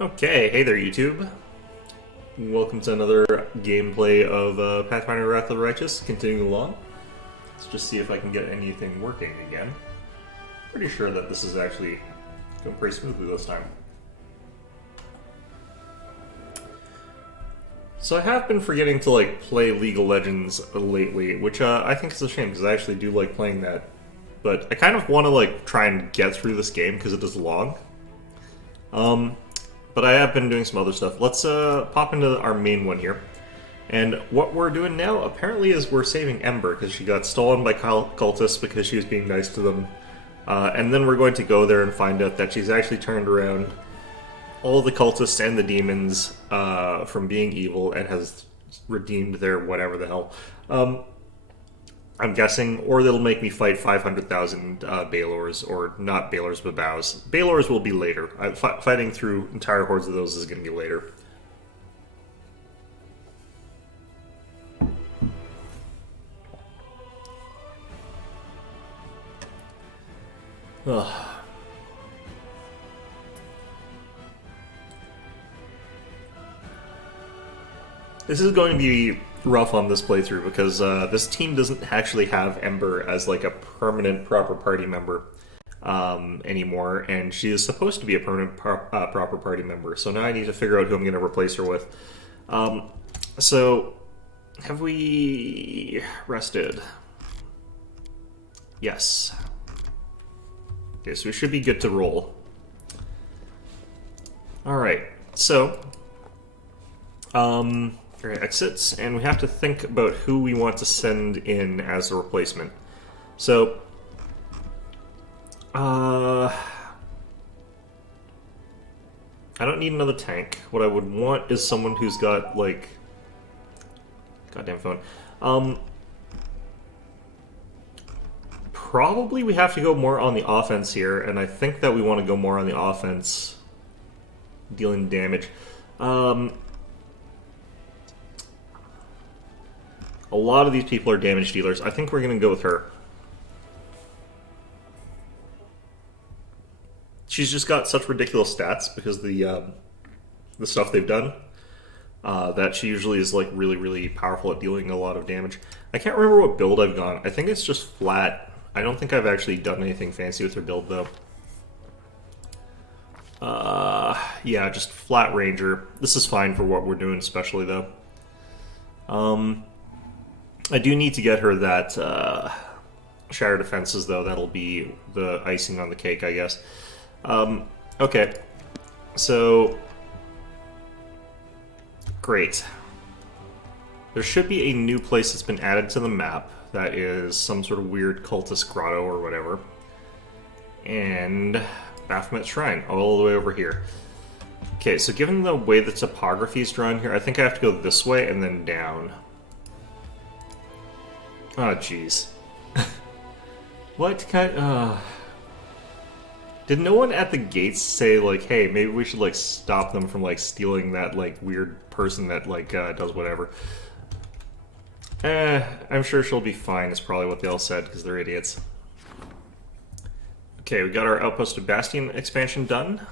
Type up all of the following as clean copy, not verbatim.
Okay, hey there YouTube. Welcome to another gameplay of Pathfinder Wrath of the Righteous, continuing along. Let's just see if I can get anything working again. Pretty sure that this is actually going pretty smoothly this time. So I have been forgetting to play League of Legends lately, which I think is a shame because I actually do like playing that. But I kind of want to try and get through this game because it is long. But I have been doing some other stuff. Let's pop into our main one here. And what we're doing now, apparently, is we're saving Ember, because she got stolen by cultists because she was being nice to them. And then we're going to go there and find out that she's actually turned around all the cultists and the demons from being evil and has redeemed their whatever the hell. I'm guessing, or they'll make me fight 500,000 Balors, or not Balors, but Bows. Balors will be later. Fighting through entire hordes of those is going to be later. Ugh. This is going to be rough on this playthrough because this team doesn't actually have Ember as a permanent proper party member anymore, and she is supposed to be a permanent proper party member. So now I need to figure out who I'm going to replace her with. So have we rested? Yes. Okay, so we should be good to roll. All right. So exits, and we have to think about who we want to send in as a replacement. So, I don't need another tank. What I would want is someone who's got, goddamn phone. Probably we have to go more on the offense here, and I think that we want to go more on the offense, dealing damage. A lot of these people are damage dealers. I think we're going to go with her. She's just got such ridiculous stats because of the stuff they've done that she usually is really, really powerful at dealing a lot of damage. I can't remember what build I've gone. I think it's just flat. I don't think I've actually done anything fancy with her build though. Yeah, just flat ranger. This is fine for what we're doing, especially though. I do need to get her that Shatter Defenses, though. That'll be the icing on the cake, I guess. Okay. So, great. There should be a new place that's been added to the map that is some sort of weird cultist grotto or whatever. And Baphomet Shrine, all the way over here. Okay, so given the way the topography is drawn here, I think I have to go this way and then down. Oh, jeez. What kind... Did no one at the gates say, hey, maybe we should, stop them from, stealing that, weird person that, does whatever? I'm sure she'll be fine, is probably what they all said, because they're idiots. Okay, we got our Outpost of Bastion expansion done,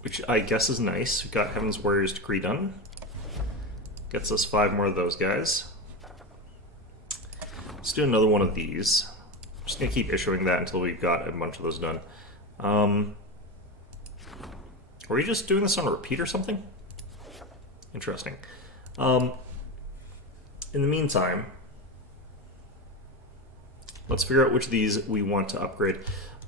which I guess is nice. We got Heaven's Warrior's Decree done. Gets us 5 more of those guys. Let's do another one of these. I'm just going to keep issuing that until we've got a bunch of those done. Are we just doing this on a repeat or something? Interesting. In the meantime, let's figure out which of these we want to upgrade.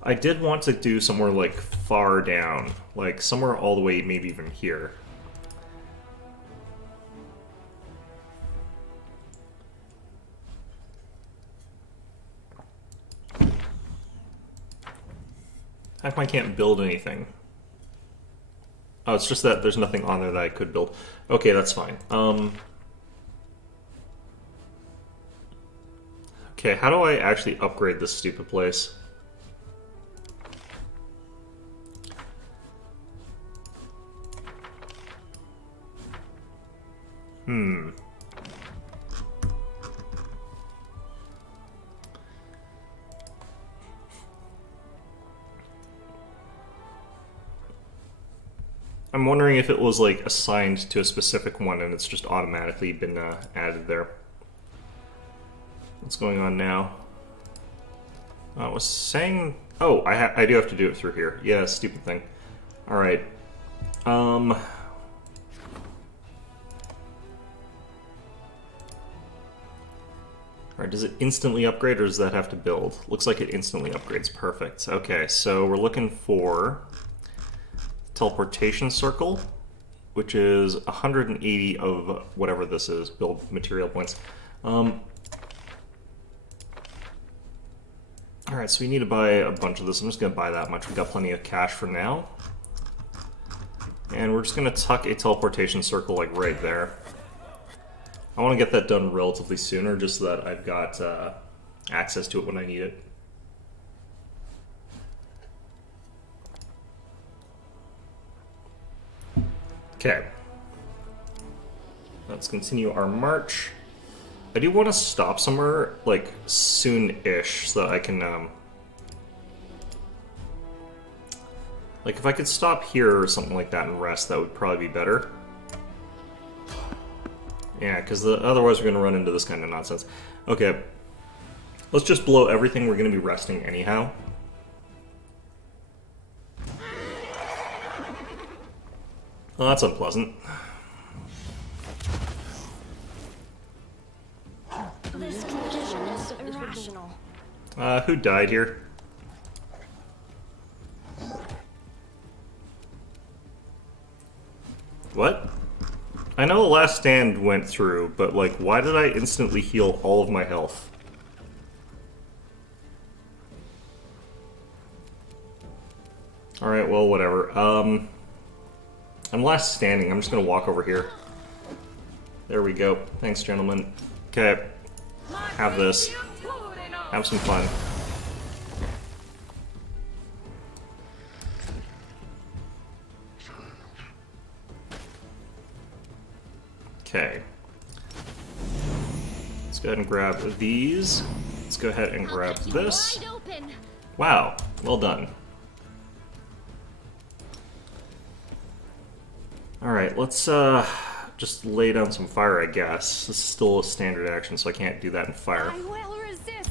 I did want to do somewhere far down, somewhere all the way maybe even here. How come I can't build anything? Oh, it's just that there's nothing on there that I could build. Okay, that's fine. Okay, how do I actually upgrade this stupid place? I'm wondering if it was like assigned to a specific one and it's just automatically been added there. What's going on now? I was saying... Oh, I do have to do it through here. Yeah, stupid thing. Alright. Alright, does it instantly upgrade or does that have to build? Looks like it instantly upgrades. Perfect. Okay, so we're looking for Teleportation Circle, which is 180 of whatever this is, build material points. Alright, so we need to buy a bunch of this. I'm just going to buy that much. We've got plenty of cash for now. And we're just going to tuck a teleportation circle like right there. I want to get that done relatively sooner just so that I've got access to it when I need it. Okay. Let's continue our march. I do want to stop somewhere, like, soon-ish, so that I can, like, if I could stop here or something like that and rest, that would probably be better. Yeah, because otherwise we're going to run into this kind of nonsense. Okay. Let's just blow everything. We're going to be resting anyhow. Well, that's unpleasant. This condition is irrational. Who died here? What? I know the last stand went through, but, like, why did I instantly heal all of my health? Alright, well, whatever. I'm last standing. I'm just gonna walk over here. There we go. Thanks, gentlemen. Okay. Have this. Have some fun. Okay. Let's go ahead and grab these. Let's go ahead and grab this. Wow. Well done. Alright, let's just lay down some fire, I guess. This is still a standard action, so I can't do that in fire. I will resist.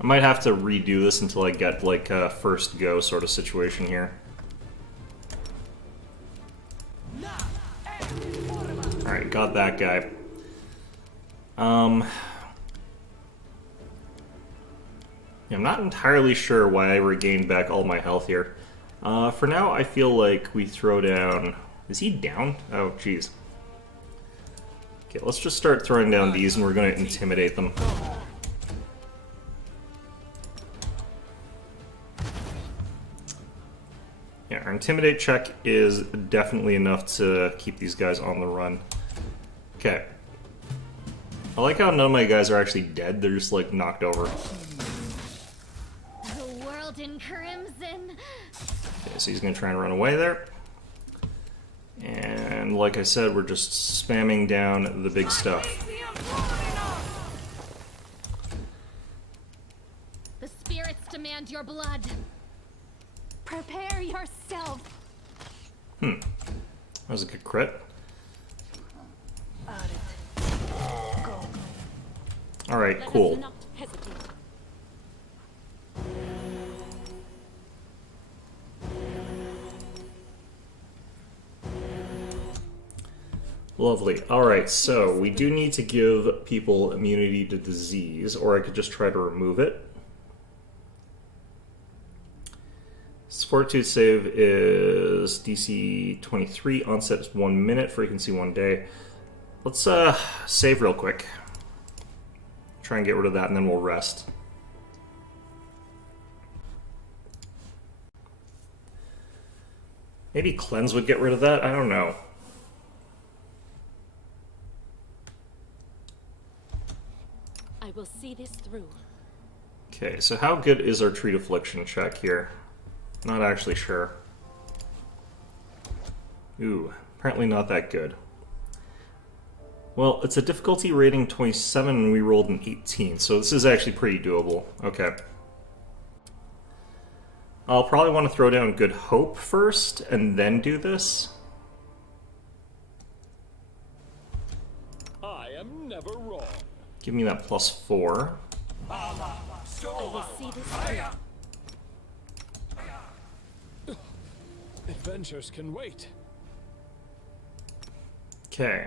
I might have to redo this until I get, like, a first go sort of situation here. Alright, got that guy. Yeah, I'm not entirely sure why I regained back all my health here. For now, I feel like we throw down... Is he down? Oh, jeez. Okay, let's just start throwing down these and we're going to intimidate them. Yeah, our intimidate check is definitely enough to keep these guys on the run. Okay. I like how none of my guys are actually dead, they're just, like, knocked over. The world in crimson. Okay, so he's going to try and run away there. And like I said, we're just spamming down the big stuff. The spirits demand your blood. Prepare yourself. That was a good crit. Alright, cool. Lovely. Alright, so we do need to give people immunity to disease, or I could just try to remove it. This Fortitude save is DC 23, onset is 1 minute, frequency 1 day. Let's save real quick. Try and get rid of that, and then we'll rest. Maybe cleanse would get rid of that? I don't know. I will see this through. Okay, so how good is our treat affliction check here? Not actually sure. Ooh, apparently not that good. Well, it's a difficulty rating 27 and we rolled an 18, so this is actually pretty doable. Okay. I'll probably want to throw down Good Hope first, and then do this. I am never wrong. Give me that +4. I will see this through. Adventures can wait. Okay.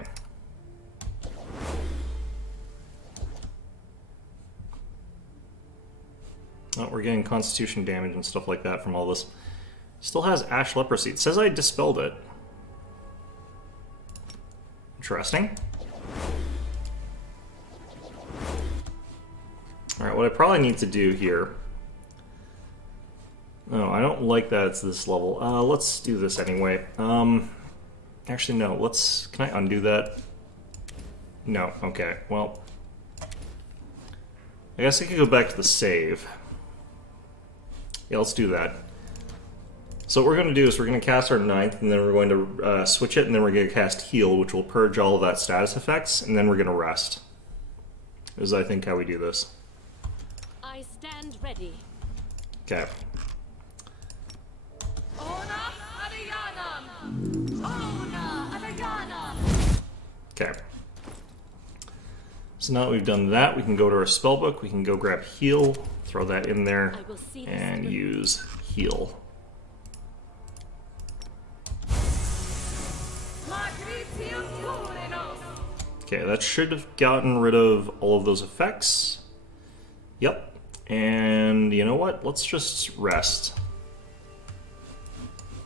Oh, we're getting constitution damage and stuff like that from all this. Still has ash leprosy. It says I dispelled it. Interesting. Alright, what I probably need to do here... Oh, I don't like that it's this level. Let's do this anyway. Actually, no. Let's... Can I undo that? No. Okay, well... I guess I could go back to the save. Yeah, let's do that. So what we're going to do is we're going to cast our 9th, and then we're going to switch it, and then we're going to cast Heal, which will purge all of that status effects, and then we're going to rest. Is, I think, how we do this. I stand ready. Okay. Okay. So now that we've done that, we can go to our spellbook, we can go grab Heal, throw that in there, and use Heal. Okay, that should have gotten rid of all of those effects. Yep. And you know what? Let's just rest.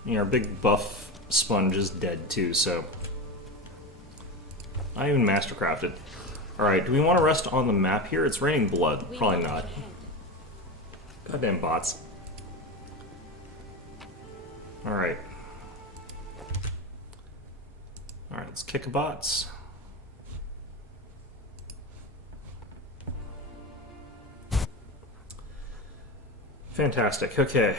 Yeah, our big buff sponge is dead too, so... Not even mastercrafted. Alright, do we want to rest on the map here? It's raining blood. Probably not. Goddamn bots. Alright. Alright, let's kick bots. Fantastic. Okay.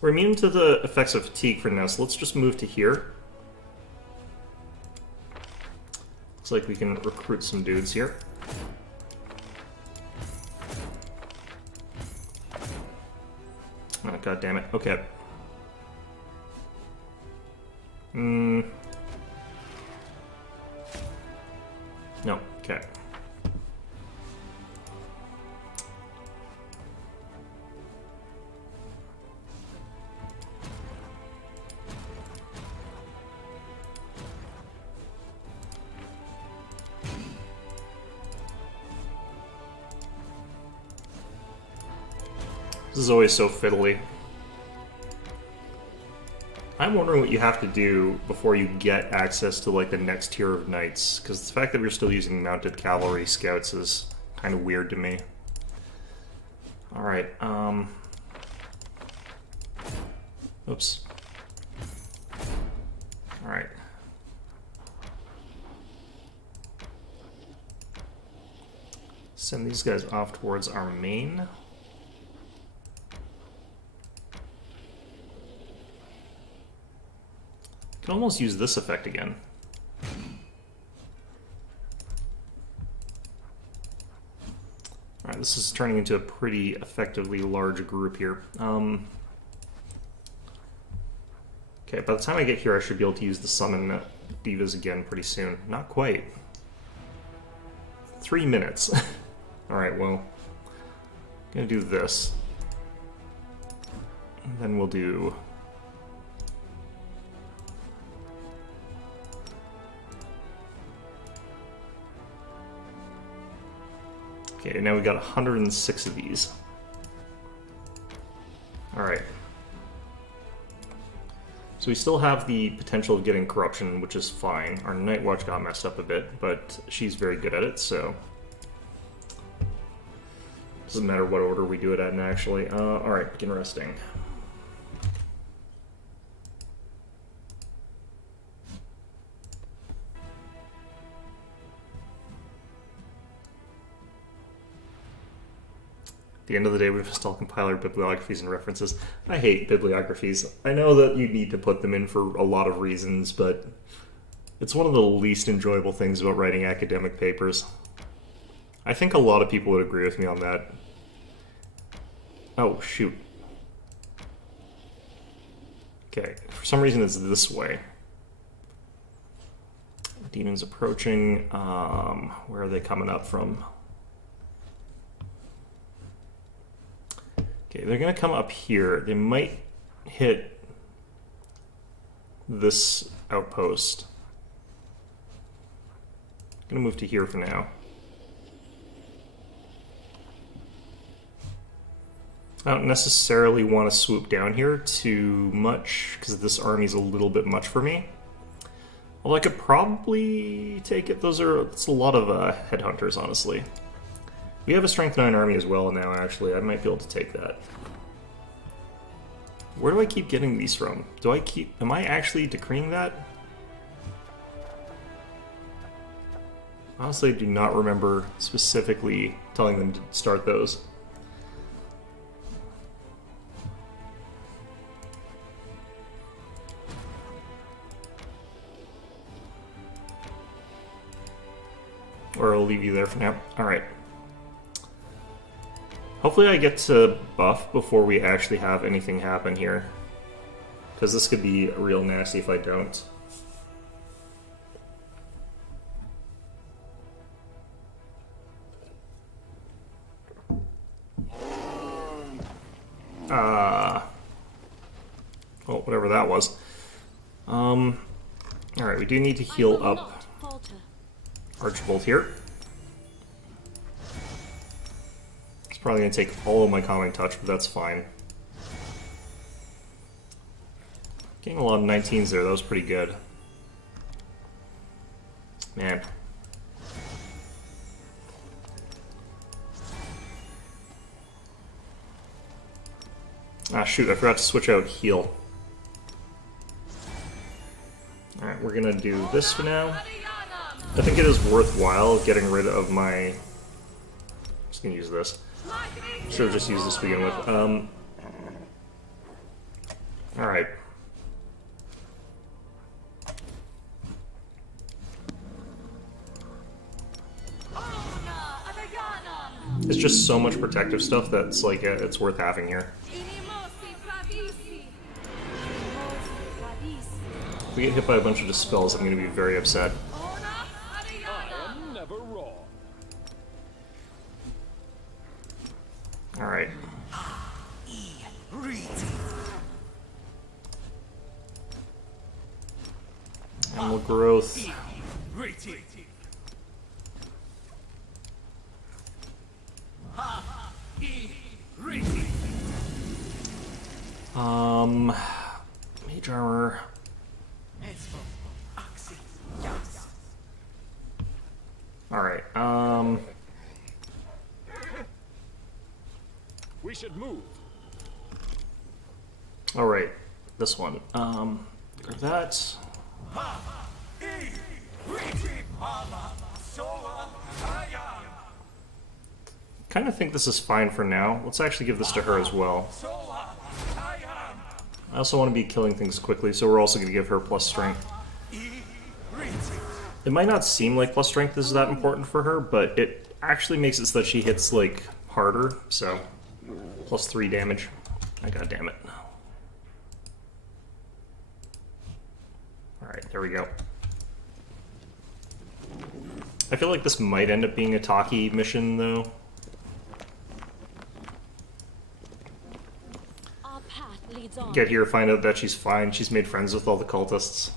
We're immune to the effects of fatigue for now, so let's just move to here. Looks like we can recruit some dudes here. Oh, god damn it. Okay. No. Okay. This is always so fiddly. I'm wondering what you have to do before you get access to like the next tier of knights, because the fact that we're still using mounted cavalry scouts is kind of weird to me. Alright, oops. Alright. Send these guys off towards our main. Can almost use this effect again. Alright, this is turning into a pretty effectively large group here. Okay, by the time I get here I should be able to use the summon divas again pretty soon. Not quite. 3 minutes. Alright, well, I'm gonna do this. And then we'll do... Okay, now we got 106 of these. Alright. So we still have the potential of getting corruption, which is fine. Our Night Watch got messed up a bit, but she's very good at it, so... Doesn't matter what order we do it in, actually. Alright, begin resting. At the end of the day, we've installed compiler bibliographies and references. I hate bibliographies. I know that you need to put them in for a lot of reasons, but it's one of the least enjoyable things about writing academic papers. I think a lot of people would agree with me on that. Oh, shoot. Okay, for some reason it's this way. Demons approaching. Where are they coming up from? Okay, they're gonna come up here. They might hit this outpost. I'm gonna move to here for now. I don't necessarily want to swoop down here too much, because this army's a little bit much for me. Although I could probably take it. That's a lot of headhunters, honestly. We have a Strength 9 army as well now, actually. I might be able to take that. Where do I keep getting these from? Am I actually decreeing that? Honestly, I do not remember specifically telling them to start those. Or I'll leave you there for now. Alright. Hopefully I get to buff before we actually have anything happen here. Because this could be real nasty if I don't. Well, whatever that was. Alright, we do need to heal up Archbolt here. It's probably going to take all of my Calming Touch, but that's fine. Getting a lot of 19s there, that was pretty good. Man. Ah, shoot, I forgot to switch out heal. Alright, we're gonna do this for now. I think it is worthwhile getting rid of my... I'm just gonna use this. Should have just used this to begin with. Alright. It's just so much protective stuff that's like it's worth having here. If we get hit by a bunch of dispels, I'm going to be very upset. Alright. Animal growth. Mage armor. Alright, We should move. Alright, this one. That. Kind of think this is fine for now. Let's actually give this to her as well. I also want to be killing things quickly, so we're also going to give her plus strength. It might not seem like plus strength is that important for her, but it actually makes it so that she hits, like, harder, so... Plus 3 damage. God damn it. Alright, there we go. I feel like this might end up being a Taki mission, though. Our path leads on. Get here, find out that she's fine. She's made friends with all the cultists.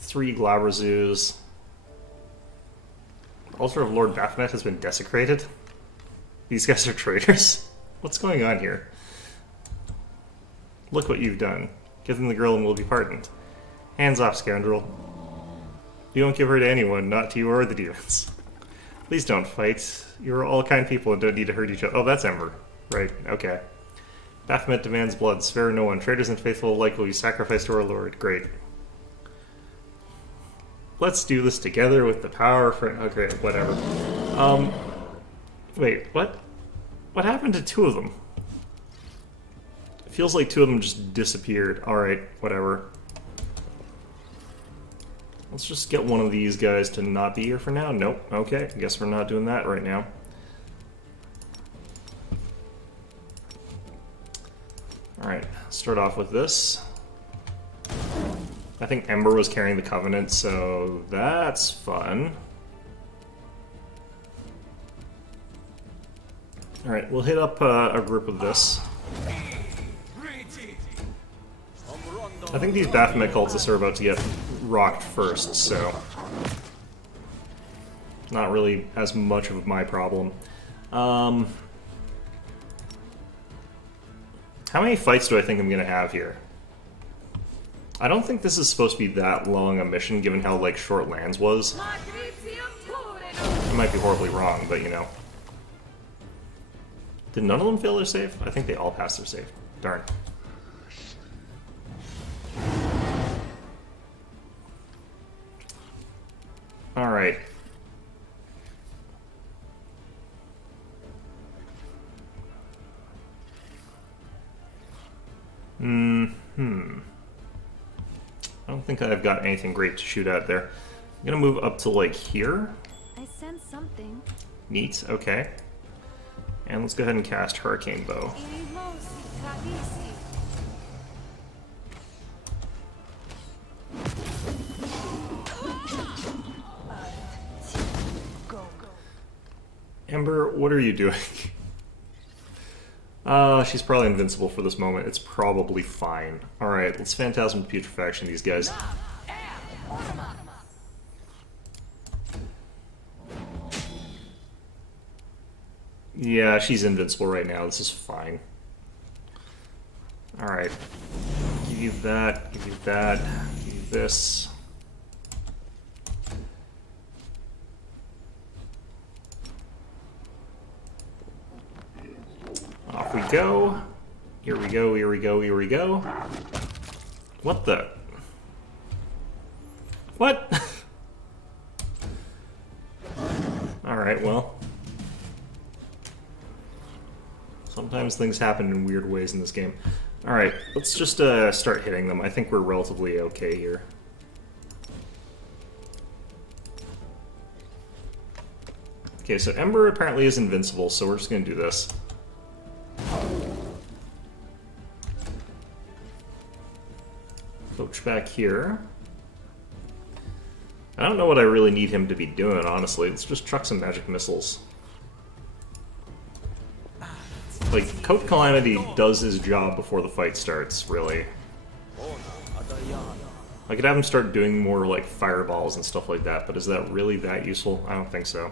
Three Glabrazoos. Altar of Lord Baphomet has been desecrated. These guys are traitors. What's going on here? Look what you've done. Give them the girl and we'll be pardoned. Hands off, scoundrel. You don't give her to anyone, not to you or the demons. Please don't fight. You're all kind people and don't need to hurt each other. Oh, that's Ember. Right, okay. Baphomet demands blood. Spare no one. Traitors and faithful alike will be sacrificed to our lord. Great. Let's do this together with the power for... Okay, whatever. Wait, what? What happened to two of them? It feels like two of them just disappeared. Alright, whatever. Let's just get one of these guys to not be here for now. Nope. Okay, I guess we're not doing that right now. Alright, start off with this. I think Ember was carrying the Covenant, so that's fun. Alright, we'll hit up a group of this. I think these Baphomet cultists are about to get rocked first, so not really as much of my problem. How many fights do I think I'm going to have here? I don't think this is supposed to be that long a mission, given how, like, short Lands was. I might be horribly wrong, but, you know. Did none of them fail their save? I think they all passed their save. Darn. Alright. I don't think I've got anything great to shoot at there. I'm gonna move up to, like, here. I sense something. Neat, okay. And let's go ahead and cast Hurricane Bow. Ember, what are you doing? She's probably invincible for this moment. It's probably fine. Alright, let's Phantasm Putrefaction these guys. Yeah, she's invincible right now. This is fine. Alright. Give you that, give you that, give you this. Off we go. Here we go, here we go, here we go. What the? What? Alright, well. Sometimes things happen in weird ways in this game. Alright, let's just start hitting them. I think we're relatively okay here. Okay, so Ember apparently is invincible, so we're just gonna do this. Coach back here. I don't know what I really need him to be doing, honestly. Let's just chuck some magic missiles. Like, Coat Calamity does his job before the fight starts, really. I could have him start doing more, like, fireballs and stuff like that, but is that really that useful? I don't think so.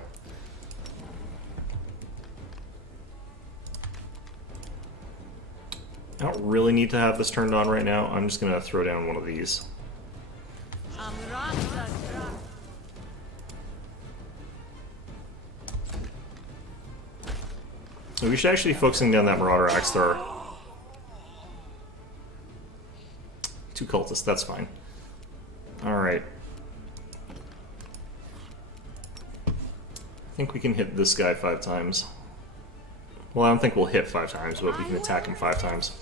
I don't really need to have this turned on right now. I'm just gonna throw down one of these. So we should actually be focusing down that Marauder Axe Thrower. 2 cultists, that's fine. Alright. I think we can hit this guy 5 times. Well, I don't think we'll hit 5 times, but we can attack him 5 times.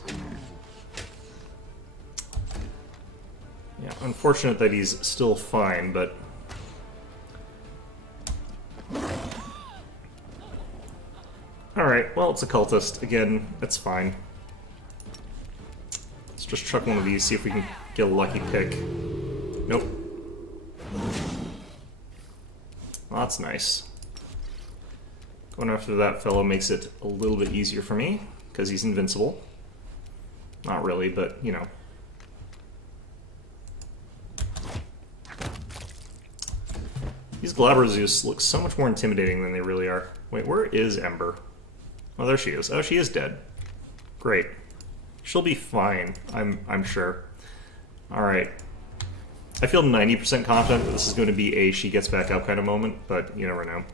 Yeah, unfortunate that he's still fine, but... Alright, well, it's a cultist. Again, it's fine. Let's just chuck one of these, see if we can get a lucky pick. Nope. Well, that's nice. Going after that fellow makes it a little bit easier for me, because he's invincible. Not really, but, you know. These Glabrozeus look so much more intimidating than they really are. Wait, where is Ember? Oh, there she is. Oh, she is dead. Great. She'll be fine, I'm sure. Alright. I feel 90% confident that this is going to be a she gets back up kind of moment, but you never know.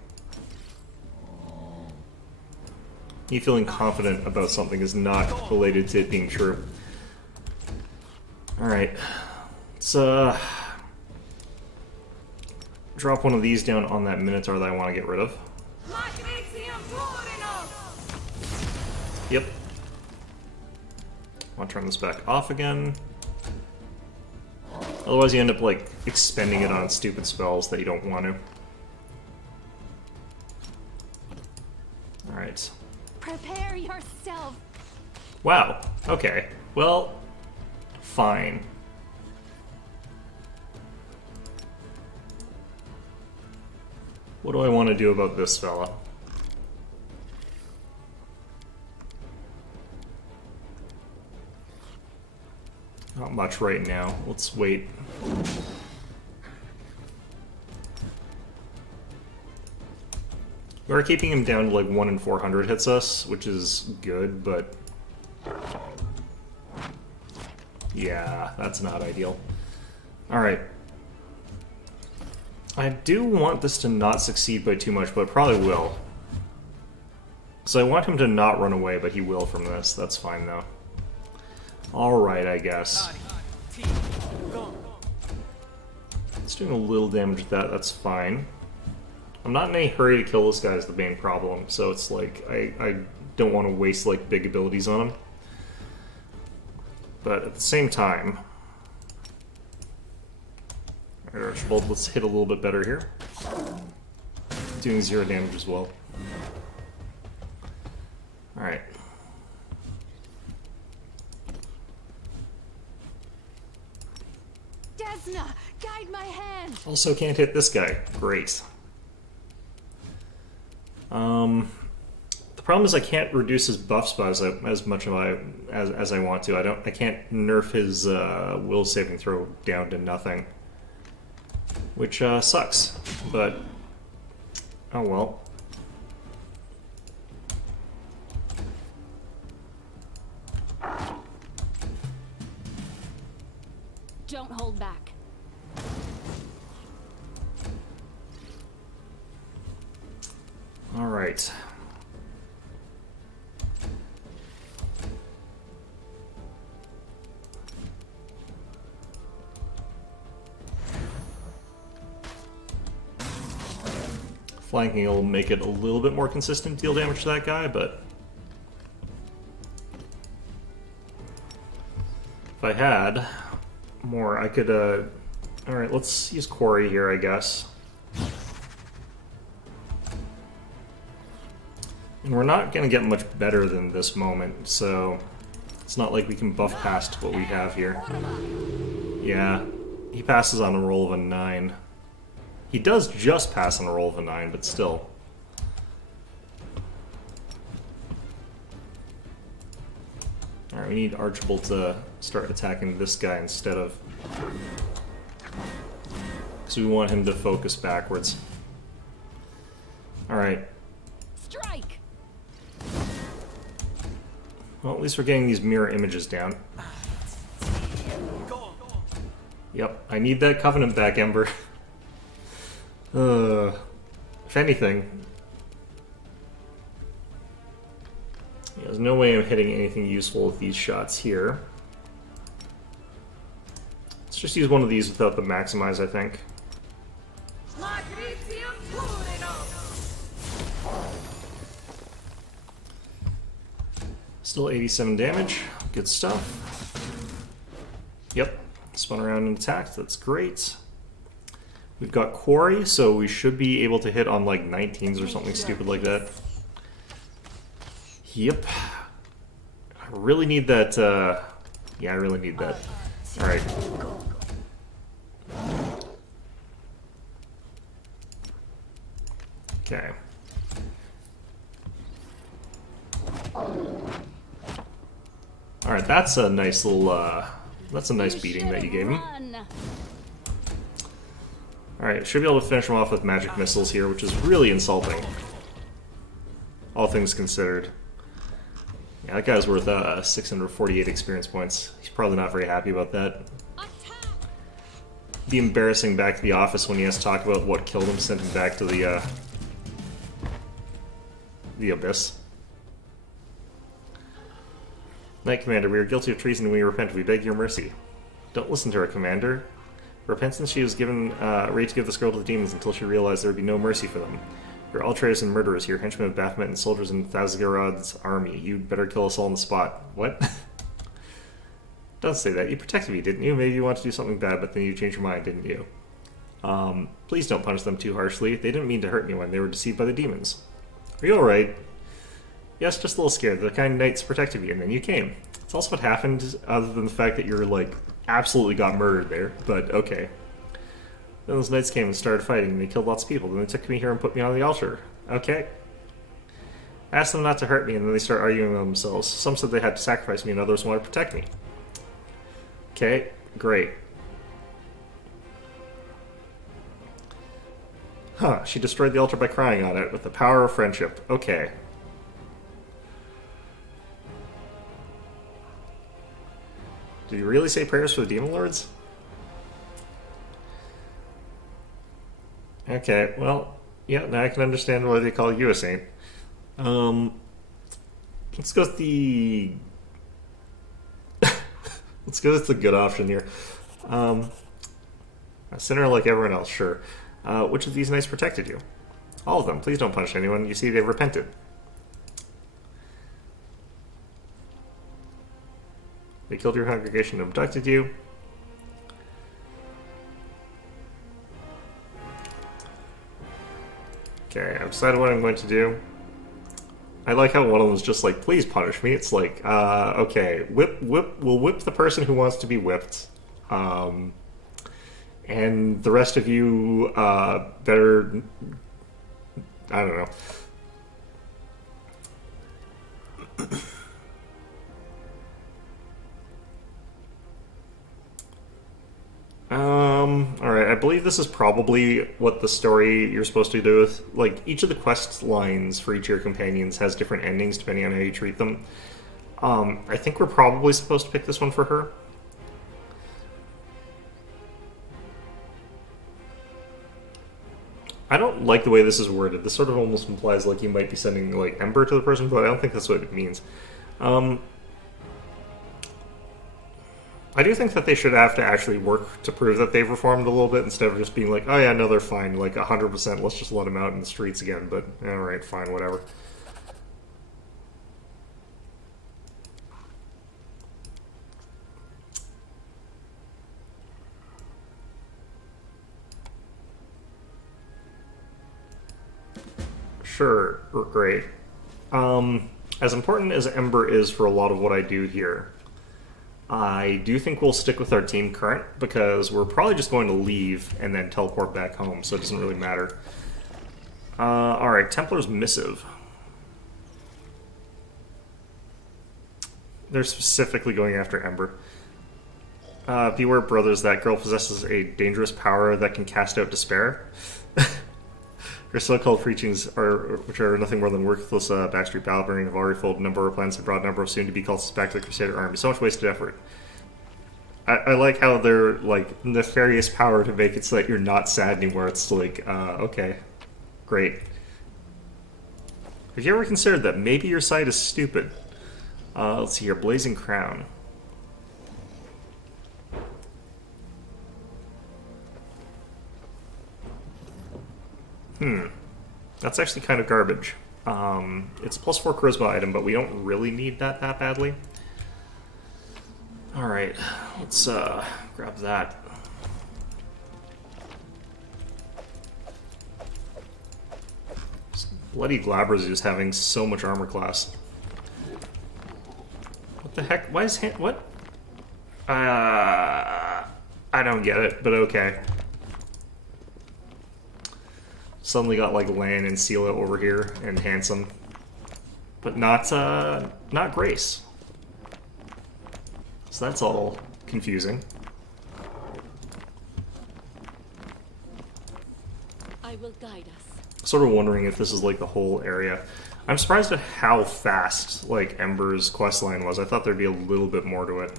Me feeling confident about something is not related to it being true. Alright. Let's drop one of these down on that Minotaur that I want to get rid of. Yep. I want to turn this back off again. Otherwise you end up, like, expending it on stupid spells that you don't want to. Alright. Prepare yourself. Wow. Okay. Well, fine. What do I want to do about this fella? Not much right now. Let's wait. We're keeping him down to like 1 in 400 hits us, which is good, but... yeah, that's not ideal. Alright. I do want this to not succeed by too much, but it probably will. So I want him to not run away, but he will from this. That's fine, though. Alright, I guess. It's doing a little damage with that, that's fine. I'm not in any hurry to kill this guy is the main problem, so it's like, I don't want to waste, like, big abilities on him. But at the same time... Alright, Archibald, let's hit a little bit better here. Doing 0 damage as well. Alright. Desna, guide my hand. Also can't hit this guy. Great. The problem is I can't reduce his buffs by as much as I want to. I can't nerf his will saving throw down to nothing, which sucks. But oh well. Don't hold back. All right. Flanking will make it a little bit more consistent deal damage to that guy, but if I had more, I could, alright, let's use Quarry here, I guess. And we're not going to get much better than this moment, so it's not like we can buff past what we have here. Yeah, he passes on a roll of a 9. He does just pass on a roll of a 9, but still. Alright, we need Archibald to start attacking this guy instead of... because we want him to focus backwards. Alright. Strike. Well, at least we're getting these mirror images down. Yep, I need that Covenant back, Ember. If anything... yeah, there's no way I'm hitting anything useful with these shots here. Let's just use one of these without the maximize, I think. Still 87 damage. Good stuff. Yep. Spun around and attacked. That's great. We've got Quarry, so we should be able to hit on like 19s or something stupid like that. Yep. I really need that, yeah, I really need that. Alright. Okay. Alright, that's a nice little, that's a nice beating that you gave him. Alright, should be able to finish him off with magic missiles here, which is really insulting. All things considered. Yeah, that guy's worth 648 experience points. He's probably not very happy about that. Be embarrassing back to the office when he has to talk about what killed him, sent him back to the abyss. Knight Commander, we are guilty of treason and we repent. We beg your mercy. Don't listen to her, Commander. Repentance, she was given right to give this girl to the demons until she realized there would be no mercy for them. We're all traitors and murderers here, henchmen of Baphomet and soldiers in Thasgarod's army. You'd better kill us all on the spot. What? Don't say that. You protected me, didn't you? Maybe you wanted to do something bad, but then you changed your mind, didn't you? Please don't punish them too harshly. They didn't mean to hurt anyone. They were deceived by the demons. Are you alright? Yes, just a little scared. The kind knights protected me, and then you came. It's also what happened, other than the fact that you're, like, absolutely got murdered there, but okay. Then those knights came and started fighting, and they killed lots of people. Then they took me here and put me on the altar. Okay. I asked them not to hurt me, and then they started arguing among themselves. Some said they had to sacrifice me, and others wanted to protect me. Okay, great. Huh, she destroyed the altar by crying on it with the power of friendship. Okay. Did you really say prayers for the demon lords? Okay, well, yeah, now I can understand why they call you a saint. Let's go with the... let's go with the good option here. A sinner like everyone else, sure. Which of these knights protected you? All of them. Please don't punish anyone. You see, they've repented. They killed your congregation and abducted you. Okay, I've decided what I'm going to do. I like how one of them was just like, please punish me. It's like, okay, we'll whip the person who wants to be whipped. And the rest of you, better, I don't know. Alright, I believe this is probably what the story you're supposed to do with, like, each of the quest lines for each of your companions has different endings depending on how you treat them. I think we're probably supposed to pick this one for her. I don't like the way this is worded. This sort of almost implies like you might be sending, like, Ember to the person, but I don't think that's what it means. I do think that they should have to actually work to prove that they've reformed a little bit instead of just being like, oh yeah, no, they're fine, like 100%, let's just let them out in the streets again, but alright, fine, whatever. Sure, great. As important as Ember is for a lot of what I do here, I do think we'll stick with our team current, because we're probably just going to leave and then teleport back home, so it doesn't really matter. Alright, Templar's Missive. They're specifically going after Ember. Beware, brothers, that girl possesses a dangerous power that can cast out despair. Her so-called preachings, which are nothing more than worthless backstreet battle-burning, have already folded a number of plans and brought a number of soon-to-be cultists back to the Crusader army. So much wasted effort. I like how they're, like, nefarious power to make it so that you're not sad anymore. It's like, okay, great. Have you ever considered that maybe your side is stupid? Let's see here, Blazing Crown. That's actually kind of garbage. It's a +4 charisma item, but we don't really need that badly. Alright, let's grab that. This bloody Glabra's just having so much armor class. What the heck? Why is what? I don't get it, but okay. Suddenly got like Lan and Sela over here and Handsome, but not Grace. So that's all confusing. I will guide us. Sort of wondering if this is like the whole area. I'm surprised at how fast like Ember's questline was. I thought there'd be a little bit more to it.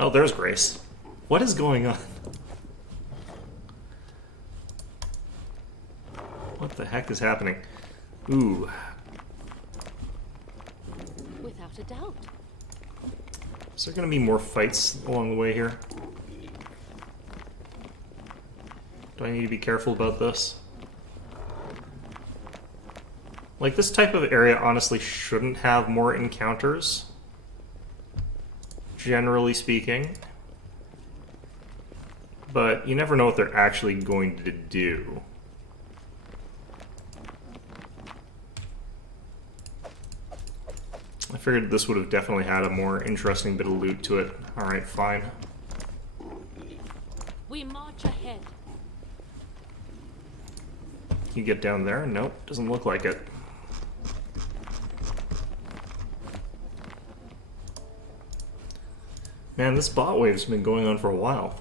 Oh, there's Grace. What is going on? What the heck is happening? Ooh. Without a doubt. Is there going to be more fights along the way here? Do I need to be careful about this? Like, this type of area honestly shouldn't have more encounters, generally speaking. But you never know what they're actually going to do. I figured this would have definitely had a more interesting bit of loot to it. Alright, fine. We march ahead. Can you get down there? Nope, doesn't look like it. Man, this bot wave's been going on for a while.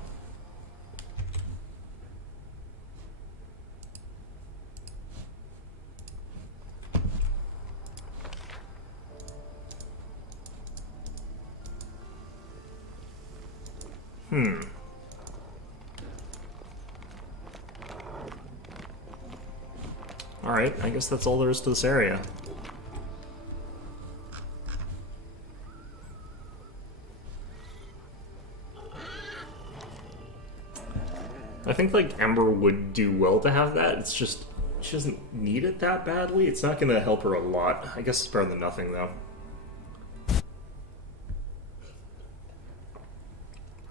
Alright, I guess that's all there is to this area. I think, like, Ember would do well to have that. It's just, she doesn't need it that badly. It's not going to help her a lot. I guess it's better than nothing, though.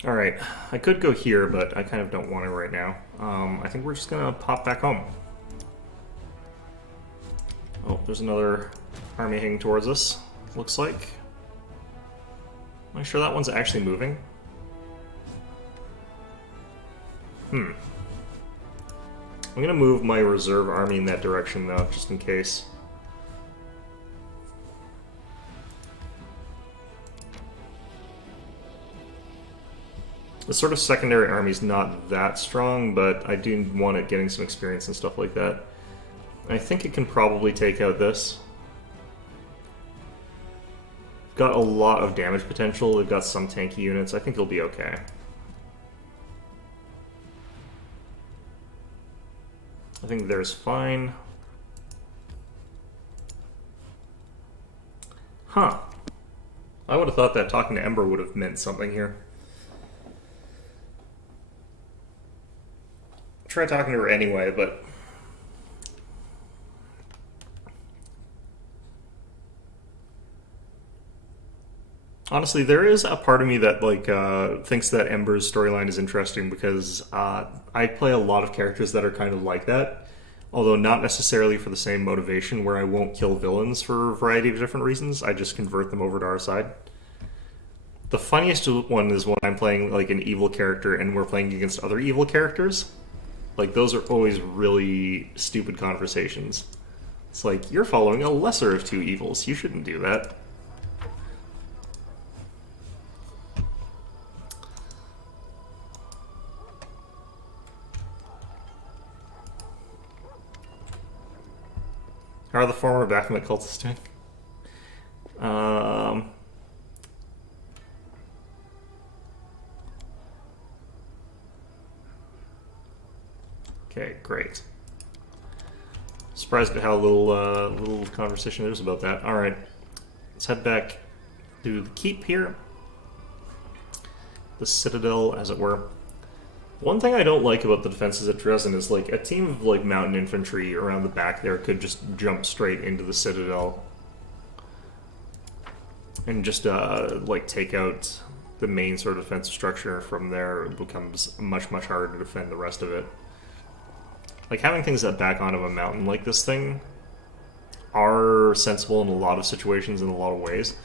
Alright, I could go here, but I kind of don't want to right now. I think we're just going to pop back home. Oh, there's another army heading towards us, looks like. Am I sure that one's actually moving? I'm gonna move my reserve army in that direction, though, just in case. The sort of secondary army's not that strong, but I do want it getting some experience and stuff like that. I think it can probably take out this. Got a lot of damage potential, they've got some tanky units, I think it'll be okay. I think there's fine. Huh. I would have thought that talking to Ember would have meant something here. Try talking to her anyway, but... honestly, there is a part of me that thinks that Ember's storyline is interesting because I play a lot of characters that are kind of like that, although not necessarily for the same motivation, where I won't kill villains for a variety of different reasons. I just convert them over to our side. The funniest one is when I'm playing like an evil character and we're playing against other evil characters. Like, those are always really stupid conversations. It's like, you're following a lesser of two evils. You shouldn't do that. How are the former Baphomet cultists doing? Okay, great. Surprised at how little conversation there is about that. All right, let's head back to the keep here, the citadel, as it were. One thing I don't like about the defenses at Dresden is, like, a team of, like, mountain infantry around the back there could just jump straight into the citadel and just, like, take out the main sort of defensive structure. From there, it becomes much, much harder to defend the rest of it. Like, having things that back onto a mountain like this thing are sensible in a lot of situations in a lot of ways.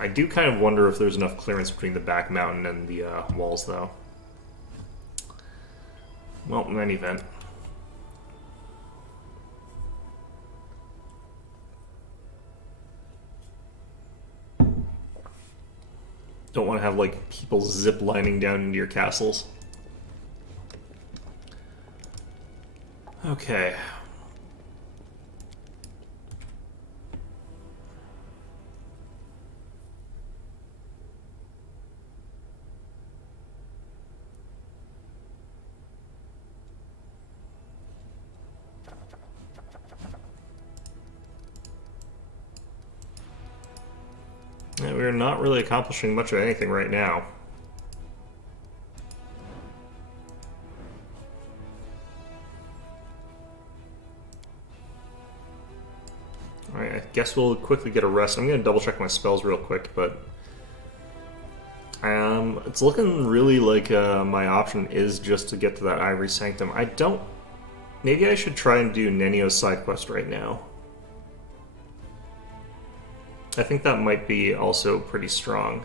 I do kind of wonder if there's enough clearance between the back mountain and the walls, though. Well, in any event. Don't want to have, like, people zip lining down into your castles. Okay. Yeah, we're not really accomplishing much of anything right now. guess we'll quickly get a rest. I'm going to double check my spells real quick, but it's looking really like my option is just to get to that Ivory Sanctum. I don't... Maybe I should try and do Nenio's side quest right now. I think that might be also pretty strong.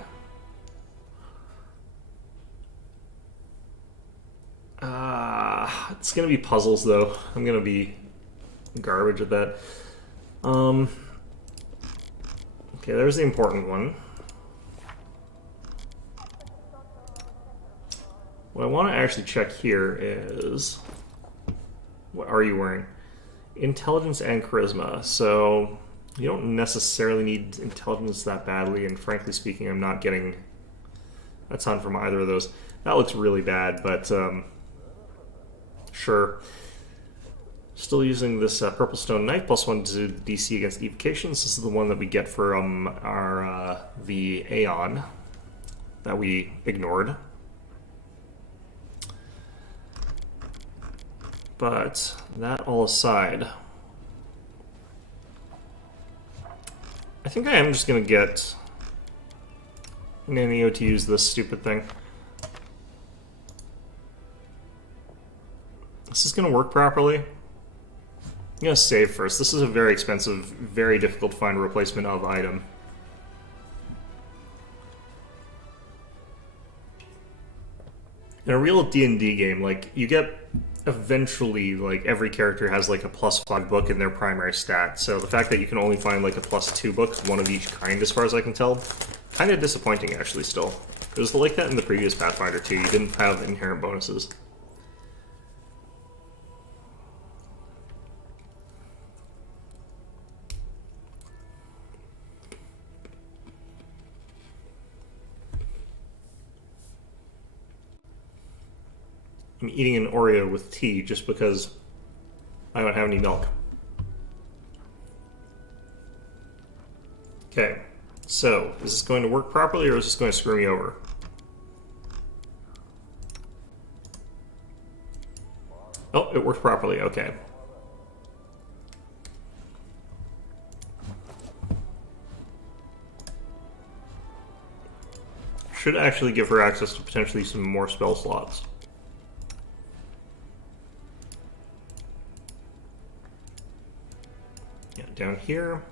It's going to be puzzles, though. I'm going to be garbage at that. Okay, there's the important one. What I want to actually check here is... What are you wearing? Intelligence and Charisma. So, you don't necessarily need intelligence that badly, and frankly speaking, I'm not getting a ton from either of those. That looks really bad, but sure. Still using this Purple Stone Knife, +1 to DC against evocations. This is the one that we get from our the Aeon that we ignored. But that all aside, I think I am just going to get Nenio to use this stupid thing. This is going to work properly. I'm going to save first. This is a very expensive, very difficult to find replacement of item. In a real D&D game, like, you get eventually, like, every character has like a +5 book in their primary stat, so the fact that you can only find like a +2 book, one of each kind as far as I can tell, kind of disappointing actually still. It was like that in the previous Pathfinder too, you didn't have inherent bonuses. I'm eating an Oreo with tea just because I don't have any milk. Okay, so is this going to work properly or is this going to screw me over? Oh, it worked properly, okay. Should actually give her access to potentially some more spell slots. Down here.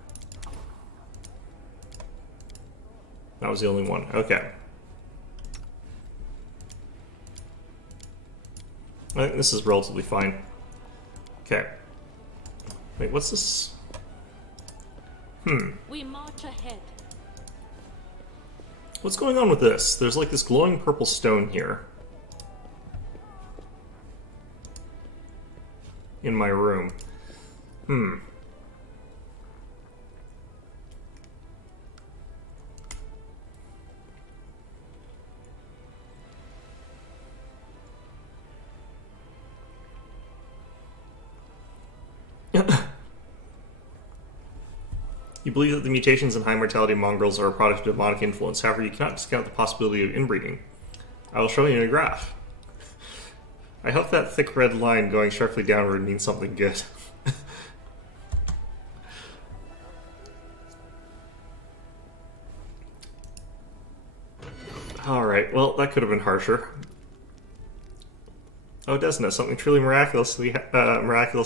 That was the only one. Okay. I think this is relatively fine. Okay. Wait, what's this? We march ahead. What's going on with this? There's like this glowing purple stone here. In my room. You believe that the mutations in high mortality mongrels are a product of demonic influence. However, you cannot discount the possibility of inbreeding. I will show you in a graph. I hope that thick red line going sharply downward means something good. Alright, well, that could have been harsher. Oh, Desna, something truly miraculous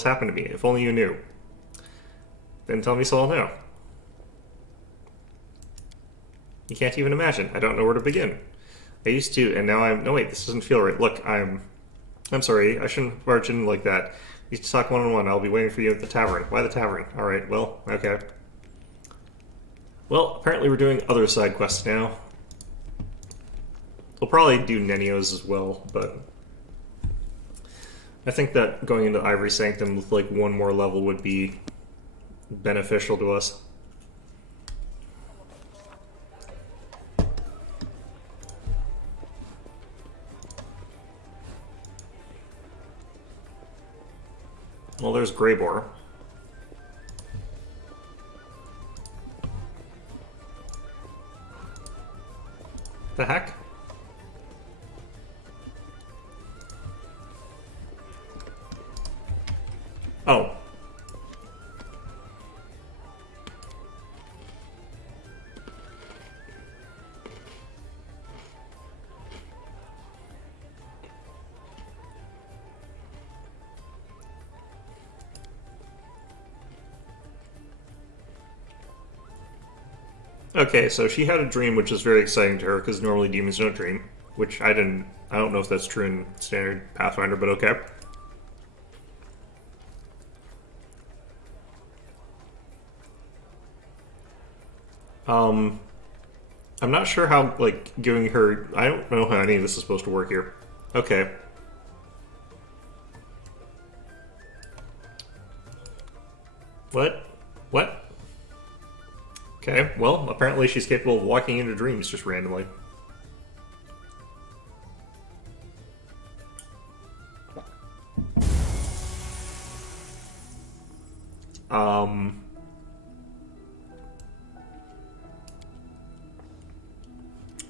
happened to me. If only you knew. Then tell me so I'll know. You can't even imagine. I don't know where to begin. I used to, and now I'm... No, wait, this doesn't feel right. Look, I'm sorry, I shouldn't barge in like that. I used to talk one-on-one. I'll be waiting for you at the tavern. Why the tavern? Alright, well, okay. Well, apparently we're doing other side quests now. We'll probably do Nenio's as well, but... I think that going into Ivory Sanctum with, like, one more level would be beneficial to us. Well, there's Greybore. The heck? Oh. Okay, so she had a dream which is very exciting to her because normally demons don't dream, which I don't know if that's true in standard Pathfinder, but okay. I'm not sure how, like, giving her... I don't know how any of this is supposed to work here. Okay. What? What? Okay, well, apparently she's capable of walking into dreams just randomly.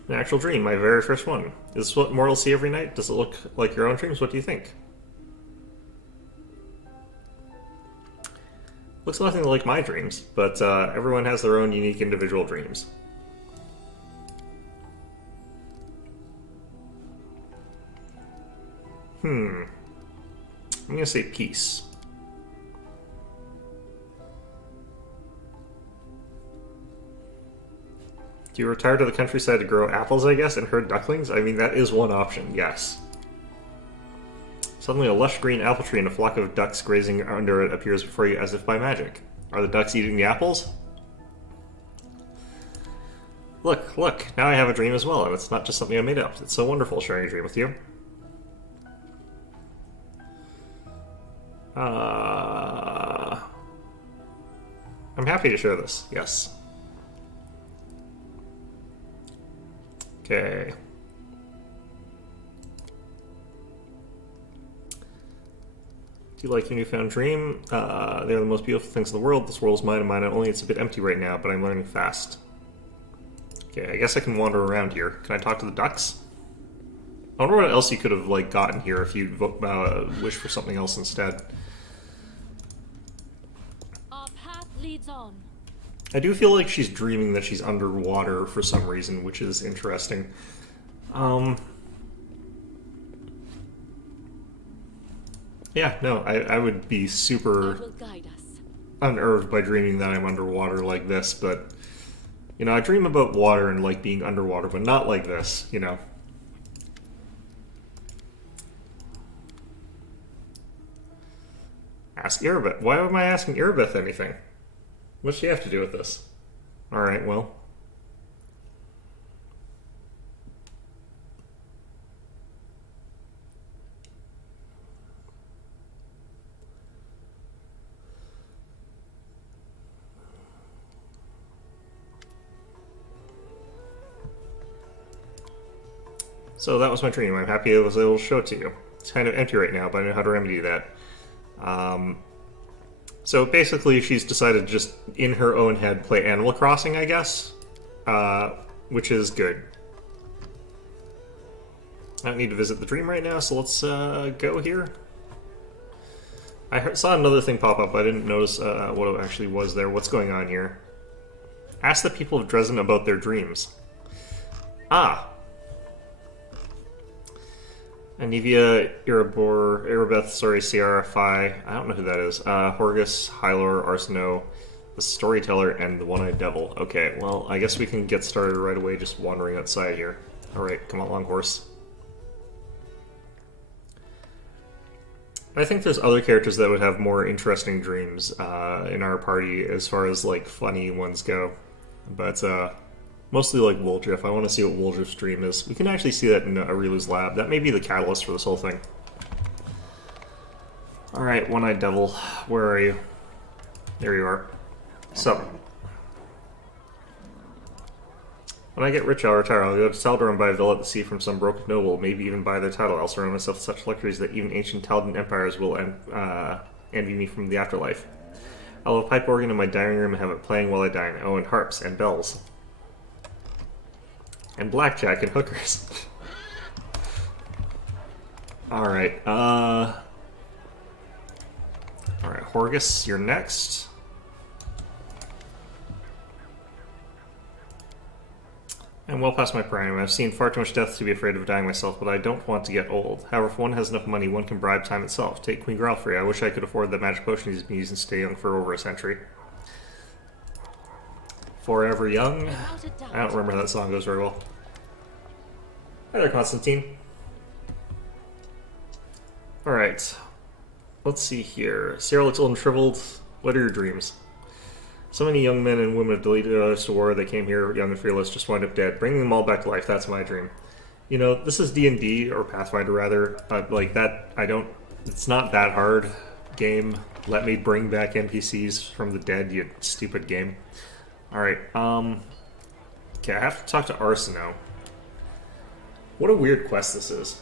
An actual dream, my very first one. Is this what mortals see every night? Does it look like your own dreams? What do you think? Looks nothing like my dreams, but everyone has their own unique individual dreams. I'm gonna say peace. Do you retire to the countryside to grow apples, I guess, and herd ducklings? I mean, that is one option, yes. Suddenly a lush green apple tree and a flock of ducks grazing under it appears before you as if by magic. Are the ducks eating the apples? Look, look, now I have a dream as well, and it's not just something I made up. It's so wonderful sharing a dream with you. I'm happy to share this, yes. Okay. Do you like your newfound dream? They are the most beautiful things in the world. This world is mine and mine only. It's a bit empty right now, but I'm learning fast. Okay, I guess I can wander around here. Can I talk to the ducks? I wonder what else you could have, like, gotten here if you wished for something else instead. Our path leads on. I do feel like she's dreaming that she's underwater for some reason, which is interesting. Yeah, no, I would be super Will guide us. unnerved by dreaming that I'm underwater like this, but, you know, I dream about water and like being underwater, but not like this, you know. Ask Erebeth. Why am I asking Erebeth anything? What's she have to do with this? Alright, well. So that was my dream. I'm happy I was able to show it to you. It's kind of empty right now, but I know how to remedy that. So basically she's decided to just, in her own head, play Animal Crossing, I guess. Which is good. I don't need to visit the dream right now, so let's go here. I saw another thing pop up, but I didn't notice what it actually was there. What's going on here? Ask the people of Dresden about their dreams. Ah! Anivia, Erebeth, Ciara, Phi, I don't know who that is. Horgus, Hylor, Arsino, the Storyteller, and the One-Eyed Devil. Okay, well, I guess we can get started right away just wandering outside here. Alright, come along, horse. I think there's other characters that would have more interesting dreams in our party as far as, like, funny ones go. But, mostly like Woljif. I want to see what Woljif's dream is. We can actually see that in Arilu's lab. That may be the catalyst for this whole thing. Alright, One-Eyed Devil. Where are you? There you are. So, when I get rich, I'll retire. I'll go to Taldor and buy a villa at the sea from some broken noble, maybe even buy their title. I'll surround myself with such luxuries that even ancient Taldan empires will envy me from the afterlife. I'll have a pipe organ in my dining room and have it playing while I dine. Oh, and harps and bells. And blackjack and hookers. Alright, Alright, Horgus, you're next. I'm well past my prime. I've seen far too much death to be afraid of dying myself, but I don't want to get old. However, if one has enough money, one can bribe time itself. Take Queen Gralfrey. I wish I could afford the magic potion he's been using to stay young for over a century. Forever Young. Without a doubt. I don't remember how that song goes very well. Hi there, Constantine. Alright. Let's see here. Sarah looks old and shriveled. What are your dreams? So many young men and women have deleted us to war. They came here young and fearless, just wind up dead. Bringing them all back to life, that's my dream. You know, this is D&D, or Pathfinder rather. Like that, it's not that hard game. Let me bring back NPCs from the dead, you stupid game. Alright, okay, I have to talk to Arsa now. What a weird quest this is.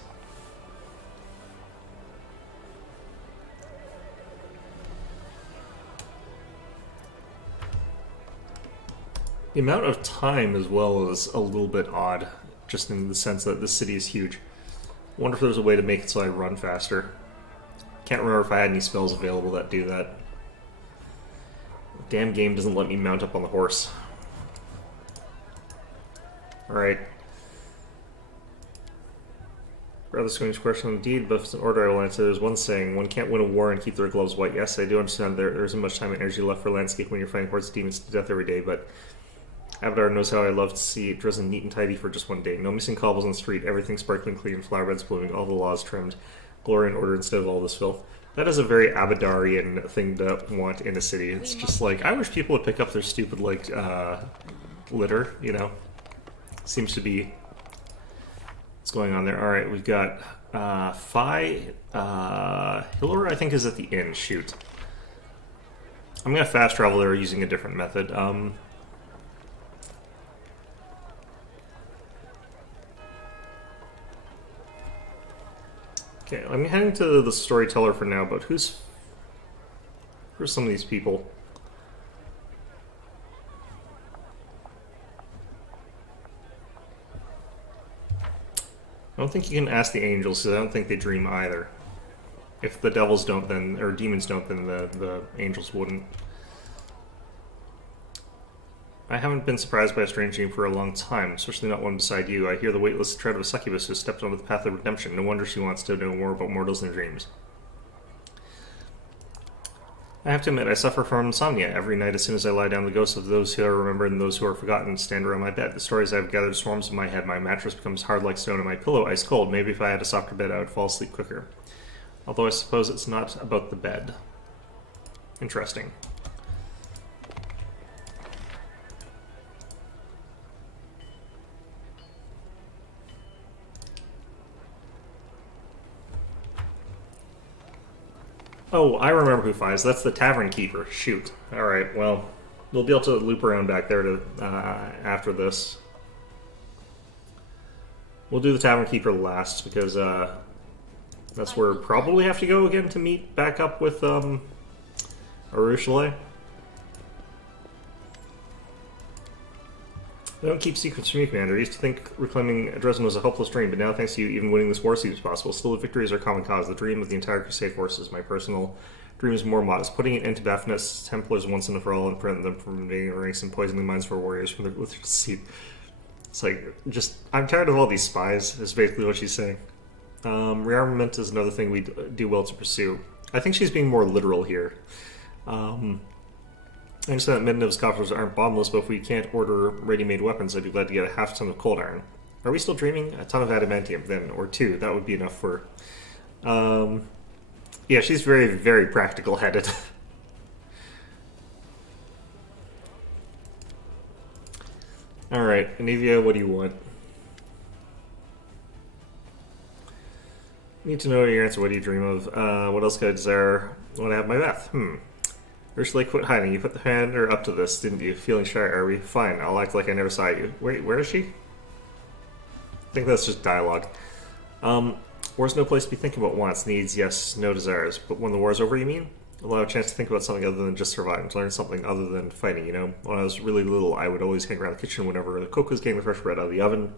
The amount of time as well is a little bit odd, just in the sense that this city is huge. I wonder if there's a way to make it so I run faster. Can't remember if I had any spells available that do that. Damn game doesn't let me mount up on the horse. Alright. Rather strange question indeed, but if it's an order I will answer. There's one saying, one can't win a war and keep their gloves white. Yes, I do understand there isn't much time and energy left for landscape when you're fighting hordes demons to death every day, but Avatar knows how I love to see it dressed neat and tidy for just one day. No missing cobbles on the street, everything sparkling clean, flower beds blooming, all the laws trimmed, glory and order instead of all this filth. That is a very Abadarian thing to want in a city. It's just like, I wish people would pick up their stupid, like, litter, you know? Seems to be what's going on there. Alright, we've got Hiller, I think, is at the inn. Shoot. I'm gonna fast travel there using a different method. Okay, I'm heading to the storyteller for now, but who's some of these people? I don't think you can ask the angels, because I don't think they dream either. If the devils don't, then, or demons don't, then the angels wouldn't. I haven't been surprised by a strange dream for a long time, especially not one beside you. I hear the weightless tread of a succubus who stepped onto the path of redemption. No wonder she wants to know more about mortals and their dreams. I have to admit, I suffer from insomnia. Every night, as soon as I lie down, the ghosts of those who are remembered and those who are forgotten stand around my bed. The stories I've gathered swarms in my head. My mattress becomes hard like stone and my pillow ice cold. Maybe if I had a softer bed, I would fall asleep quicker. Although I suppose it's not about the bed. Interesting. Oh, I remember who finds. That's the Tavern Keeper. Shoot. Alright, well, we'll be able to loop around back there to after this. We'll do the Tavern Keeper last, because that's where we'll probably have to go again to meet back up with Arushale. I don't keep secrets from you, Commander. I used to think reclaiming Dresden was a hopeless dream, but now, thanks to you, even winning this war seems possible. Still, the victory is our common cause. The dream of the entire Crusade forces. My personal dream is more modest. Putting an end to Baphomet's Templars once and for all and prevent them from invading our ranks and poisoning minds for warriors from their deceit. It's like, just, I'm tired of all these spies, is basically what she's saying. Rearmament is another thing we do well to pursue. I think she's being more literal here. I understand that Midnev's coffers aren't bombless, but if we can't order ready-made weapons, I'd be glad to get a half ton of cold iron. Are we still dreaming? A ton of adamantium, then, or two. That would be enough for... yeah, she's very, very practical-headed. Alright, Anivia, what do you want? Need to know your answer. What do you dream of? What else could I desire? I want to have my bath. Ursula, quit hiding. You put the hand up to this, didn't you? Feeling shy, are we? Fine, I'll act like I never saw you. Wait, where is she? I think that's just dialogue. War's no place to be thinking about wants, needs, yes, no desires. But when the war's over, you mean? Allow a chance to think about something other than just surviving, to learn something other than fighting, you know? When I was really little, I would always hang around the kitchen whenever the cook was getting the fresh bread out of the oven.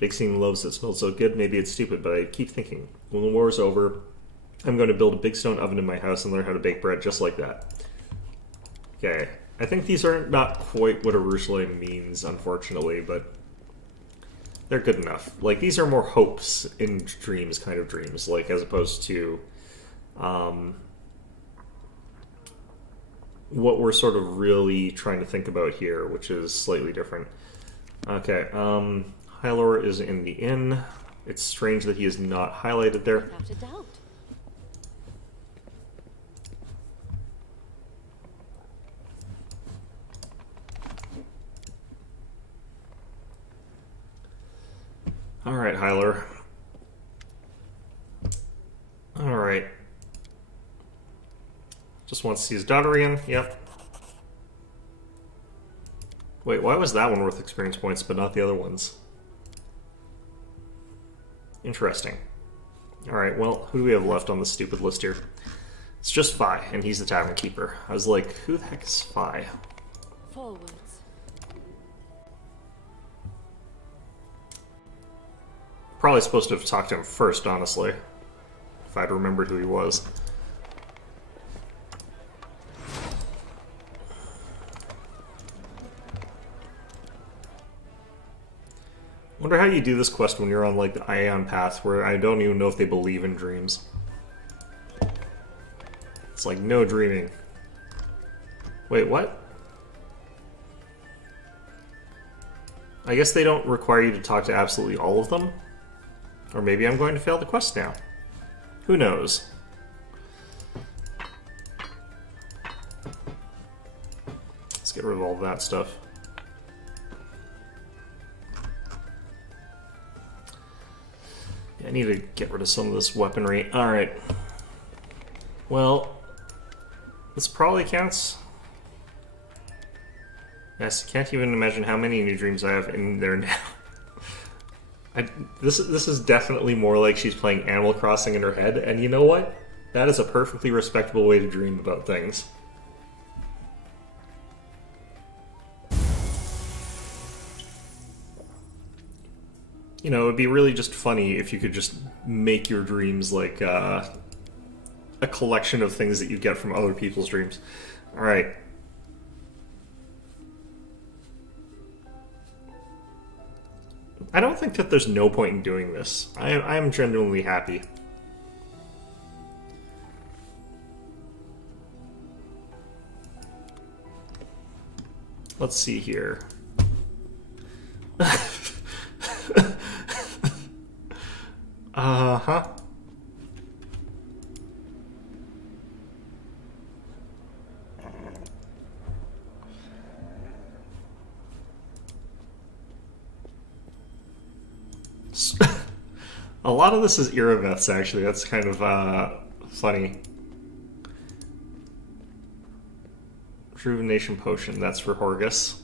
Big seeing loaves that smelled so good, maybe it's stupid, but I keep thinking, when the war's over, I'm going to build a big stone oven in my house and learn how to bake bread just like that. Okay, I think these are not quite what Arushale means, unfortunately, but they're good enough. Like, these are more hopes in dreams, kind of dreams, like, as opposed to, what we're sort of really trying to think about here, which is slightly different. Okay, Hylor is in the inn. It's strange that he is not highlighted there. Without a doubt. Alright, Hylor. Alright. Just wants to see his daughter again. Yep. Wait, why was that one worth experience points, but not the other ones? Interesting. Alright, well, who do we have left on the stupid list here? It's just Fi, and he's the Tavern Keeper. I was like, who the heck is Fi? Forwards. Probably supposed to have talked to him first, honestly. If I'd remembered who he was. Wonder how you do this quest when you're on, like, the Ion path, where I don't even know if they believe in dreams. It's like, no dreaming. Wait, what? I guess they don't require you to talk to absolutely all of them? Or maybe I'm going to fail the quest now. Who knows? Let's get rid of all of that stuff. I need to get rid of some of this weaponry. Alright. Well, this probably counts. Yes, I can't even imagine how many new dreams I have in there now. This is definitely more like she's playing Animal Crossing in her head, and you know what? That is a perfectly respectable way to dream about things. You know, it'd be really just funny if you could just make your dreams like a collection of things that you get from other people's dreams. Alright. I don't think that there's no point in doing this. I am genuinely happy. Let's see here. Uh-huh. A lot of this is Iraveth's, actually. That's kind of funny. Rejuvenation Potion, that's for Horgus.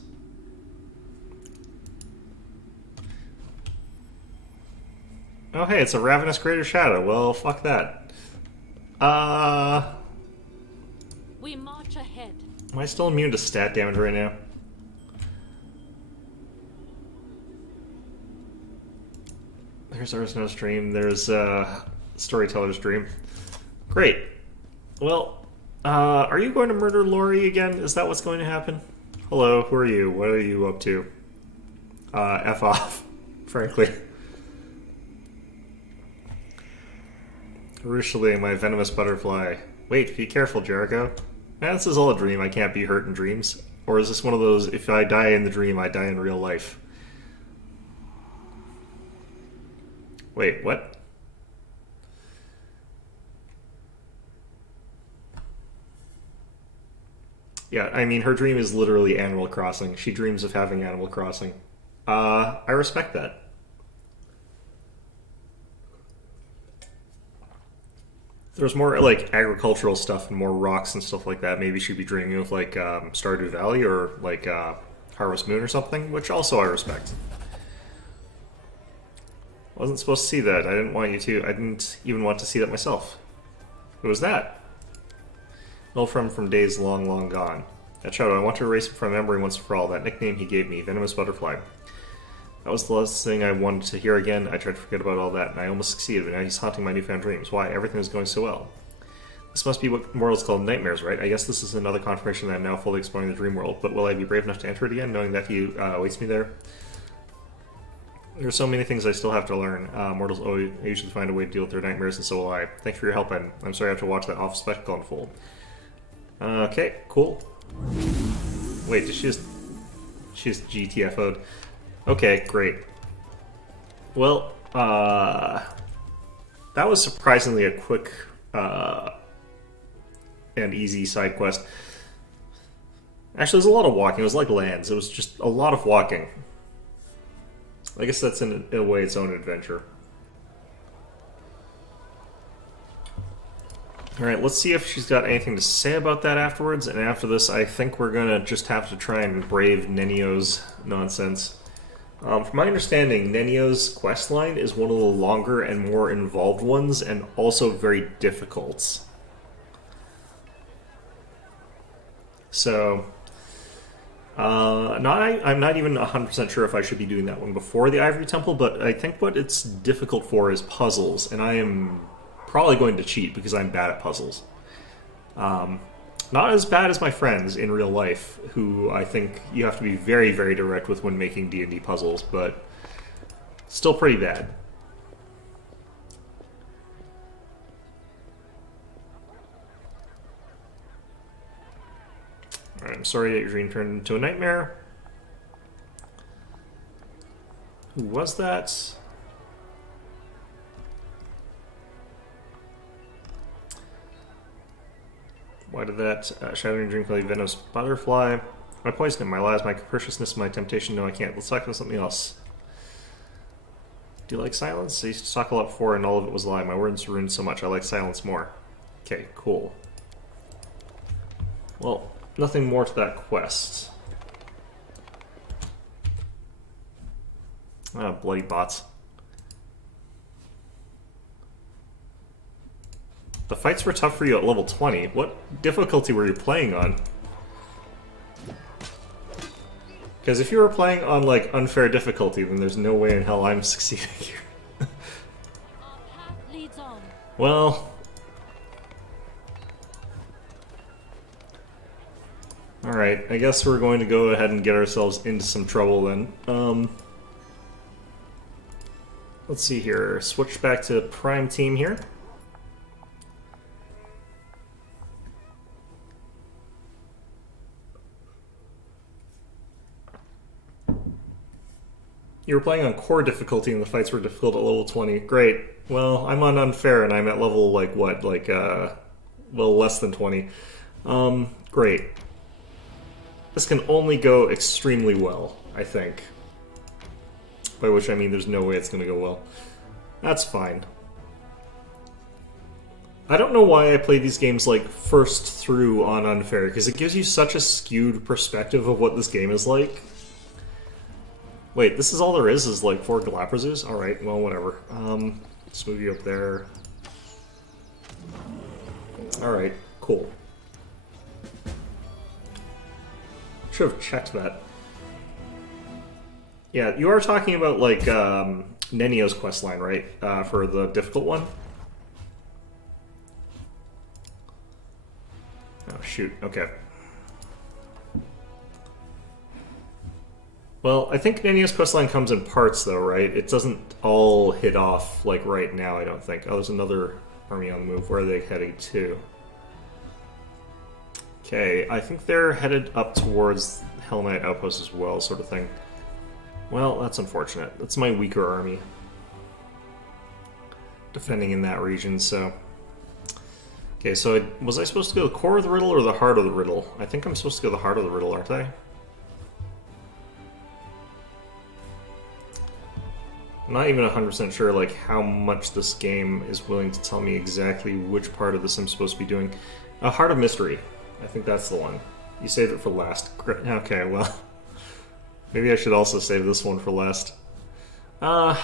Oh hey, it's a Ravenous Greater Shadow. Well, fuck that. We march ahead. Am I still immune to stat damage right now? There's Arseno's dream, there's Storyteller's dream. Great. Well, are you going to murder Lori again? Is that what's going to happen? Hello, who are you? What are you up to? F off, frankly. Rushly, my venomous butterfly. Wait, be careful, Jericho. Man, this is all a dream. I can't be hurt in dreams. Or is this one of those, if I die in the dream, I die in real life? Wait, what? Yeah, I mean, her dream is literally Animal Crossing. She dreams of having Animal Crossing. I respect that. If there's more, like, agricultural stuff and more rocks and stuff like that, maybe she'd be dreaming of, like, Stardew Valley or, like, Harvest Moon or something, which also I respect. Wasn't supposed to see that. I didn't want you to. I didn't even want to see that myself. Who was that? An old friend from days long, long gone. That shadow, I want to erase him from memory once and for all. That nickname he gave me, Venomous Butterfly. That was the last thing I wanted to hear again. I tried to forget about all that, and I almost succeeded, but now he's haunting my newfound dreams. Why? Everything is going so well. This must be what mortals call nightmares, right? I guess this is another confirmation that I'm now fully exploring the dream world, but will I be brave enough to enter it again, knowing that he awaits me there? There's so many things I still have to learn. Mortals always usually find a way to deal with their nightmares, and so will I. Thanks for your help, and I'm sorry I have to watch that awful spectacle unfold. Okay, cool. Wait, did she just GTFO'd? Okay, great. Well, that was surprisingly a quick and easy side quest. Actually, there's a lot of walking. It was like Lands. It was just a lot of walking. I guess that's in a way its own adventure. Alright, let's see if she's got anything to say about that afterwards, and after this I think we're gonna just have to try and brave Nenio's nonsense. From my understanding, Nenio's questline is one of the longer and more involved ones, and also very difficult. So, I'm not even 100% sure if I should be doing that one before the Ivory Temple, but I think what it's difficult for is puzzles, and I am probably going to cheat because I'm bad at puzzles. Not as bad as my friends in real life, who I think you have to be very, very direct with when making D&D puzzles, but still pretty bad. Alright, I'm sorry that your dream turned into a nightmare. Who was that? Why did that shattering dream call you venomous butterfly? My poison, my lies, my capriciousness, my temptation. No, I can't. Let's talk about something else. Do you like silence? I used to talk a lot before, and all of it was a lie. My words ruined so much. I like silence more. Okay, cool. Well, nothing more to that quest. Ah, bloody bots. The fights were tough for you at level 20. What difficulty were you playing on? Because if you were playing on, like, unfair difficulty, then there's no way in hell I'm succeeding here. Our path leads on. Well... Alright, I guess we're going to go ahead and get ourselves into some trouble then. Let's see here. Switch back to Prime Team here. You were playing on core difficulty and the fights were difficult at level 20. Great. Well, I'm on unfair and I'm at level, like, what? Like, well, less than 20. Great. This can only go extremely well, I think. By which I mean there's no way it's going to go well. That's fine. I don't know why I play these games, like, first through on unfair, because it gives you such a skewed perspective of what this game is like. Wait, this is all there is like 4 Galapazoos? Alright, well, whatever. Let's move you up there. Alright, cool. Should have checked that. Yeah, you are talking about, like, Nenio's questline, right? For the difficult one? Oh, shoot. Okay. Well, I think Nenio's questline comes in parts, though, right? It doesn't all hit off, like, right now, I don't think. Oh, there's another army on the move. Where are they heading to? Okay, I think they're headed up towards Hell Knight Outpost as well, sort of thing. Well, that's unfortunate. That's my weaker army. Defending in that region, so... Okay, so was I supposed to go the core of the riddle or the heart of the riddle? I think I'm supposed to go the heart of the riddle, aren't I? I'm not even 100% sure, like, how much this game is willing to tell me exactly which part of this I'm supposed to be doing. Heart of Mystery. I think that's the one. You saved it for last. Okay, well... Maybe I should also save this one for last. Yeah,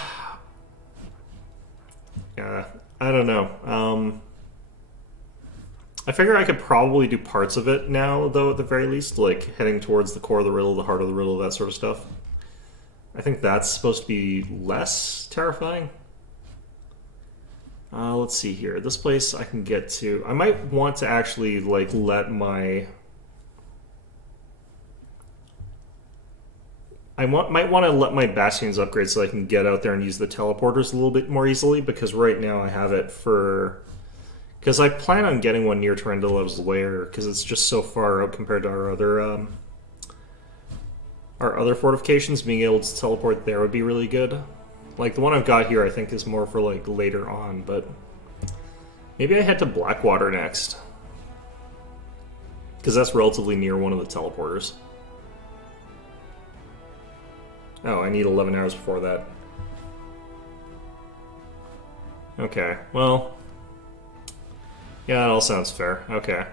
I don't know. I figure I could probably do parts of it now, though, at the very least. Like, heading towards the core of the riddle, the heart of the riddle, that sort of stuff. I think that's supposed to be less terrifying. Let's see here. This place I can get to. I might want to actually, like, let my... might want to let my bastions upgrade so I can get out there and use the teleporters a little bit more easily, because right now I have it for Because I plan on getting one near Tarandulav's lair, because it's just so far out compared to our other fortifications. Being able to teleport there would be really good. Like, the one I've got here I think is more for, like, later on, but... Maybe I head to Blackwater next. Because that's relatively near one of the teleporters. Oh, I need 11 hours before that. Okay, well... Yeah, that all sounds fair. Okay.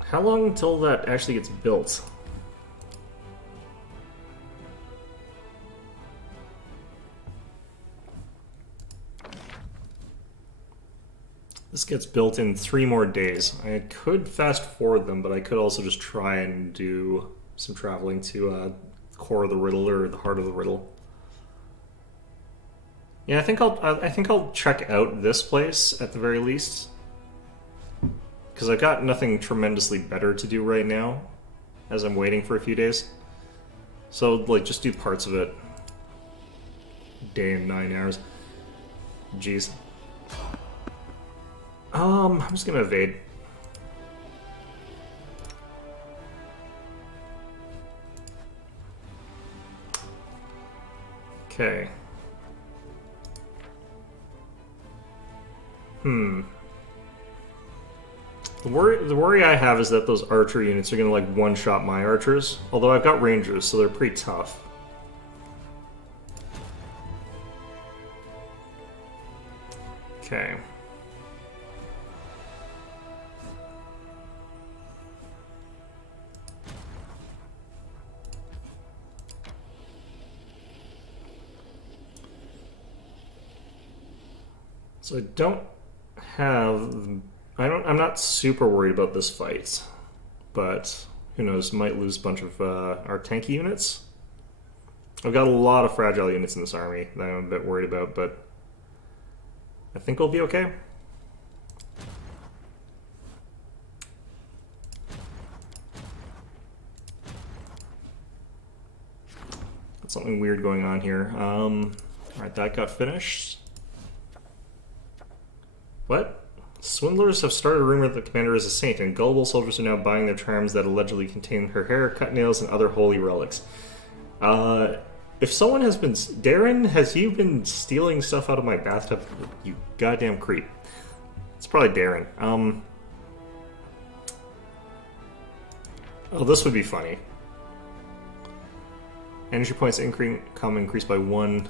How long until that actually gets built? This gets built in 3 more days. I could fast forward them, but I could also just try and do some traveling to Core of the Riddle or the Heart of the Riddle. Yeah, I think I'll check out this place at the very least, because I've got nothing tremendously better to do right now, as I'm waiting for a few days. So, like, just do parts of it. Day and 9 hours. Jeez. I'm just gonna evade. Okay. The worry I have is that those archer units are gonna, like, one-shot my archers. Although I've got rangers, so they're pretty tough. Okay. So I'm not super worried about this fight, but who knows, might lose a bunch of our tanky units. I've got a lot of fragile units in this army that I'm a bit worried about, but I think we'll be okay. Got something weird going on here. Alright, that got finished. What? Swindlers have started a rumor that the commander is a saint, and gullible soldiers are now buying their charms that allegedly contain her hair, cut nails, and other holy relics. If someone has been... Darren, has you been stealing stuff out of my bathtub? You goddamn creep. It's probably Darren. Oh, this would be funny. Energy points increase by 1.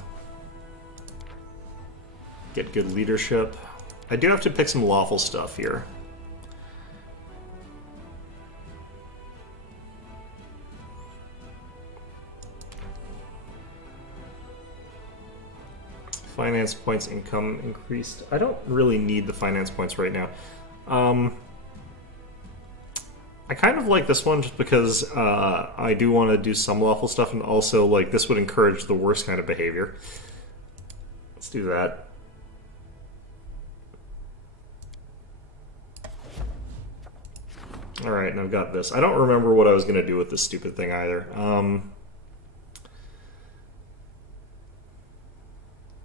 Get good leadership. I do have to pick some lawful stuff here. Finance points income increased. I don't really need the finance points right now. I kind of like this one just because I do want to do some lawful stuff, and also, like, this would encourage the worst kind of behavior. Let's do that. Alright, and I've got this. I don't remember what I was going to do with this stupid thing either.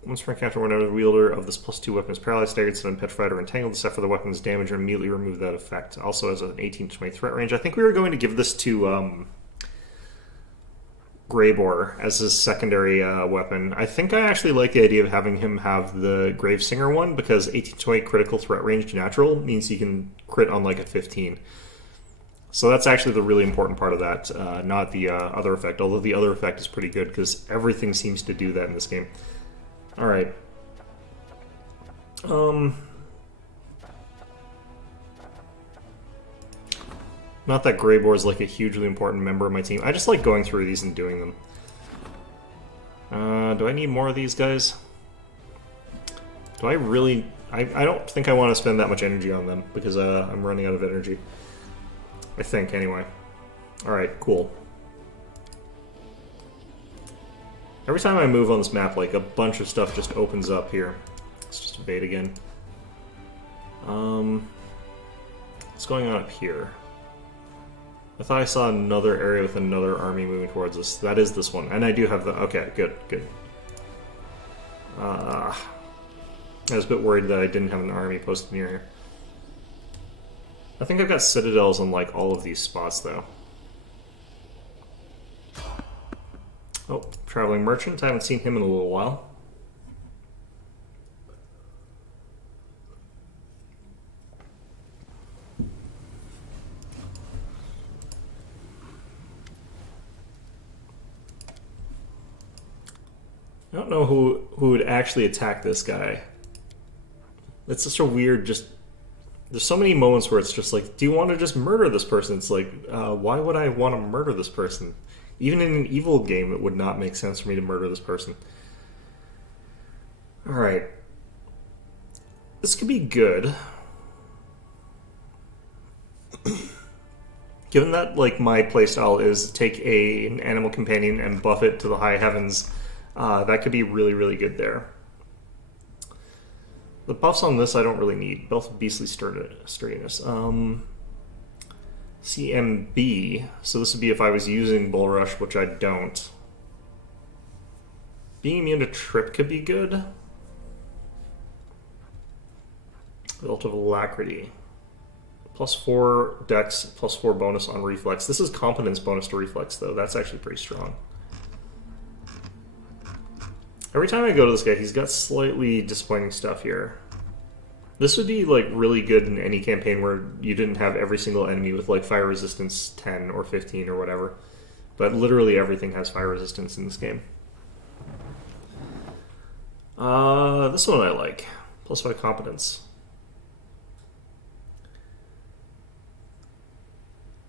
Once per encounter, whenever the wielder of this +2 weapon is paralyzed, staggered, stunned, petrified, or entangled, except for the weapon's damage, or immediately remove that effect. Also has an 18 to 20 threat range. I think we were going to give this to Greybore as his secondary weapon. I think I actually like the idea of having him have the Gravesinger one, because 18 to 20 critical threat range natural means he can crit on, like, a 15. So that's actually the really important part of that, not the other effect, although the other effect is pretty good, because everything seems to do that in this game. Alright. Not that Greybore is, like, a hugely important member of my team. I just like going through these and doing them. Do I need more of these guys? Do I really... I don't think I want to spend that much energy on them, because I'm running out of energy. I think, anyway. Alright, cool. Every time I move on this map, like, a bunch of stuff just opens up here. Let's just evade again. What's going on up here? I thought I saw another area with another army moving towards us. That is this one. And I do have the... Okay, good, good. I was a bit worried that I didn't have an army posted near here. I think I've got citadels on like all of these spots though. Oh, traveling merchant. I haven't seen him in a little while. I don't know who would actually attack this guy. It's such a weird, just... There's so many moments where it's just like, do you want to just murder this person? It's like, why would I want to murder this person? Even in an evil game, it would not make sense for me to murder this person. Alright. This could be good. Given that, like, my playstyle is take an animal companion and buff it to the high heavens, that could be really, really good there. The buffs on this I don't really need. Both beastly sturdiness. CMB. So this would be if I was using Bull Rush, which I don't. Being immune to trip could be good. Relative alacrity. +4 dex, +4 bonus on reflex. This is competence bonus to reflex, though. That's actually pretty strong. Every time I go to this guy, he's got slightly disappointing stuff here. This would be, like, really good in any campaign where you didn't have every single enemy with, like, fire resistance 10 or 15 or whatever. But literally everything has fire resistance in this game. This one I like. +5 competence.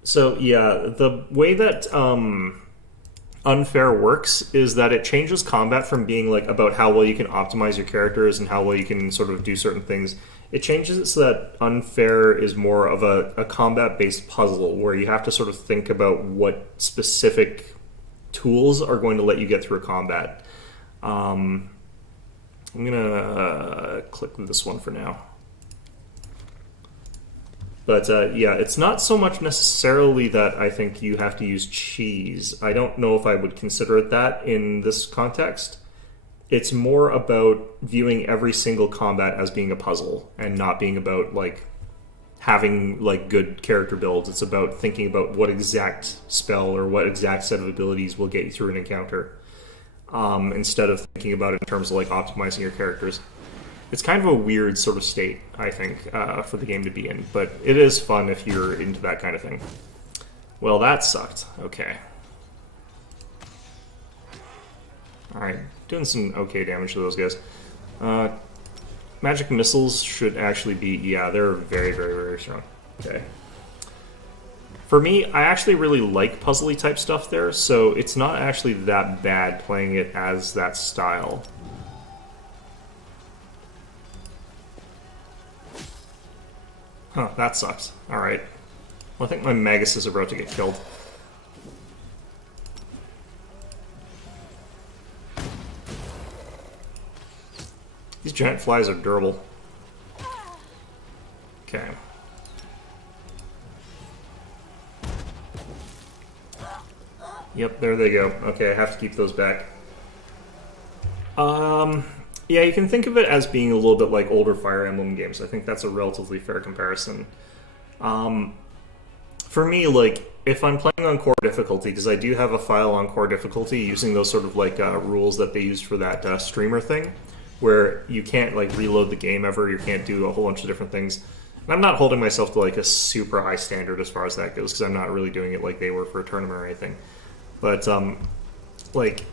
So, yeah, the way that Unfair works is that it changes combat from being like about how well you can optimize your characters and how well you can sort of do certain things. It changes it so that Unfair is more of a combat-based puzzle where you have to sort of think about what specific tools are going to let you get through a combat. I'm gonna click this one for now. But yeah, it's not so much necessarily that I think you have to use cheese. I don't know if I would consider it that in this context. It's more about viewing every single combat as being a puzzle and not being about like having like good character builds. It's about thinking about what exact spell or what exact set of abilities will get you through an encounter, instead of thinking about it in terms of like optimizing your characters. It's kind of a weird sort of state, I think, for the game to be in, but it is fun if you're into that kind of thing. Well, that sucked. Okay. Alright, doing some okay damage to those guys. Magic missiles should actually be, yeah, they're very, very, very strong. Okay. For me, I actually really like puzzly type stuff there, so it's not actually that bad playing it as that style. Huh, that sucks. Alright. Well, I think my Magus is about to get killed. These giant flies are durable. Okay. Yep, there they go. Okay, I have to keep those back. Yeah, you can think of it as being a little bit like older Fire Emblem games. I think that's a relatively fair comparison. For me, like, if I'm playing on core difficulty, because I do have a file on core difficulty using those sort of like rules that they used for that streamer thing, where you can't like reload the game ever, you can't do a whole bunch of different things. And I'm not holding myself to like a super high standard as far as that goes, because I'm not really doing it like they were for a tournament or anything. But, like...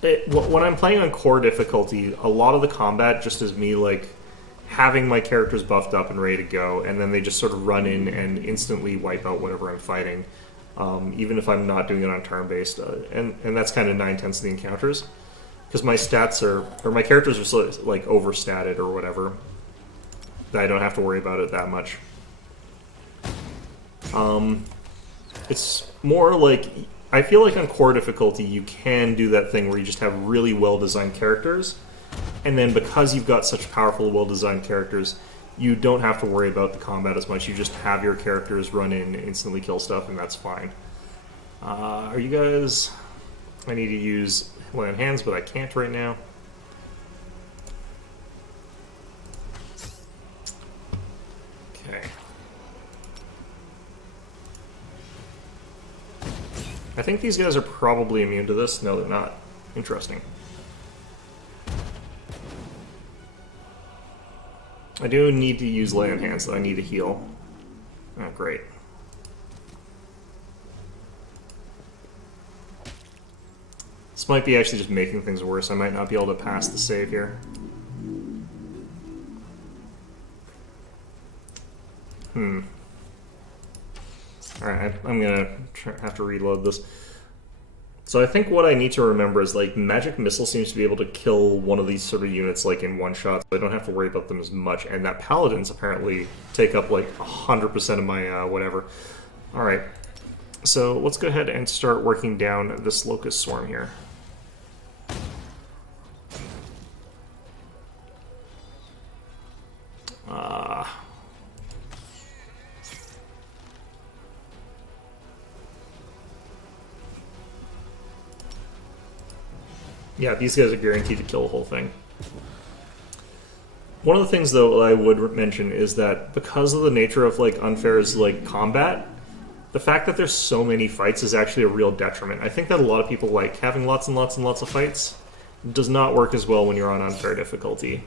when I'm playing on core difficulty, a lot of the combat just is me, like, having my characters buffed up and ready to go, and then they just sort of run in and instantly wipe out whatever I'm fighting, even if I'm not doing it on turn-based. And that's kind of 9/10 of the encounters, because my stats are, or my characters are so, like, overstated or whatever, that I don't have to worry about it that much. It's more like... I feel like on core difficulty, you can do that thing where you just have really well-designed characters, and then because you've got such powerful, well-designed characters, you don't have to worry about the combat as much. You just have your characters run in, instantly kill stuff, and that's fine. Are you guys... I need to use lay on hands, but I can't right now. Okay. I think these guys are probably immune to this. No, they're not. Interesting. I do need to use lay on hands, so I need to heal. Oh, great. This might be actually just making things worse. I might not be able to pass the save here. Alright, I'm gonna have to reload this. So I think what I need to remember is, like, Magic Missile seems to be able to kill one of these sort of units, like, in one shot, so I don't have to worry about them as much. And that Paladins apparently take up, like, 100% of my, whatever. Alright, so let's go ahead and start working down this Locust Swarm here. Yeah, these guys are guaranteed to kill the whole thing. One of the things, though, I would mention is that because of the nature of, like, Unfair's, like, combat, the fact that there's so many fights is actually a real detriment. I think that a lot of people like having lots and lots and lots of fights. It does not work as well when you're on Unfair difficulty.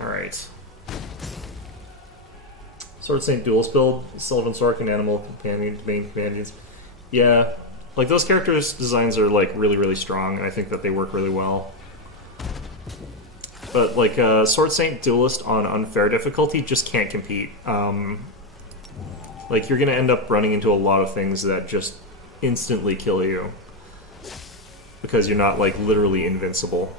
Alright. Sword Saint Duelist build, Sylvan Sork and Animal Companion, main companions. Yeah, like those characters' designs are like really, really strong, and I think that they work really well. But like Sword Saint Duelist on Unfair difficulty just can't compete. Like you're gonna end up running into a lot of things that just instantly kill you because you're not like literally invincible.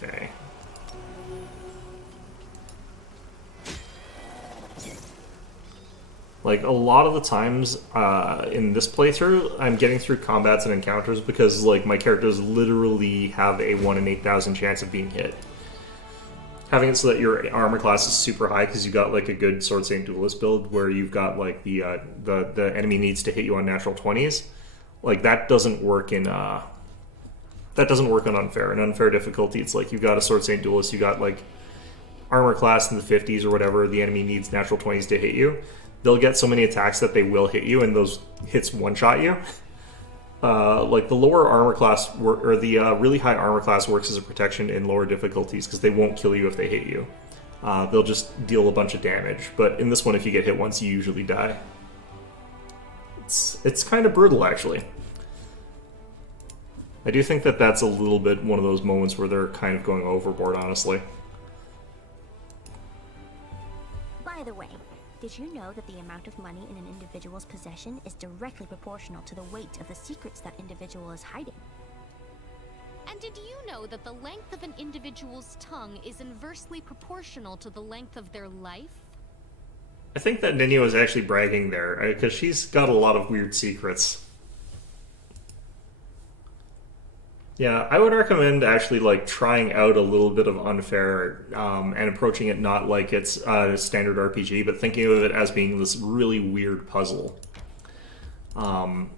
Okay. Like, a lot of the times in this playthrough, I'm getting through combats and encounters because, like, my characters literally have a 1 in 8,000 chance of being hit. Having it so that your armor class is super high because you got, like, a good Sword Saint Duelist build where you've got, like, the enemy needs to hit you on natural 20s. Like, that doesn't work in, that doesn't work on Unfair. In Unfair difficulty, it's like you've got a Sword Saint Duelist, you got, like, armor class in the 50s or whatever, the enemy needs natural 20s to hit you. They'll get so many attacks that they will hit you, and those hits one-shot you. Like, the lower armor class, or the really high armor class works as a protection in lower difficulties, because they won't kill you if they hit you. They'll just deal a bunch of damage. But in this one, if you get hit once, you usually die. It's kind of brutal, actually. I do think that that's a little bit one of those moments where they're kind of going overboard, honestly. By the way, did you know that the amount of money in an individual's possession is directly proportional to the weight of the secrets that individual is hiding? And did you know that the length of an individual's tongue is inversely proportional to the length of their life? I think that Ninja was actually bragging there, because she's got a lot of weird secrets. Yeah, I would recommend actually like trying out a little bit of Unfair and approaching it not like it's a standard RPG, but thinking of it as being this really weird puzzle. And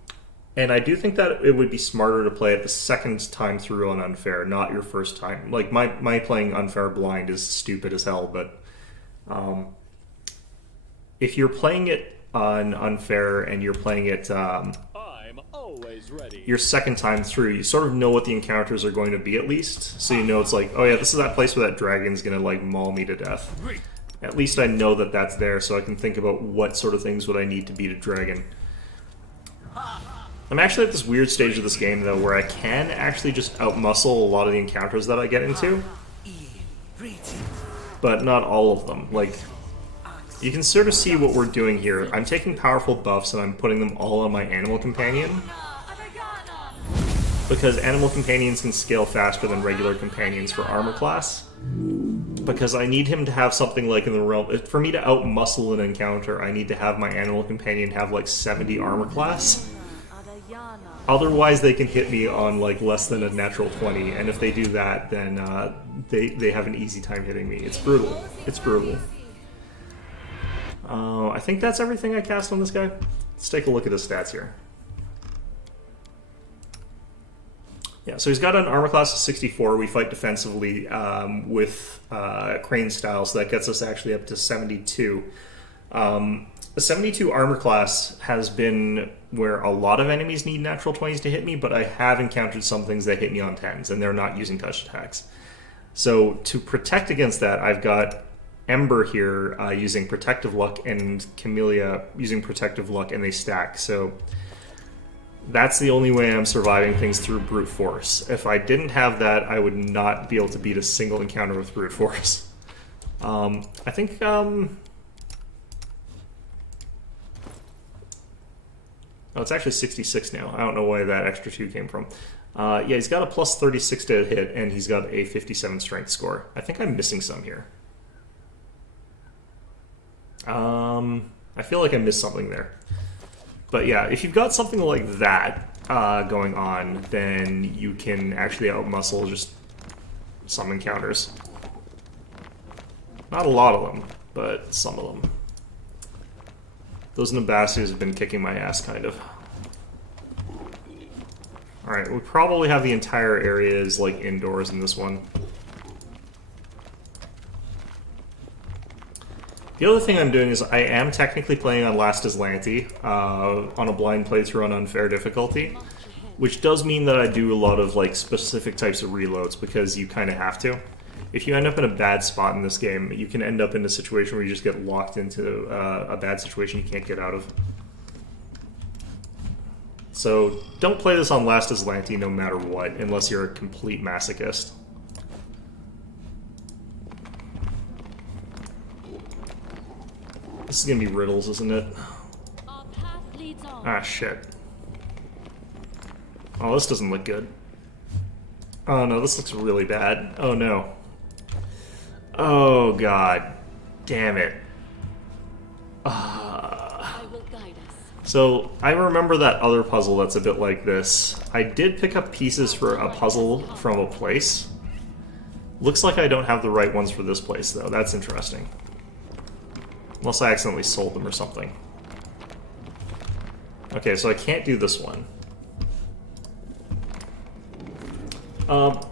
I do think that it would be smarter to play it the second time through on Unfair, not your first time. Like my playing Unfair blind is stupid as hell, but if you're playing it on Unfair and you're playing it Always ready. your second time through, you sort of know what the encounters are going to be at least. So you know it's like, oh yeah, this is that place where that dragon's gonna like maul me to death. At least I know that that's there, so I can think about what sort of things would I need to beat a dragon. I'm actually at this weird stage of this game though, where I can actually just outmuscle a lot of the encounters that I get into, but not all of them. Like, you can sort of see what we're doing here. I'm taking powerful buffs and I'm putting them all on my animal companion, because animal companions can scale faster than regular companions for armor class. Because I need him to have something like in the realm... For me to outmuscle an encounter, I need to have my animal companion have like 70 armor class. Otherwise, they can hit me on like less than a natural 20, and if they do that, then they have an easy time hitting me. It's brutal. It's brutal. I think that's everything I cast on this guy. Let's take a look at his stats here. Yeah, so he's got an armor class of 64. We fight defensively with Crane style, so that gets us actually up to 72. The 72 armor class has been where a lot of enemies need natural 20s to hit me, but I have encountered some things that hit me on 10s, and they're not using touch attacks. So to protect against that, I've got Ember here using Protective Luck and Camellia using Protective Luck, and they stack. So that's the only way I'm surviving things through Brute Force. If I didn't have that, I would not be able to beat a single encounter with Brute Force. I think... Oh, it's actually 66 now. I don't know why that extra 2 came from. Yeah, he's got a plus 36 to hit, and he's got a 57 strength score. I think I'm missing some here. I feel like I missed something there. But yeah, if you've got something like that going on, then you can actually outmuscle just some encounters. Not a lot of them, but some of them. Those Nabasius have been kicking my ass, kind of. Alright, we probably have the entire areas, like, indoors in this one. The other thing I'm doing is I am technically playing on Last Azlanti, on a blind playthrough on unfair difficulty, which does mean that I do a lot of, like, specific types of reloads, because you kind of have to. If you end up in a bad spot in this game, you can end up in a situation where you just get locked into a bad situation you can't get out of. So don't play this on Last Azlanti no matter what, unless you're a complete masochist. This is gonna be riddles, isn't it? Our path leads on. Ah, shit. Oh, this doesn't look good. Oh no, this looks really bad. Oh no. Oh god. Damn it. I will guide us. So, I remember that other puzzle that's a bit like this. I did pick up pieces for a puzzle from a place. Looks like I don't have the right ones for this place, though. That's interesting. Unless I accidentally sold them or something. Okay, so I can't do this one.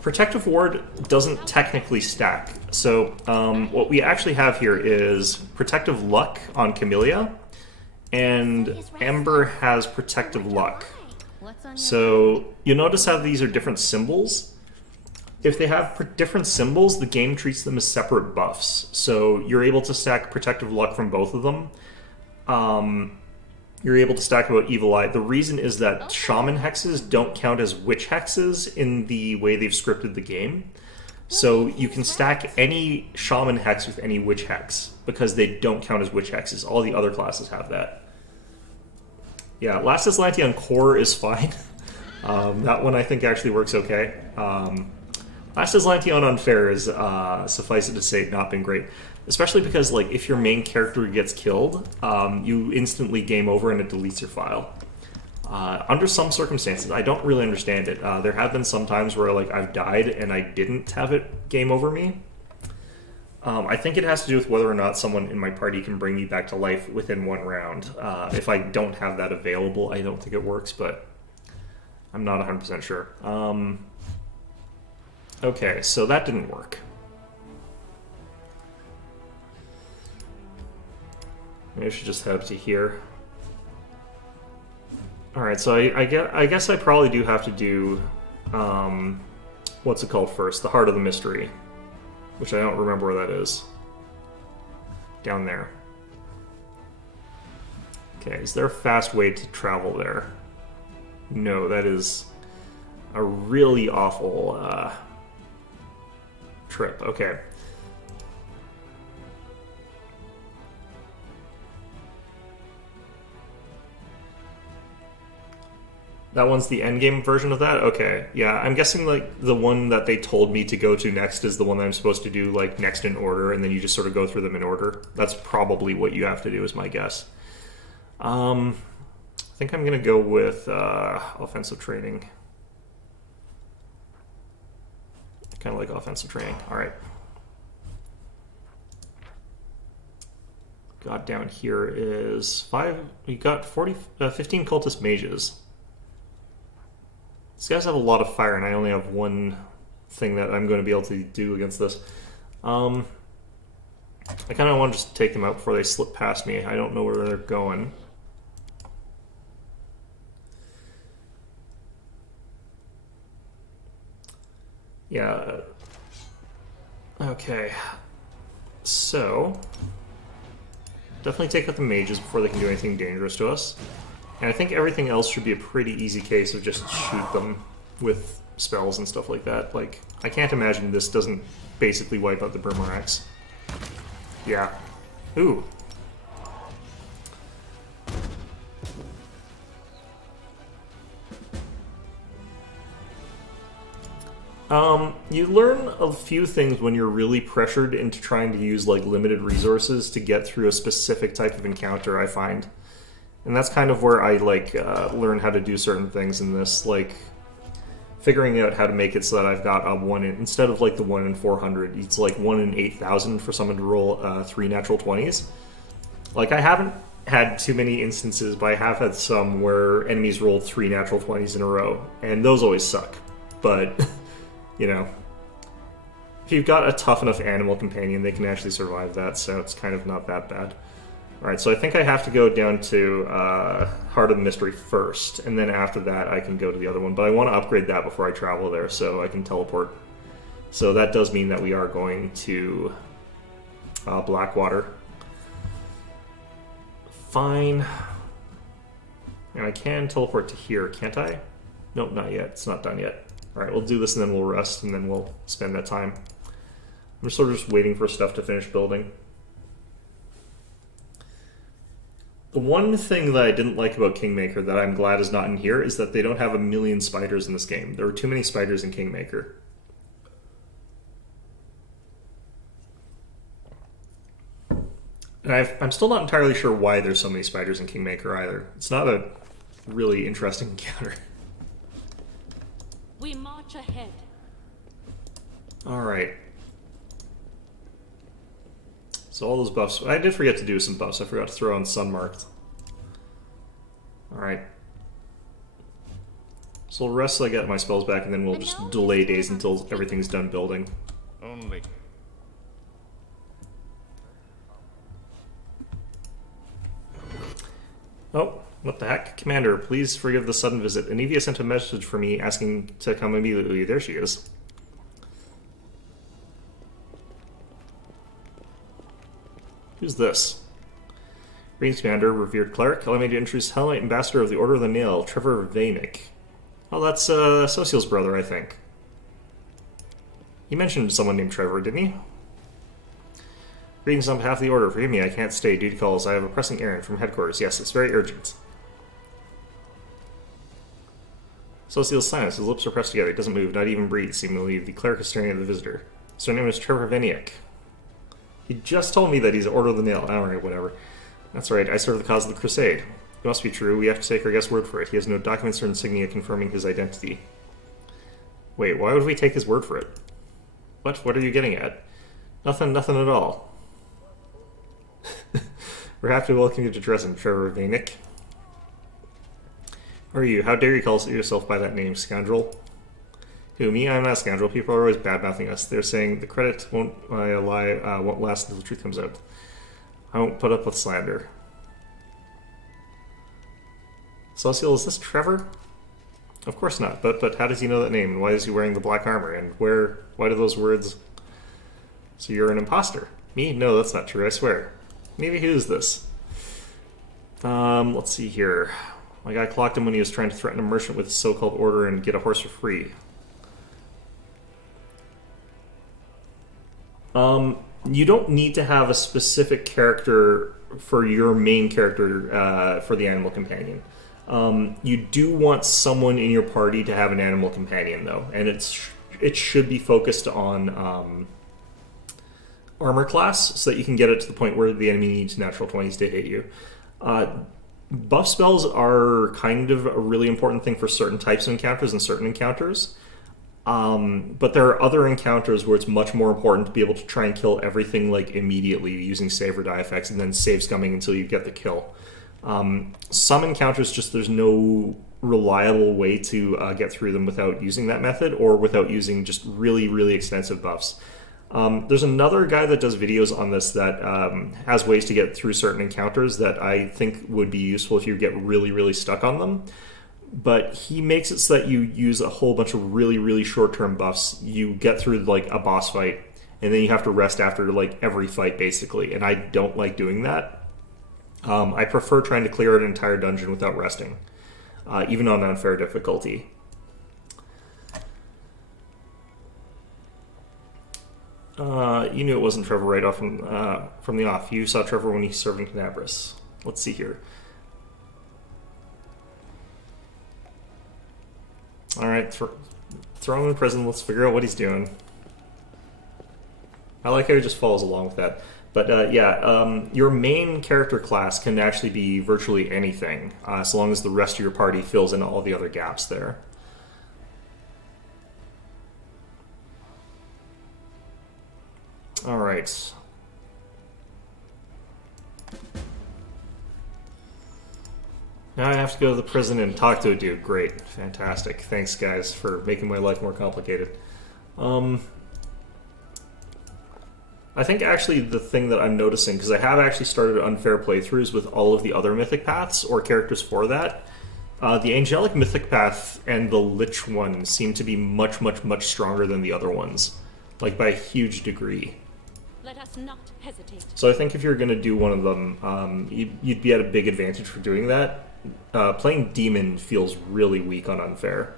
Protective Ward doesn't technically stack. So, what we actually have here is Protective Luck on Camellia, and Ember has Protective Luck. So, you'll notice how these are different symbols. If they have different symbols, the game treats them as separate buffs. So, you're able to stack Protective Luck from both of them. You're able to stack about Evil Eye. The reason is that Shaman Hexes don't count as Witch Hexes in the way they've scripted the game. So you can stack any Shaman Hex with any Witch Hex, because they don't count as Witch Hexes. All the other classes have that. Yeah, Last Azlanti on Core is fine. That one I think actually works okay. Last Azlanti on Unfair is, suffice it to say, not been great. Especially because, like, if your main character gets killed, you instantly game over and it deletes your file. Under some circumstances, I don't really understand it. There have been some times where, like, I've died and I didn't have it game over me. I think it has to do with whether or not someone in my party can bring me back to life within one round. If I don't have that available, I don't think it works, but I'm not 100% sure. Okay, so that didn't work. Maybe I should just head up to here. Alright, so I guess I probably do have to do, what's it called first? The Heart of the Mystery. Which I don't remember where that is. Down there. Okay, is there a fast way to travel there? No, that is a really awful, trip. Okay. That one's the endgame version of that? Okay, yeah, I'm guessing, like, the one that they told me to go to next is the one that I'm supposed to do, like, next in order, and then you just sort of go through them in order. That's probably what you have to do, is my guess. think I'm going to go with offensive training. I kind of like offensive training. All right. Got down here is 5. We got 15 Cultist Mages. These guys have a lot of fire, and I only have one thing that I'm going to be able to do against this. I kind of want to just take them out before they slip past me. I don't know where they're going. Yeah. Okay. So, definitely take out the mages before they can do anything dangerous to us. And I think everything else should be a pretty easy case of just shoot them with spells and stuff like that. Like, I can't imagine this doesn't basically wipe out the boomerangs. Yeah. Ooh. You learn a few things when you're really pressured into trying to use like limited resources to get through a specific type of encounter, I find. And that's kind of where I like learn how to do certain things in this, like figuring out how to make it so that I've got a 1 in, instead of like the 1 in 400, it's like 1 in 8,000 for someone to roll 3 natural 20s. Like, I haven't had too many instances, but I have had some where enemies rolled 3 natural 20s in a row, and those always suck. But, you know, if you've got a tough enough animal companion, they can actually survive that, so it's kind of not that bad. Alright, so I think I have to go down to Heart of the Mystery first, and then after that I can go to the other one. But I want to upgrade that before I travel there, so I can teleport. So that does mean that we are going to Blackwater. Fine. And I can teleport to here, can't I? Nope, not yet. It's not done yet. Alright, we'll do this and then we'll rest, and then we'll spend that time. I'm sort of just waiting for stuff to finish building. The one thing that I didn't like about Kingmaker that I'm glad is not in here is that they don't have a million spiders in this game. There were too many spiders in Kingmaker. And I'm still not entirely sure why there's so many spiders in Kingmaker either. It's not a really interesting encounter. We march ahead. Alright. So all those buffs... I did forget to do some buffs. I forgot to throw on Sunmarked. Alright. So we'll rest till I get my spells back, and then we'll just delay days until everything's done building. Only. Oh, what the heck? Commander, please forgive the sudden visit. Anivia sent a message for me asking to come immediately. There she is. Who's this? Greetings, Commander, revered cleric. Allow me to introduce Hell Knight Ambassador of the Order of the Nail, Trevor Vainick. Oh, that's Social's brother, I think. He mentioned someone named Trevor, didn't he? Greetings on behalf of the Order. Forgive me, I can't stay. Duty calls. I have a pressing errand from headquarters. Yes, it's very urgent. Social's silence. His lips are pressed together. He doesn't move, not even breathe. Seemingly, the cleric is staring at the visitor. His name is Trevor Vainick. He just told me that he's Order of the Nail. Alright, whatever. That's right, I serve the cause of the Crusade. It must be true. We have to take our guest's word for it. He has no documents or insignia confirming his identity. Wait, why would we take his word for it? What? What are you getting at? Nothing at all. We're happy to welcome you to Dresden, Trevor Vainick. Who are you? How dare you call yourself by that name, scoundrel? Who, me? I'm not a scoundrel. People are always bad-mouthing us. They're saying the credit won't last until the truth comes out. I won't put up with slander. Social, is this Trevor? Of course not, but how does he know that name, and why is he wearing the black armor, and why do those words... So you're an imposter? Me? No, that's not true, I swear. Maybe who's this? Let's see here. My guy clocked him when he was trying to threaten a merchant with his so-called order and get a horse for free. You don't need to have a specific character for your main character for the animal companion. You do want someone in your party to have an animal companion, though, and it should be focused on armor class, so that you can get it to the point where the enemy needs natural 20s to hit you. buff spells are kind of a really important thing for certain types of encounters and certain encounters. But there are other encounters where it's much more important to be able to try and kill everything like immediately using save or die effects and then save scumming until you get the kill. Some encounters just there's no reliable way to get through them without using that method or without using just really, really extensive buffs. There's another guy that does videos on this that has ways to get through certain encounters that I think would be useful if you get really, really stuck on them. But he makes it so that you use a whole bunch of really, really short-term buffs. You get through like a boss fight, and then you have to rest after like every fight, basically. And I don't like doing that. I prefer trying to clear an entire dungeon without resting, even on unfair difficulty. You knew it wasn't Trevor right off from the off. You saw Trevor when he served in Canabris. Let's see here. Alright, throw him in prison. Let's figure out what he's doing. I like how he just follows along with that. But your main character class can actually be virtually anything, as long as the rest of your party fills in all the other gaps there. Alright. Now I have to go to the prison and talk to a dude. Great. Fantastic. Thanks, guys, for making my life more complicated. I think actually the thing that I'm noticing, because I have actually started unfair playthroughs with all of the other mythic paths or characters for that, the angelic mythic path and the lich one seem to be much, much, much stronger than the other ones. Like by a huge degree. Let us not hesitate. So I think if you're going to do one of them, you'd be at a big advantage for doing that. Playing Demon feels really weak on Unfair.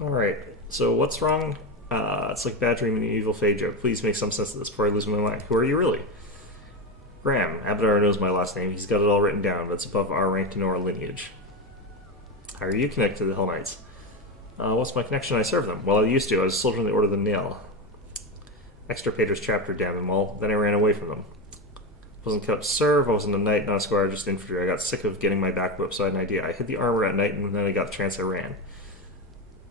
Alright, so what's wrong? It's like bad dream and an evil fade joke. Please make some sense of this before I lose my mind. Who are you really? Graham. Abadar knows my last name. He's got it all written down, but it's above our rank to know our lineage. How are you connected to the Hell Knights? What's my connection? I serve them. Well, I used to. I was a soldier in the Order of the Nail. Extirpator's Chapter, damn them all. Then I ran away from them. Wasn't cut up to serve. I wasn't a knight, not a squire, just infantry. I got sick of getting my back whipped, so I had an idea. I hid the armor at night, and then I got the chance I ran.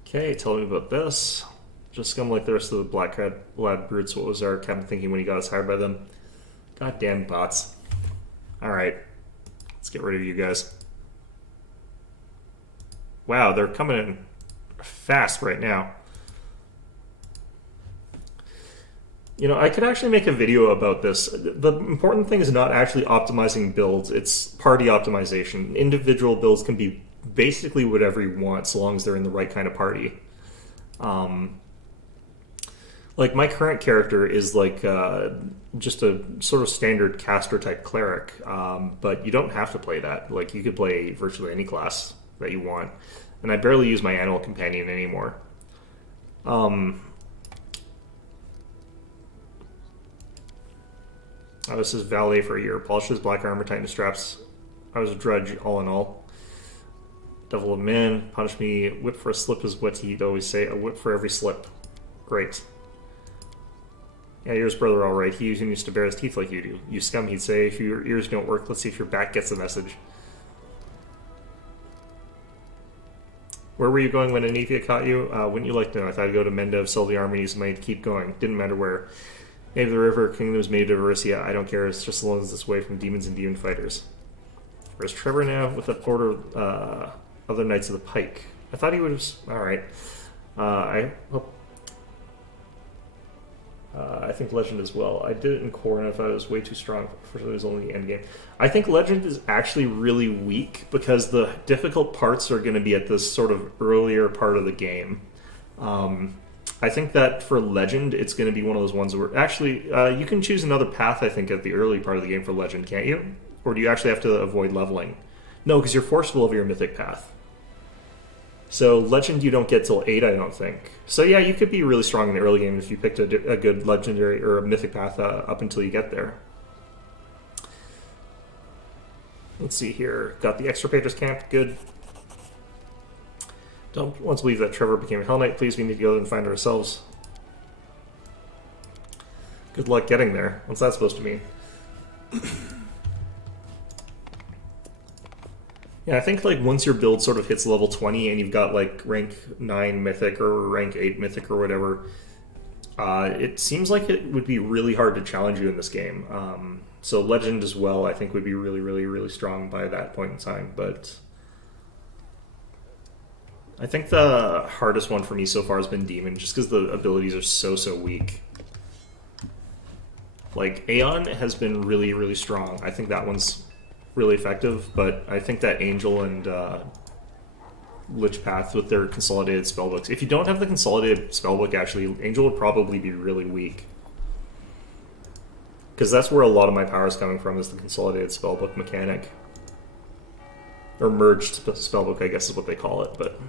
Okay, tell me about this. Just scum like the rest of the Black Lad brutes. What was our captain thinking when he got us hired by them? Goddamn bots. Alright. Let's get rid of you guys. Wow, they're coming in fast right now. You know, I could actually make a video about this. The important thing is not actually optimizing builds, it's party optimization. Individual builds can be basically whatever you want, so long as they're in the right kind of party. Like, my current character is like just a sort of standard caster type cleric, but you don't have to play that. Like, you could play virtually any class that you want. And I barely use my animal companion anymore. I was his valet for a year. Polished his black armor, tightened his straps. I was a drudge, all in all. Devil of man, punish me. Whip for a slip is what he'd always say. A whip for every slip. Great. Yeah, yours brother all right. He used to bare his teeth like you do. You scum, he'd say. If your ears don't work, let's see if your back gets the message. Where were you going when Anethia caught you? Wouldn't you like to know? I thought I'd go to Mendev, sell the armor, and use money to keep going. Didn't matter where. Maybe the river kingdoms made of Erissia. I don't care. It's just as long as it's away from demons and demon fighters. Where's Trevor now with the order other Knights of the Pike? I thought he would have... Alright. I hope... I think Legend as well. I did it in Core and I thought it was way too strong. Unfortunately, it was only the end game. I think Legend is actually really weak because the difficult parts are going to be at this sort of earlier part of the game. I think that for Legend, it's going to be one of those ones where... Actually, you can choose another path, I think, at the early part of the game for Legend, can't you? Or do you actually have to avoid leveling? No, because you're forced to level your Mythic path. So Legend you don't get till 8, I don't think. So yeah, you could be really strong in the early game if you picked a good Legendary or a Mythic path up until you get there. Let's see here. Got the Extirpator's Camp. Good. Don't want to believe that Trevor became a Hell Knight. Please, we need to go and find ourselves. Good luck getting there. What's that supposed to mean? Yeah, I think like once your build sort of hits level 20 and you've got like rank 9 mythic or rank 8 mythic or whatever, it seems like it would be really hard to challenge you in this game. So legend as well, I think, would be really, really, really strong by that point in time. But I think the hardest one for me so far has been demon, just because the abilities are so weak. Like Aeon has been really, really strong. I think that one's really effective, but I think that Angel and Lich Path with their consolidated spellbooks. If you don't have the consolidated spellbook, actually, Angel would probably be really weak. Because that's where a lot of my power is coming from, is the consolidated spellbook mechanic. Or merged spellbook, I guess is what they call it, but...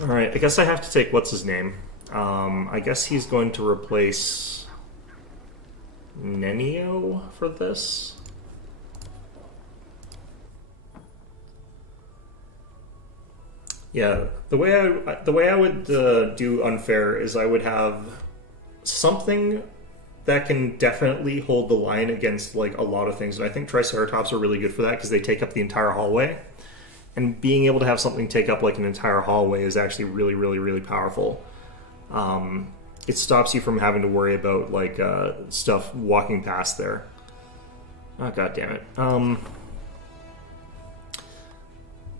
Alright, I guess I have to take what's his name. I guess he's going to replace Nenio for this. Yeah, the way I would do unfair is I would have something that can definitely hold the line against like a lot of things, and I think Triceratops are really good for that because they take up the entire hallway, and being able to have something take up like an entire hallway is actually really, really, really powerful. It stops you from having to worry about like stuff walking past there. Oh, god damn it.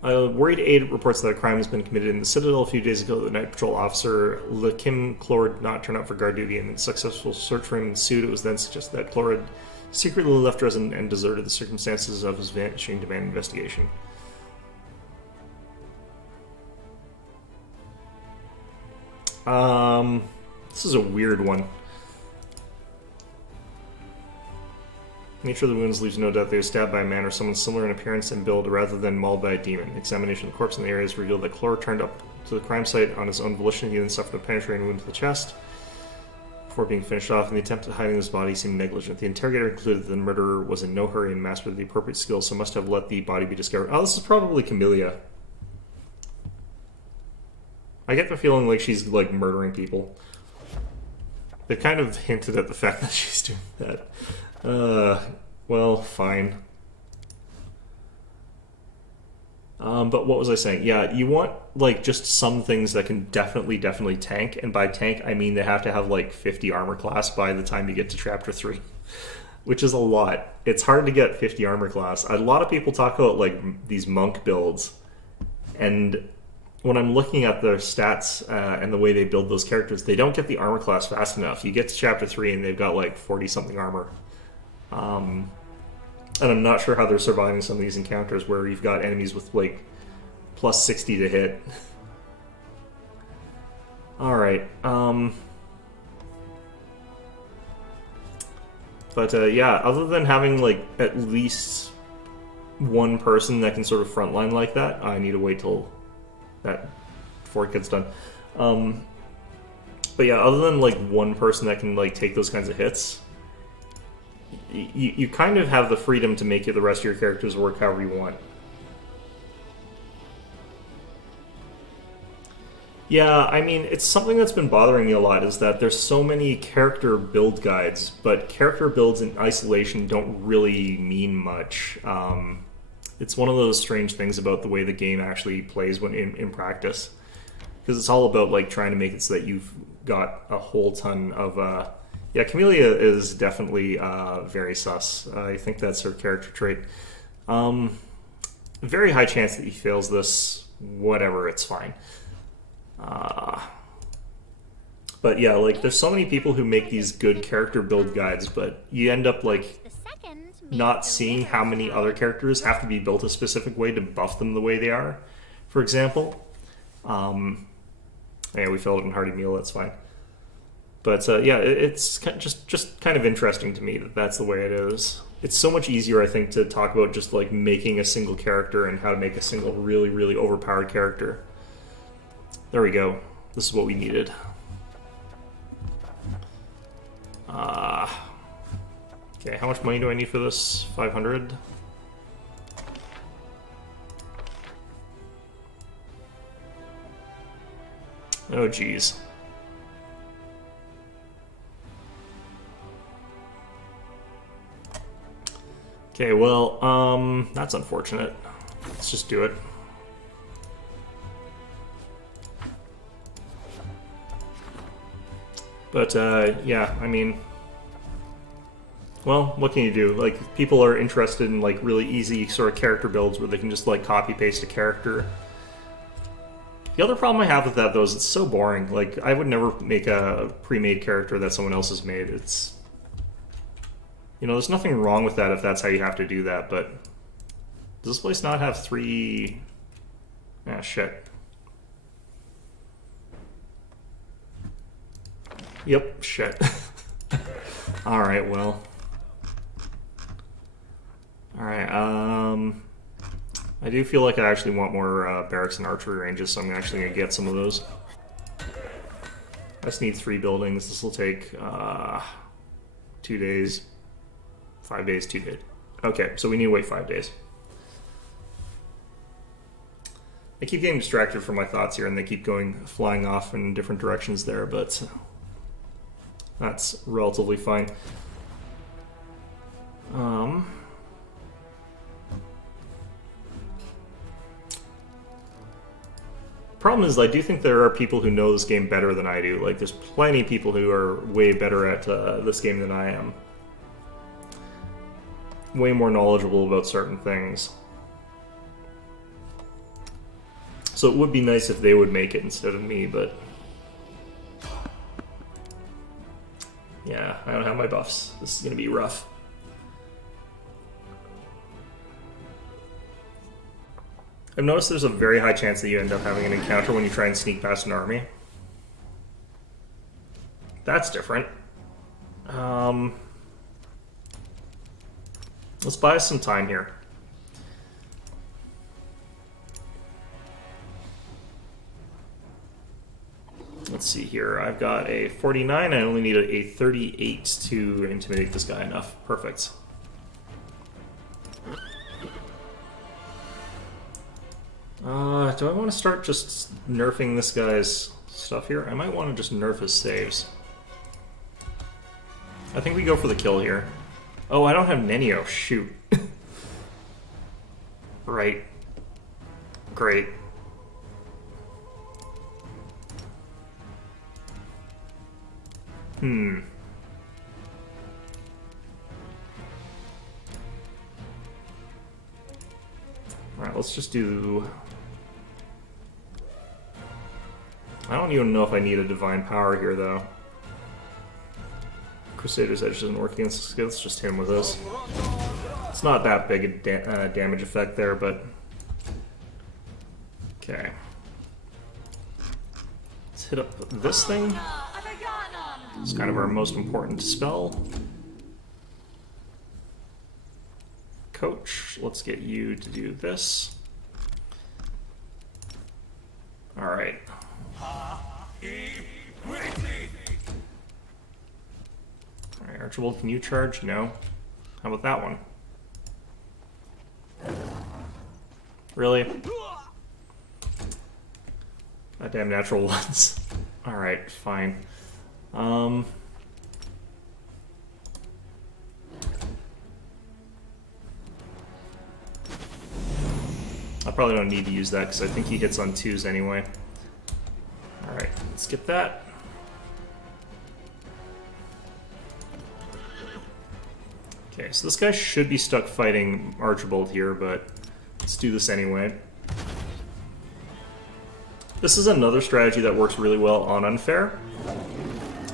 A worried aide reports that a crime has been committed in the Citadel a few days ago. The night patrol officer Kim Clore did not turn up for guard duty, and a successful search for him ensued. It was then suggested that Clore had secretly left Dresden and deserted. The circumstances of his vanishing demand investigation. This is a weird one. Nature of the wounds leaves no doubt they were stabbed by a man or someone similar in appearance and build rather than mauled by a demon. Examination of the corpse in the area has revealed that Clore turned up to the crime site on his own volition. He then suffered a penetrating wound to the chest before being finished off, and the attempt at hiding his body seemed negligent. The interrogator concluded that the murderer was in no hurry and mastered the appropriate skills, so must have let the body be discovered. Oh, this is probably Camellia. I get the feeling like she's like murdering people. They kind of hinted at the fact that she's doing that. Well, fine. But what was I saying? Yeah, you want, like, just some things that can definitely tank, and by tank, I mean they have to have, like, 50 armor class by the time you get to Chapter 3, which is a lot. It's hard to get 50 armor class. A lot of people talk about, like, these monk builds, and when I'm looking at their stats and the way they build those characters, they don't get the armor class fast enough. You get to Chapter 3 and they've got, like, 40-something armor. And I'm not sure how they're surviving some of these encounters where you've got enemies with, like, plus 60 to hit. Alright, but, yeah, other than having, like, at least one person that can sort of frontline like that, I need to wait till that before it gets done. But yeah, other than, like, one person that can, like, take those kinds of hits, you kind of have the freedom to make the rest of your characters work however you want. Yeah, I mean, it's something that's been bothering me a lot, is that there's so many character build guides, but character builds in isolation don't really mean much. It's one of those strange things about the way the game actually plays when in practice. Because it's all about, like, trying to make it so that you've got a whole ton of... Yeah, Camellia is definitely very sus. I think that's her character trait. Very high chance that he fails this. Whatever, it's fine. But yeah, like, there's so many people who make these good character build guides, but you end up, like, not seeing how many other characters have to be built a specific way to buff them the way they are, for example. Yeah, we failed in Hearty Meal, that's fine. But yeah, it's just kind of interesting to me that that's the way it is. It's so much easier, I think, to talk about just, like, making a single character and how to make a single really, really overpowered character. There we go. This is what we needed. Okay, how much money do I need for this? 500? Oh, geez. Okay, well, that's unfortunate. Let's just do it. But, yeah, I mean... Well, what can you do? Like, people are interested in, like, really easy sort of character builds where they can just, like, copy-paste a character. The other problem I have with that, though, is it's so boring. Like, I would never make a pre-made character that someone else has made. It's... You know, there's nothing wrong with that if that's how you have to do that, but... Does this place not have 3... Ah, shit. Yep, shit. Alright, well... Alright, I do feel like I actually want more barracks and archery ranges, so I'm actually going to get some of those. I just need 3 buildings. This will take 2 days. 5 days, 2 days. Okay, so we need to wait 5 days. I keep getting distracted from my thoughts here, and they keep flying off in different directions there, but that's relatively fine. Problem is, I do think there are people who know this game better than I do. Like, there's plenty of people who are way better at this game than I am. Way more knowledgeable about certain things. So it would be nice if they would make it instead of me, but... Yeah, I don't have my buffs. This is going to be rough. I've noticed there's a very high chance that you end up having an encounter when you try and sneak past an army. That's different. Let's buy us some time here. Let's see here. I've got a 49. I only need a 38 to intimidate this guy enough. Perfect. Do I want to start just nerfing this guy's stuff here? I might want to just nerf his saves. I think we go for the kill here. Oh, I don't have Nenio. Shoot. Right. Great. Alright, let's just do... I don't even know if I need a Divine Power here, though. Crusader's Edge doesn't work against this. Let's just hit him with this. It's not that big a damage effect there, but... Okay. Let's hit up this thing. It's kind of our most important spell. Coach, let's get you to do this. Alright. Alright, Archibald, can you charge? No. How about that one? Really? Goddamn natural ones. Alright, fine. I probably don't need to use that because I think he hits on 2s anyway. Alright, let's get that. Okay, so this guy should be stuck fighting Archibald here, but let's do this anyway. This is another strategy that works really well on Unfair.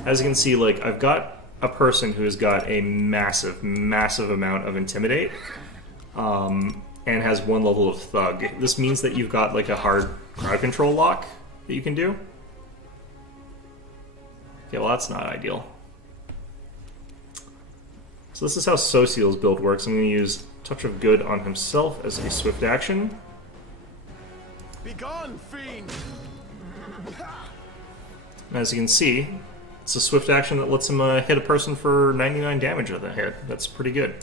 As you can see, like, I've got a person who has got a massive, massive amount of Intimidate, and has 1 level of Thug. This means that you've got, like, a hard crowd control lock that you can do. Okay, well, that's not ideal. So this is how Social's build works. I'm going to use Touch of Good on himself as a swift action. Begone, fiend! And as you can see, it's a swift action that lets him hit a person for 99 damage with a hit. That's pretty good.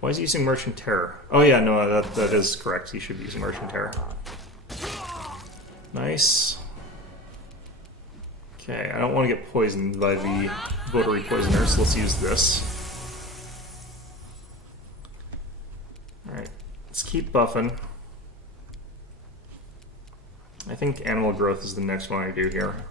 Why is he using Merchant Terror? Oh yeah, no, that is correct. He should be using Merchant Terror. Nice. Okay, I don't want to get poisoned by the Votary Poisoner, so let's use this. Alright, let's keep buffing. I think animal growth is the next one I do here.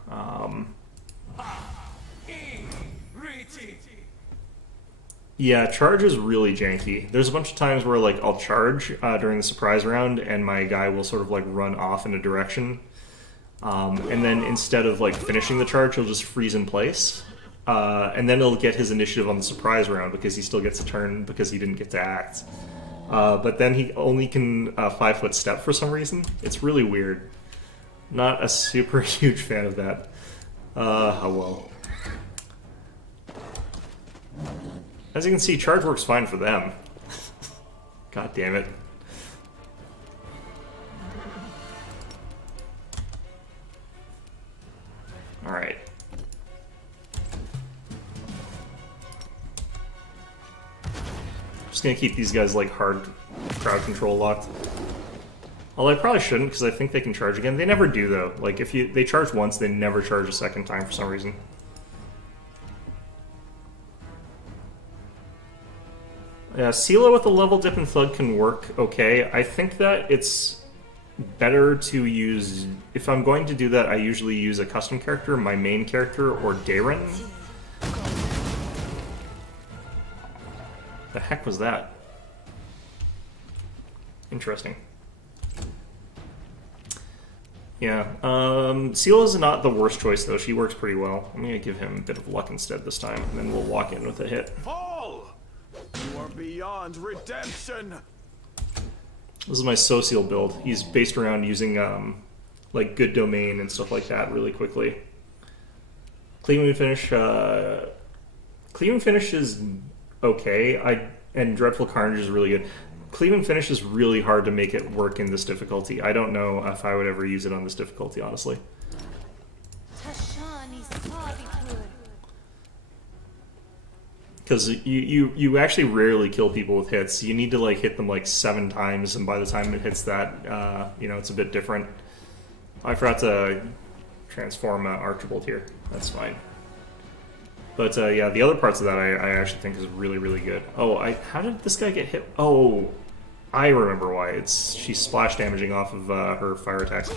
Yeah, charge is really janky. There's a bunch of times where like I'll charge during the surprise round, and my guy will sort of like run off in a direction, and then instead of like finishing the charge, he'll just freeze in place, and then he'll get his initiative on the surprise round because he still gets a turn because he didn't get to act. But then he only can 5-foot step for some reason. It's really weird. Not a super huge fan of that. Oh well. As you can see, charge works fine for them. God damn it. Alright. Just gonna keep these guys like hard crowd control locked. Although I probably shouldn't, because I think they can charge again. They never do though. Like if they charge once, they never charge a second time for some reason. Yeah, Sela with a level dip and Thug can work okay. I think that it's better to use... If I'm going to do that, I usually use a custom character, my main character, or Darren. The heck was that? Interesting. Yeah, Sela's not the worst choice, though. She works pretty well. I'm going to give him a bit of luck instead this time, and then we'll walk in with a hit. You are beyond redemption. This is my social build. He's based around using like good domain and stuff like that really quickly. Cleaving finish. Cleaving finish is okay. And Dreadful Carnage is really good. Cleaving finish is really hard to make it work in this difficulty. I don't know if I would ever use it on this difficulty, honestly. Because you actually rarely kill people with hits. You need to like hit them like 7 times, and by the time it hits that, you know, it's a bit different. I forgot to transform Archibald here. That's fine. But yeah, the other parts of that I actually think is really, really good. Oh, how did this guy get hit? Oh, I remember why. She's splash damaging off of her fire attacks.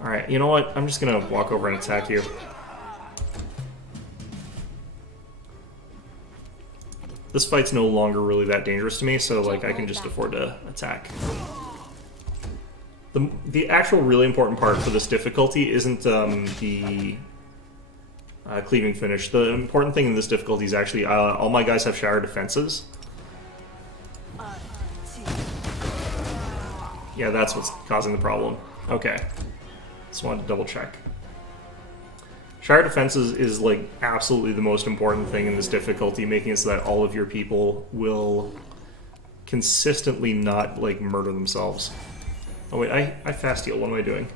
Alright, you know what? I'm just gonna walk over and attack you. This fight's no longer really that dangerous to me, so like I can just afford to attack. The actual really important part for this difficulty isn't the cleaving finish. The important thing in this difficulty is actually all my guys have shower defenses. Yeah, that's what's causing the problem. Okay. Just wanted to double check. Shower defenses is like absolutely the most important thing in this difficulty, making it so that all of your people will consistently not like murder themselves. Oh wait, I fast heal. What am I doing?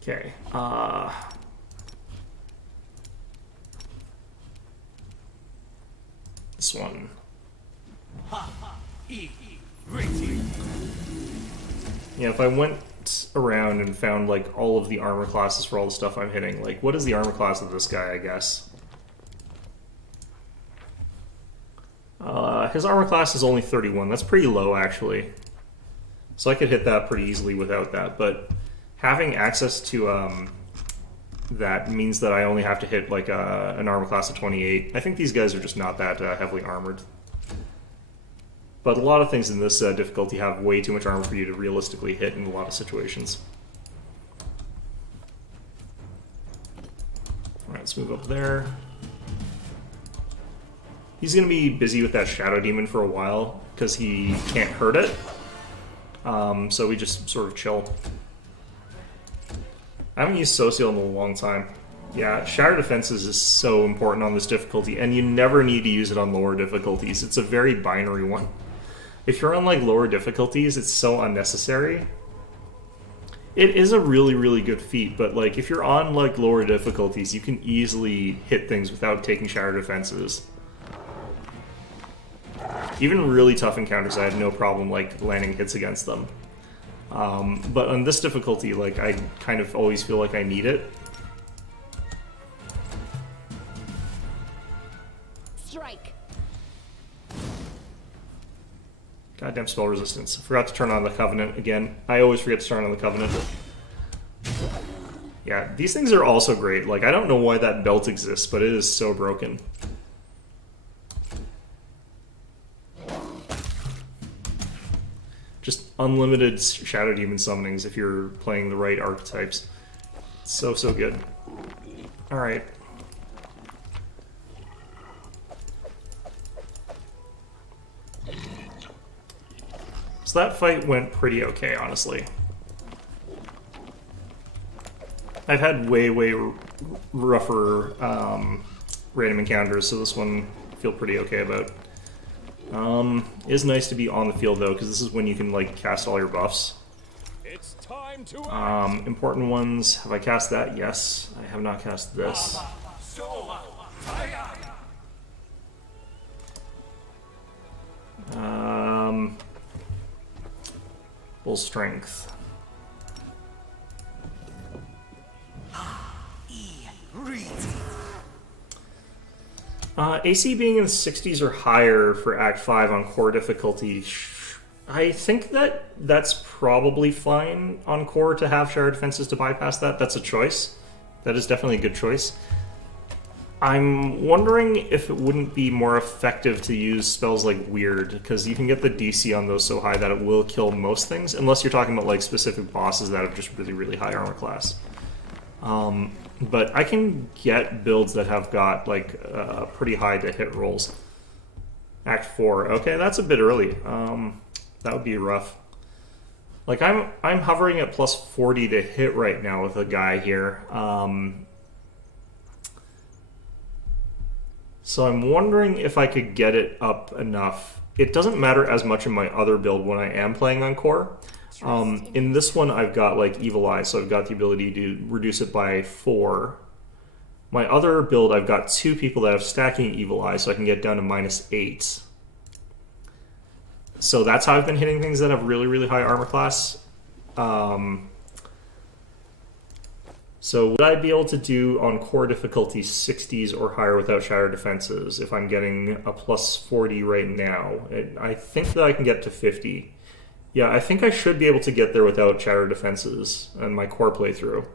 Okay. This one. Yeah, if I went around and found like all of the armor classes for all the stuff I'm hitting, like what is the armor class of this guy, I guess? His armor class is only 31. That's pretty low, actually. So I could hit that pretty easily without that, but having access to that means that I only have to hit like an armor class of 28. I think these guys are just not that heavily armored. But a lot of things in this difficulty have way too much armor for you to realistically hit in a lot of situations. Alright, let's move up there. He's going to be busy with that Shadow Demon for a while, because he can't hurt it. So we just sort of chill. I haven't used Social in a long time. Yeah, Shatter Defenses is so important on this difficulty, and you never need to use it on lower difficulties. It's a very binary one. If you're on like lower difficulties, it's so unnecessary. It is a really, really good feat, but like if you're on like lower difficulties, you can easily hit things without taking Shatter Defenses. Even really tough encounters, I have no problem like landing hits against them. But on this difficulty, like I kind of always feel like I need it. strike. Goddamn spell resistance. I forgot to turn on the Covenant again. I always forget to turn on the Covenant. Yeah, these things are also great. Like, I don't know why that belt exists, but it is so broken. Just unlimited Shadow Demon summonings if you're playing the right archetypes. So good. Alright. So that fight went pretty okay, honestly. I've had way rougher random encounters, so this one I feel pretty okay about. It is nice to be on the field though, because this is when you can like cast all your buffs. It's time to act. Important ones. Have I cast that? Yes. I have not cast this. Full strength. AC being in the 60s or higher for Act 5 on core difficulty, I think that that's probably fine on core to have Shower Defenses to bypass that. That's a choice. That is definitely a good choice. I'm wondering if it wouldn't be more effective to use spells like Weird, because you can get the DC on those so high that it will kill most things, unless you're talking about like specific bosses that have just really high armor class. But I can get builds that have got like pretty high to hit rolls. Act 4. Okay, that's a bit early. That would be rough. Like I'm hovering at plus 40 to hit right now with a guy here. So I'm wondering if I could get it up enough. It doesn't matter as much in my other build when I am playing on core. In this one, I've got like Evil Eye, so I've got the ability to reduce it by 4. My other build, I've got 2 people that have stacking Evil Eye, so I can get down to -8. So that's how I've been hitting things that have really high armor class. So would I be able to do on core difficulty 60s or higher without Shatter Defenses if I'm getting a plus 40 right now? I think that I can get to 50. Yeah, I think I should be able to get there without Shatter Defenses and my core playthrough.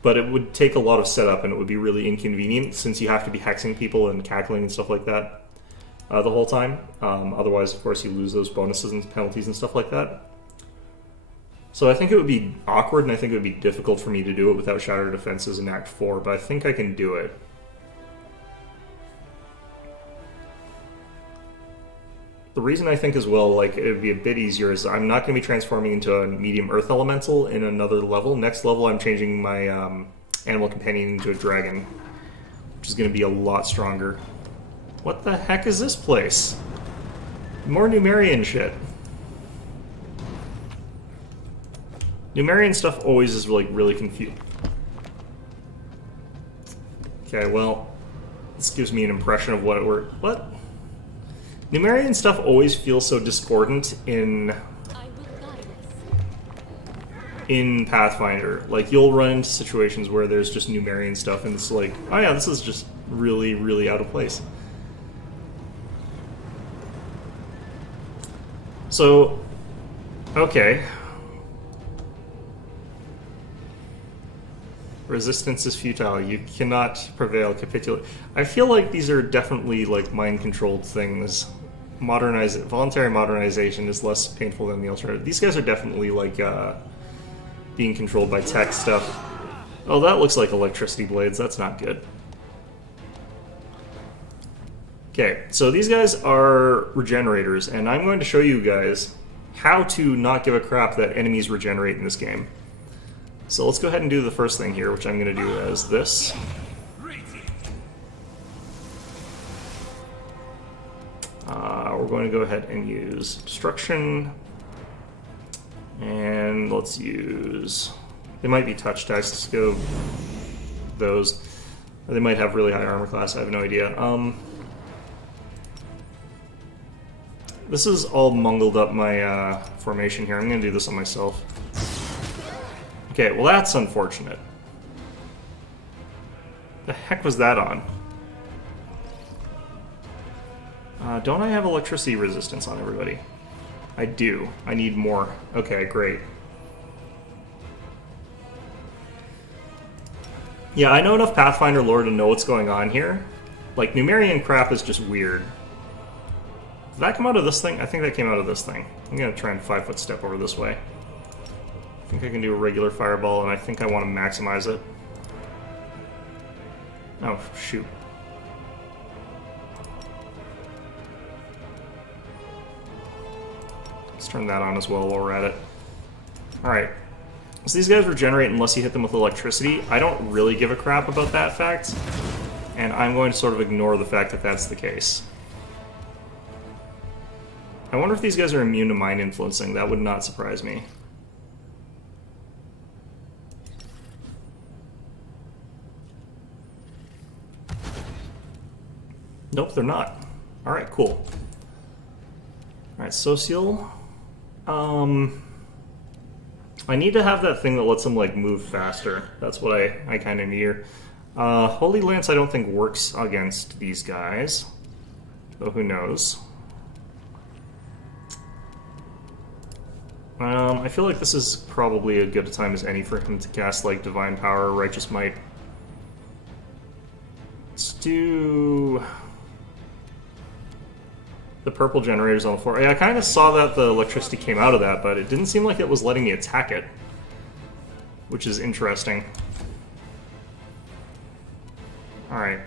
But it would take a lot of setup and it would be really inconvenient since you have to be hexing people and cackling and stuff like that the whole time. Otherwise, of course, you lose those bonuses and penalties and stuff like that. So I think it would be awkward, and I think it would be difficult for me to do it without Shatter Defenses in Act 4, but I think I can do it. The reason I think as well, like, it would be a bit easier is I'm not going to be transforming into a medium Earth Elemental in another level. Next level, I'm changing my Animal Companion into a Dragon, which is going to be a lot stronger. What the heck is this place? More Numerian shit. Numerian stuff always is like really confused. Okay, well, this gives me an impression of what it were. What? Numerian stuff always feels so discordant in Pathfinder. Like, you'll run into situations where there's just Numerian stuff, and it's like, oh yeah, this is just really out of place. So, okay. Resistance is futile. You cannot prevail. Capitulate. I feel like these are definitely like mind-controlled things. Voluntary modernization is less painful than the alternative. These guys are definitely like being controlled by tech stuff. Oh, that looks like electricity blades. That's not good. Okay, so these guys are regenerators, and I'm going to show you guys how to not give a crap that enemies regenerate in this game. So let's go ahead and do the first thing here, which I'm going to do as this. We're going to go ahead and use Destruction. And let's use... They might be touch attacks. Let's go those. They might have really high armor class. I have no idea. This is all mungled up my formation here. I'm going to do this on myself. Okay, well that's unfortunate. The heck was that on? Don't I have electricity resistance on everybody? I do. I need more. Okay, great. Yeah, I know enough Pathfinder lore to know what's going on here. Like, Numerian crap is just weird. Did that come out of this thing? I think that came out of this thing. I'm gonna try and 5-foot step over this way. I think I can do a regular fireball, and I think I want to maximize it. Oh, shoot. Let's turn that on as well while we're at it. Alright. So these guys regenerate unless you hit them with electricity. I don't really give a crap about that fact, and I'm going to sort of ignore the fact that that's the case. I wonder if these guys are immune to mind influencing. That would not surprise me. Nope, they're not. Alright, cool. Alright, social. I need to have that thing that lets them, like, move faster. That's what I kind of need here. Holy Lance I don't think works against these guys. Though who knows. I feel like this is probably as good a time as any for him to cast, like, Divine Power or Righteous Might. Let's do the purple generators on the floor. Yeah, I kind of saw that the electricity came out of that, but it didn't seem like it was letting me attack it, which is interesting. Alright.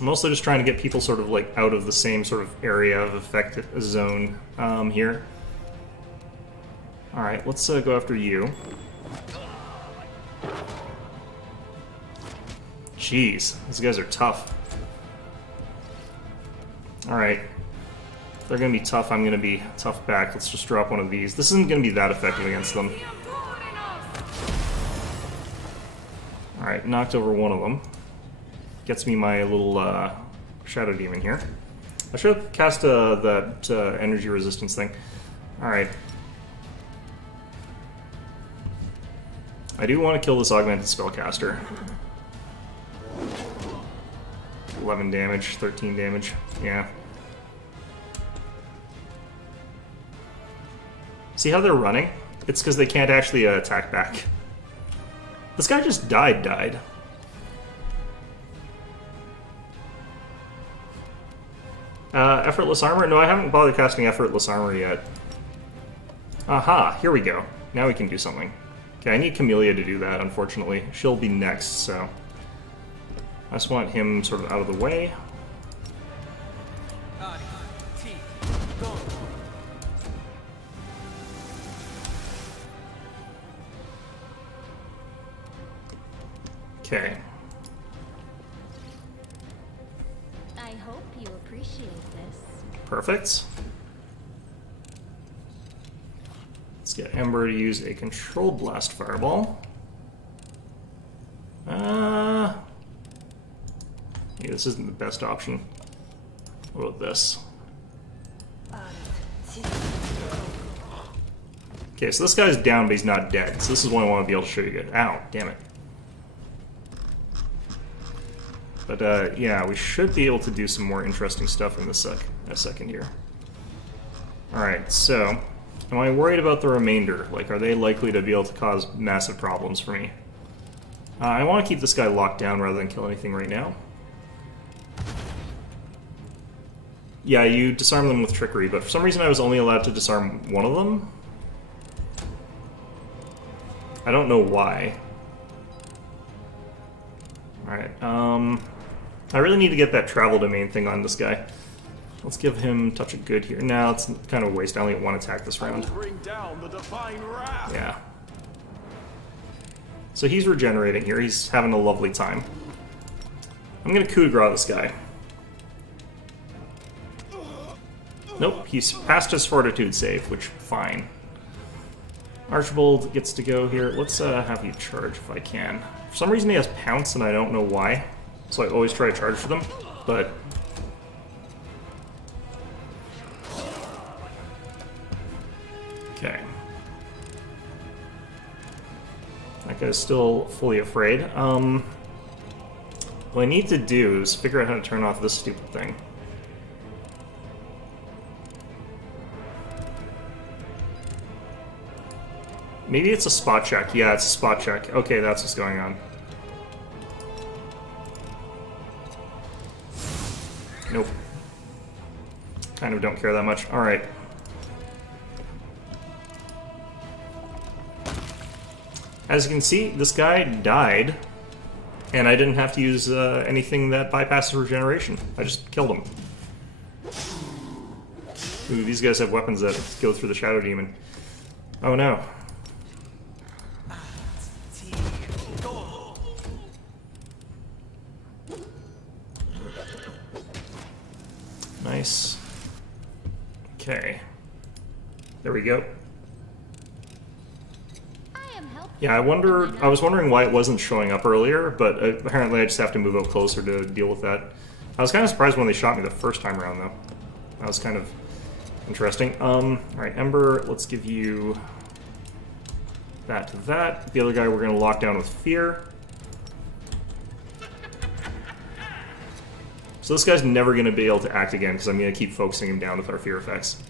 I'm mostly just trying to get people sort of like out of the same sort of area of effect zone here. Alright, let's go after you. Jeez, these guys are tough. Alright. If they're gonna be tough, I'm gonna be tough back. Let's just drop one of these. This isn't gonna be that effective against them. Alright, knocked over one of them. Gets me my little Shadow Demon here. I should have cast that energy resistance thing. Alright. I do want to kill this augmented spellcaster. 11 damage, 13 damage. Yeah. See how they're running? It's because they can't actually attack back. This guy just died. Effortless Armor? No, I haven't bothered casting Effortless Armor yet. Aha, here we go. Now we can do something. Okay, I need Camellia to do that, unfortunately. She'll be next, so... I just want him sort of out of the way. Okay. I hope you appreciate this. Perfect. Let's get Ember to use a Controlled Blast Fireball. Yeah, this isn't the best option. What about this? Okay, so this guy's down, but he's not dead. So this is one I want to be able to show you guys. Ow, damn it. But, yeah, we should be able to do some more interesting stuff in this a second here. Alright, so... am I worried about the remainder? Like, are they likely to be able to cause massive problems for me? I want to keep this guy locked down rather than kill anything right now. Yeah, you disarm them with trickery, but for some reason I was only allowed to disarm one of them. I don't know why. Alright, I really need to get that travel domain thing on this guy. Let's give him Touch of Good here. Now it's kind of a waste. I only get one attack this round. Bring down the divine wrath. Yeah. So he's regenerating here. He's having a lovely time. I'm going to coup de grace this guy. Nope, he's passed his fortitude save, which, fine. Archibald gets to go here. Let's have you charge if I can. For some reason he has Pounce, and I don't know why. So I always try to charge for them, but... okay. That guy's still fully afraid. What I need to do is figure out how to turn off this stupid thing. Maybe it's a spot check. Yeah, it's a spot check. Okay, that's what's going on. Nope. Kind of don't care that much. Alright. As you can see, this guy died, and I didn't have to use anything that bypasses regeneration. I just killed him. Ooh, these guys have weapons that go through the Shadow Demon. Oh no. Nice. Okay. There we go. Yeah, I was wondering why it wasn't showing up earlier, but apparently I just have to move up closer to deal with that. I was kind of surprised when they shot me the first time around, though. That was kind of interesting. Alright, Ember, let's give you that to that. The other guy we're going to lock down with Fear. So this guy's never going to be able to act again, because I'm going to keep focusing him down with our Fear effects.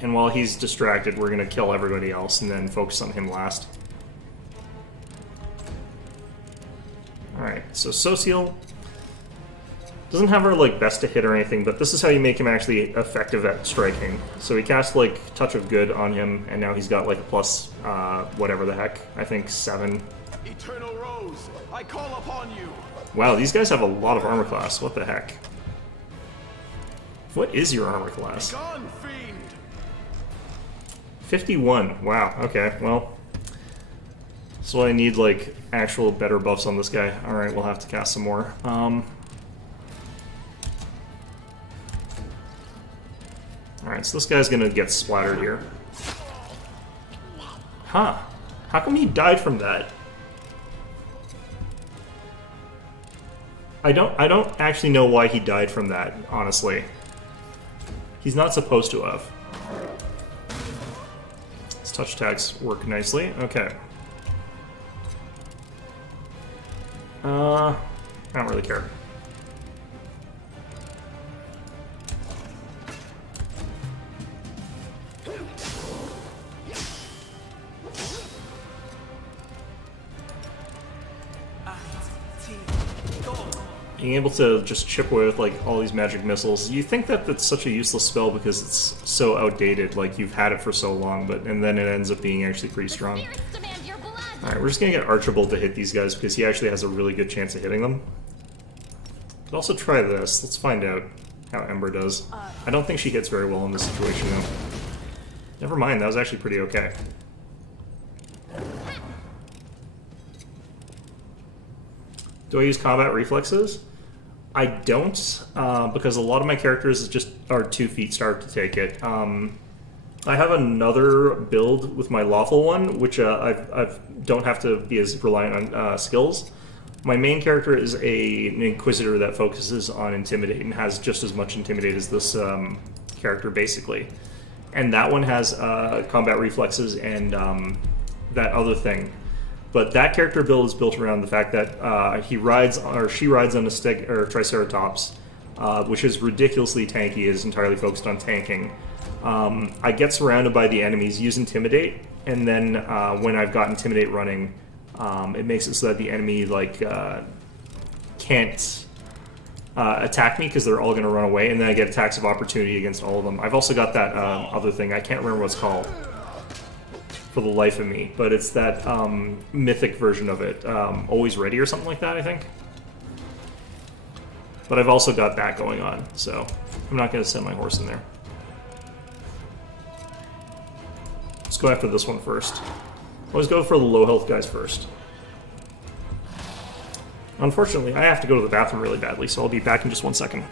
And while he's distracted, we're going to kill everybody else and then focus on him last. Alright, so Social doesn't have our best to hit or anything, but this is how you make him actually effective at striking. So he cast Touch of Good on him, and now he's got a plus whatever the heck. I think 7. Eternal Rose, I call upon you. Wow, these guys have a lot of armor class. What the heck? What is your armor class? Gone, fiend. 51. Wow, okay, well. So I need, actual better buffs on this guy. Alright, we'll have to cast some more. Alright, so this guy's gonna get splattered here. Huh. How come he died from that? I don't actually know why he died from that, honestly. He's not supposed to have. His touch tags work nicely. Okay. I don't really care. Being able to just chip away with all these magic missiles, you think that that's such a useless spell because it's so outdated, you've had it for so long, and then it ends up being actually pretty strong. Alright, we're just gonna get Archibald to hit these guys because he actually has a really good chance of hitting them. But also try this. Let's find out how Ember does. I don't think she hits very well in this situation though. Never mind, that was actually pretty okay. Do I use combat reflexes? I don't, because a lot of my characters are 2 feet start to take it. I have another build with my lawful one, which I don't have to be as reliant on skills. My main character is an Inquisitor that focuses on Intimidate and has just as much Intimidate as this character, basically. And that one has combat reflexes and that other thing. But that character build is built around the fact that she rides on a Triceratops, which is ridiculously tanky. Is entirely focused on tanking. I get surrounded by the enemies, use Intimidate, and then when I've got Intimidate running, it makes it so that the enemy can't attack me because they're all going to run away, and then I get attacks of opportunity against all of them. I've also got that other thing. I can't remember what it's called for the life of me, but it's that mythic version of it, Always Ready or something like that, I think. But I've also got that going on, so I'm not going to send my horse in there. Let's go after this one first. Always go for the low health guys first. Unfortunately, I have to go to the bathroom really badly, so I'll be back in just 1 second.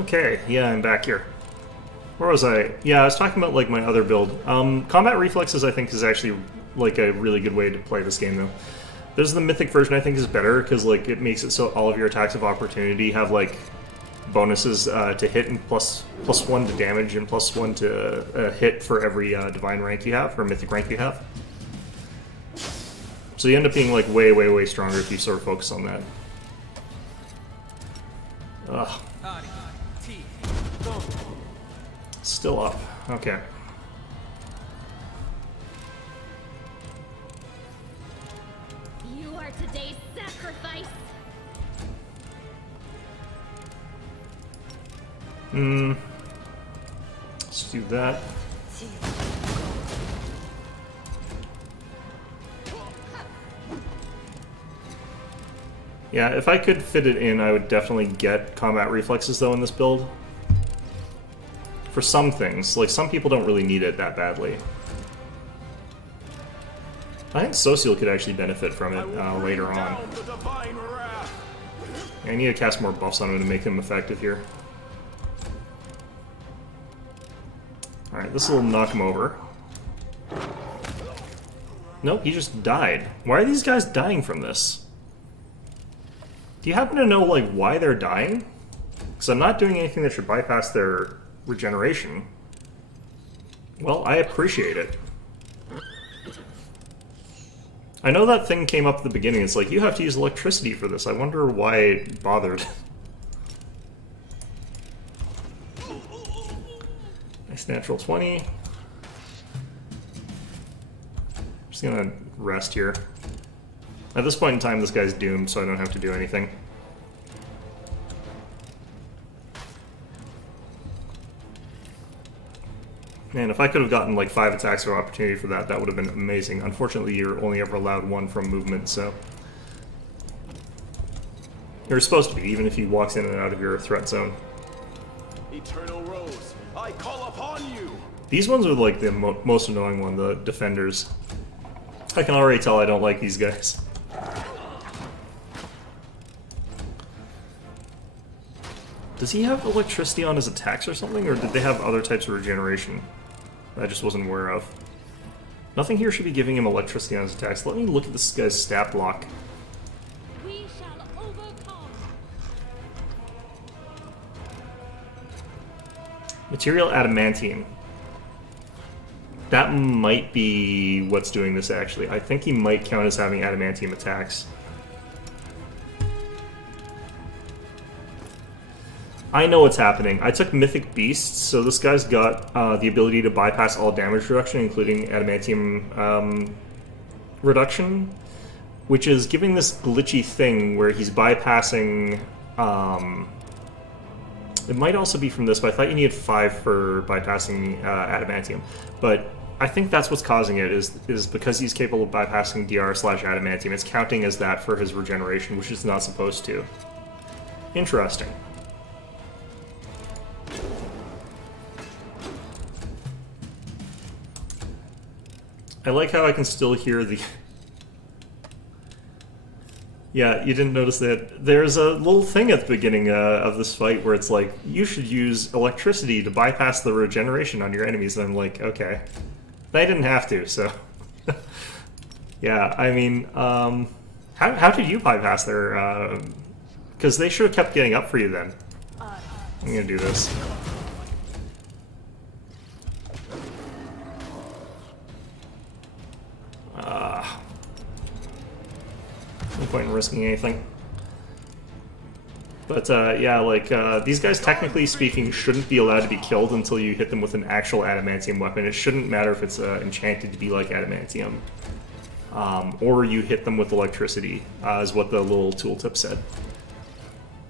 Okay, yeah, I'm back here. Where was I? Yeah, I was talking about, like, my other build. Combat Reflexes, I think, is actually, like, a really good way to play this game, though. There's the Mythic version, I think, is better, because, like, it makes it so all of your attacks of opportunity have, like, bonuses to hit and plus 1 to damage and plus 1 to hit for every divine rank you have, or mythic rank you have. So you end up being, like, way, way, way stronger if you sort of focus on that. Ugh. Still up. Okay. You are today's sacrifice. Let's do that. Yeah, if I could fit it in, I would definitely get combat reflexes, though, in this build. For some things. Like, some people don't really need it that badly. I think Social could actually benefit from it later on. I need to cast more buffs on him to make him effective here. Alright, this will knock him over. Nope, he just died. Why are these guys dying from this? Do you happen to know, like, why they're dying? Because I'm not doing anything that should bypass their regeneration. Well, I appreciate it. I know that thing came up at the beginning. It's like, you have to use electricity for this. I wonder why it bothered. Nice natural 20. Just gonna rest here. At this point in time, this guy's doomed, so I don't have to do anything. Man, if I could have gotten like 5 attacks of opportunity for that, that would have been amazing. Unfortunately, you're only ever allowed 1 from movement, so... You're supposed to be, even if he walks in and out of your threat zone. Eternal Rose, I call upon you! These ones are like the most annoying one, the defenders. I can already tell I don't like these guys. Does he have electricity on his attacks or something, or did they have other types of regeneration that I just wasn't aware of? Nothing here should be giving him electricity on his attacks. Let me look at this guy's stat block. We shall overcome. Material adamantium. That might be what's doing this, actually. I think he might count as having adamantium attacks. I know what's happening. I took Mythic Beasts, so this guy's got the ability to bypass all damage reduction, including adamantium reduction, which is giving this glitchy thing where he's bypassing... it might also be from this, but I thought you needed 5 for bypassing adamantium. But I think that's what's causing it, is because he's capable of bypassing DR/adamantium. It's counting as that for his regeneration, which is not supposed to. Interesting. I like how I can still hear the... Yeah, you didn't notice that. There's a little thing at the beginning of this fight where it's like, you should use electricity to bypass the regeneration on your enemies, and I'm like, okay. I didn't have to, so... Yeah, I mean, how did you bypass their... Because they should have kept getting up for you then. I'm gonna do this. No point in risking anything. But yeah, like these guys, technically speaking, shouldn't be allowed to be killed until you hit them with an actual adamantium weapon. It shouldn't matter if it's enchanted to be like adamantium. Or you hit them with electricity, is what the little tooltip said.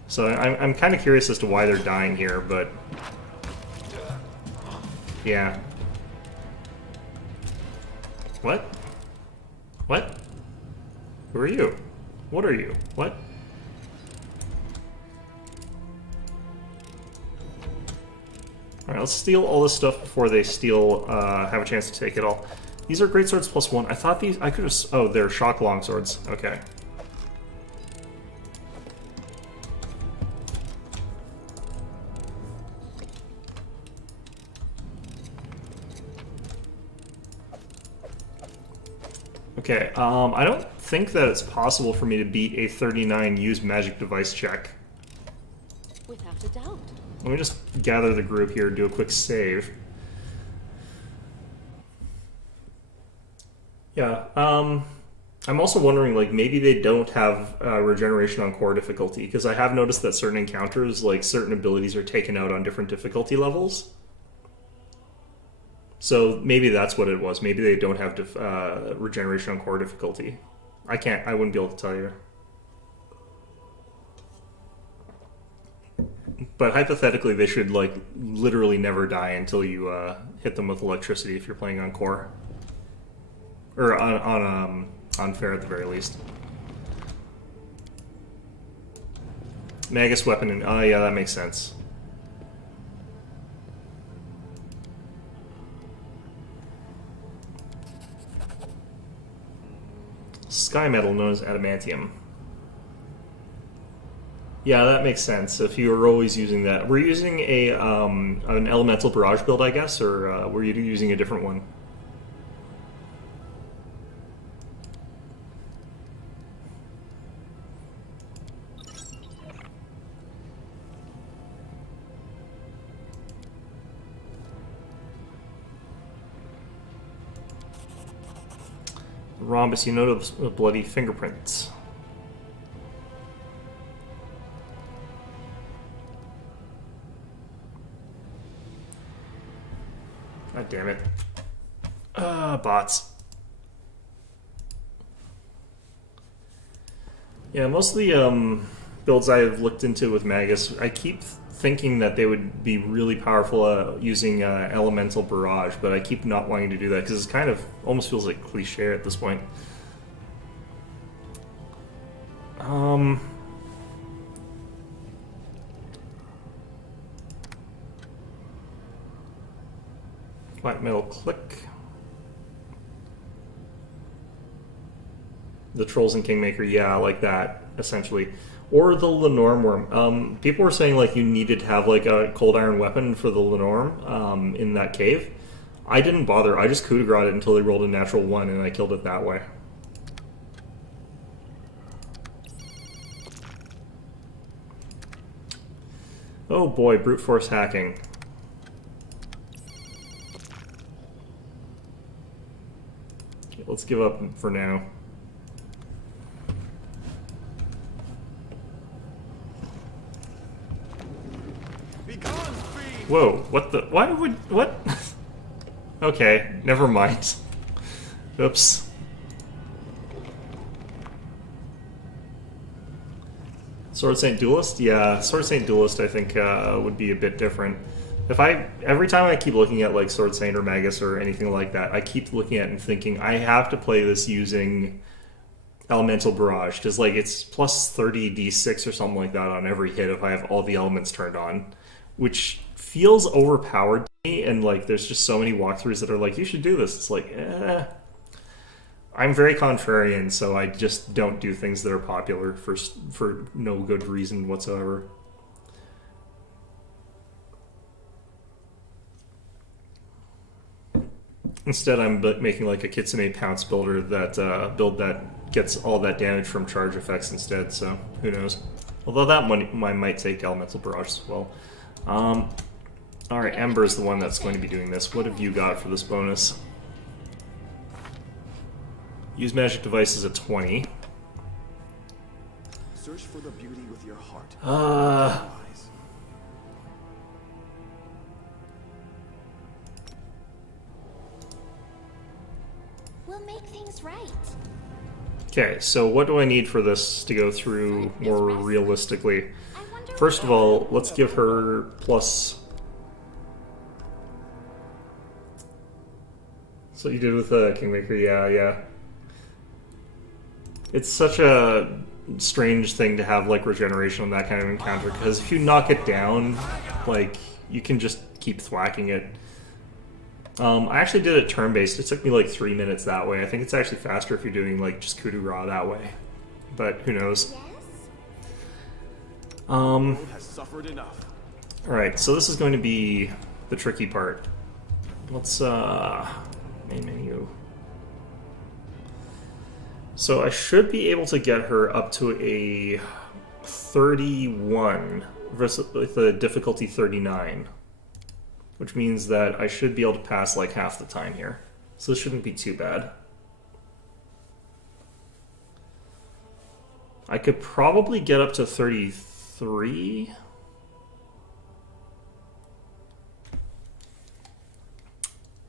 So I'm kind of curious as to why they're dying here, but... Yeah. What? What? Who are you? What are you? What? Alright, let's steal all this stuff before they steal, have a chance to take it all. These are greatswords +1. I thought these, I could have, oh, they're shock longswords. Okay. Okay, I don't think that it's possible for me to beat a 39 use magic device check. Without a doubt. Let me just gather the group here, do a quick save. Yeah, I'm also wondering, like, maybe they don't have regeneration on core difficulty, because I have noticed that certain encounters, like, certain abilities are taken out on different difficulty levels. So maybe that's what it was. Maybe they don't have regeneration on core difficulty. I wouldn't be able to tell you. But hypothetically, they should, like, literally never die until you hit them with electricity if you're playing on core. Or on fair at the very least. Magus weapon and oh yeah, that makes sense. Sky metal known as adamantium. Yeah, that makes sense. If you were always using that, were you using a an elemental barrage build, I guess, or were you using a different one? Rhombus, you notice bloody fingerprints. God damn it. Bots. Yeah, most of the builds I have looked into with Magus, I keep thinking that they would be really powerful using elemental barrage, but I keep not wanting to do that because it's kind of almost feels like cliche at this point. Black metal click. The Trolls and Kingmaker, yeah, like that, essentially. Or the Lenorm Worm. People were saying like you needed to have like a cold iron weapon for the Lenorm in that cave. I didn't bother. I just coup de grace it until they rolled a natural 1 and I killed it that way. Oh boy, brute force hacking. Okay, let's give up for now. Whoa, what the? Why would. What? Okay, never mind. Oops. Sword Saint Duelist? Yeah, Sword Saint Duelist I think would be a bit different. Every time I keep looking at like Sword Saint or Magus or anything like that, I keep looking at it and thinking, I have to play this using Elemental Barrage, because like it's plus 30 d6 or something like that on every hit if I have all the elements turned on, which feels overpowered to me, and like there's just so many walkthroughs that are like, you should do this. It's like, I'm very contrarian, so I just don't do things that are popular for no good reason whatsoever. Instead, I'm making like a Kitsune Pounce builder that build that gets all that damage from charge effects instead, so who knows. Although that one might take Elemental Barrage as well. Alright, Ember's the one that's going to be doing this. What have you got for this bonus? Use magic devices at 20. Search for the beauty with your heart. We'll make things right. Okay, so what do I need for this to go through more realistically? First of all, let's give her plus... So you did with Kingmaker, yeah. It's such a strange thing to have like regeneration on that kind of encounter, because if you knock it down, like you can just keep thwacking it. I actually did it turn-based. It took me like 3 minutes that way. I think it's actually faster if you're doing like just coup de grace that way, but who knows. Has suffered enough. Alright, so this is going to be the tricky part. Let's main menu. So I should be able to get her up to a 31 versus with a difficulty 39, which means that I should be able to pass like half the time here. So this shouldn't be too bad. I could probably get up to 33.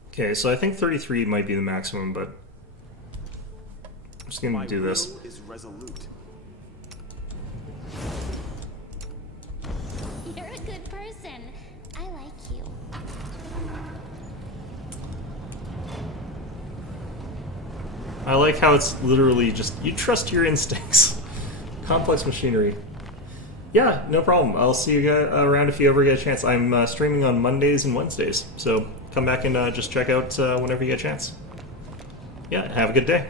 Okay, so I think 33 might be the maximum, but I'm just gonna do this. My will is resolute. You're a good person. I like you. I like how it's literally just, you trust your instincts. Complex machinery. Yeah, no problem. I'll see you guys around if you ever get a chance. I'm streaming on Mondays and Wednesdays, so come back and just check out whenever you get a chance. Yeah, have a good day.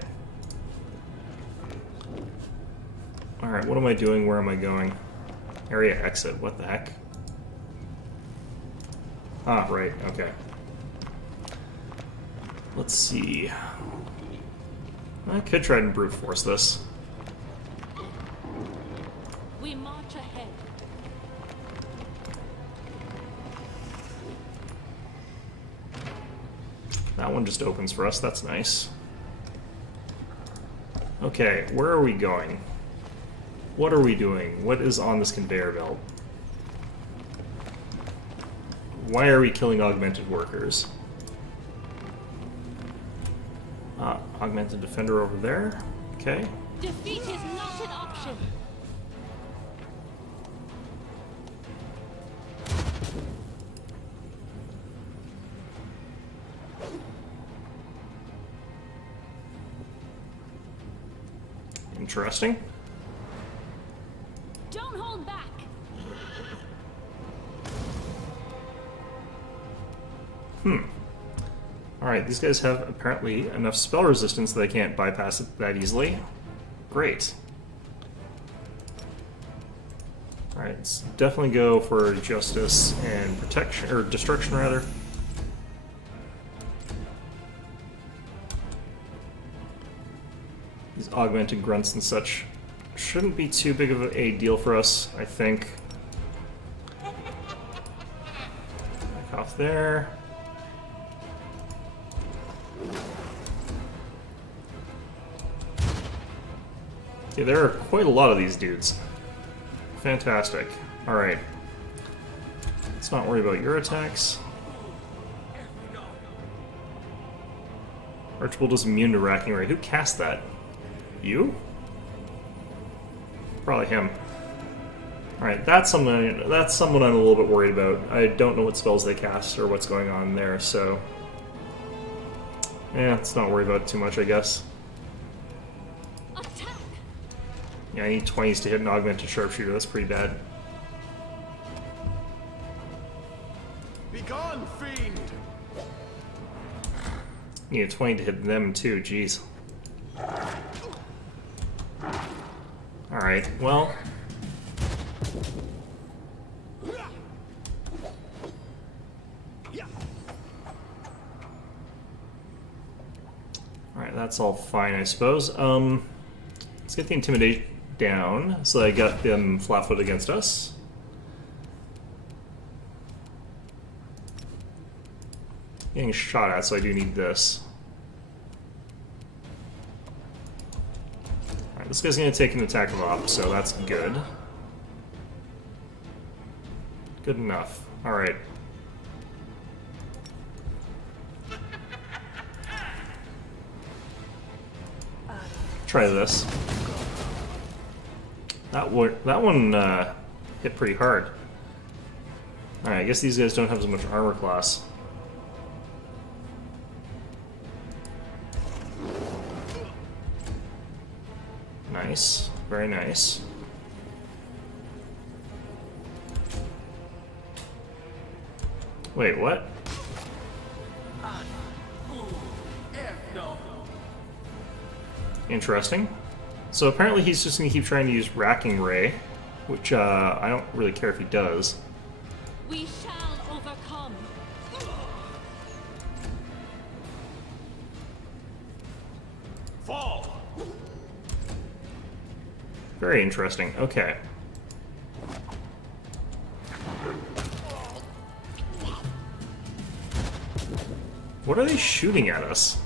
Alright, what am I doing? Where am I going? Area exit, what the heck? Ah, right, okay. Let's see. I could try and brute force this. We march ahead. That one just opens for us, that's nice. Okay, where are we going? What are we doing? What is on this conveyor belt? Why are we killing augmented workers? Augmented defender over there. Okay. Defeat is not an option. Interesting. Don't hold back. Alright, these guys have apparently enough spell resistance that I can't bypass it that easily. Great. Alright, let's definitely go for justice and protection, or destruction rather. These augmented grunts and such shouldn't be too big of a deal for us, I think. Back off there. Yeah, there are quite a lot of these dudes. Fantastic. Alright. Let's not worry about your attacks. Archibald is immune to racking ray. Who cast that? You? Probably him. Alright, that's someone I'm a little bit worried about. I don't know what spells they cast or what's going on there, so... yeah, let's not worry about it too much, I guess. Attack. Yeah, I need 20s to hit an augmented sharpshooter. That's pretty bad. Begone, fiend! Need a 20 to hit them too, jeez. Alright, well... Alright, that's all fine, I suppose. Let's get the intimidate down, so I got them flat-footed against us. Getting shot at, so I do need this. Alright, this guy's gonna take an attack of op, so that's good. Good enough. Alright. Try this. That one hit pretty hard. Alright, I guess these guys don't have as much armor class. Nice. Very nice. Wait, what? Interesting. So apparently he's just going to keep trying to use Racking Ray, which I don't really care if he does. We shall overcome. Fall! Very interesting. Okay. What are they shooting at us?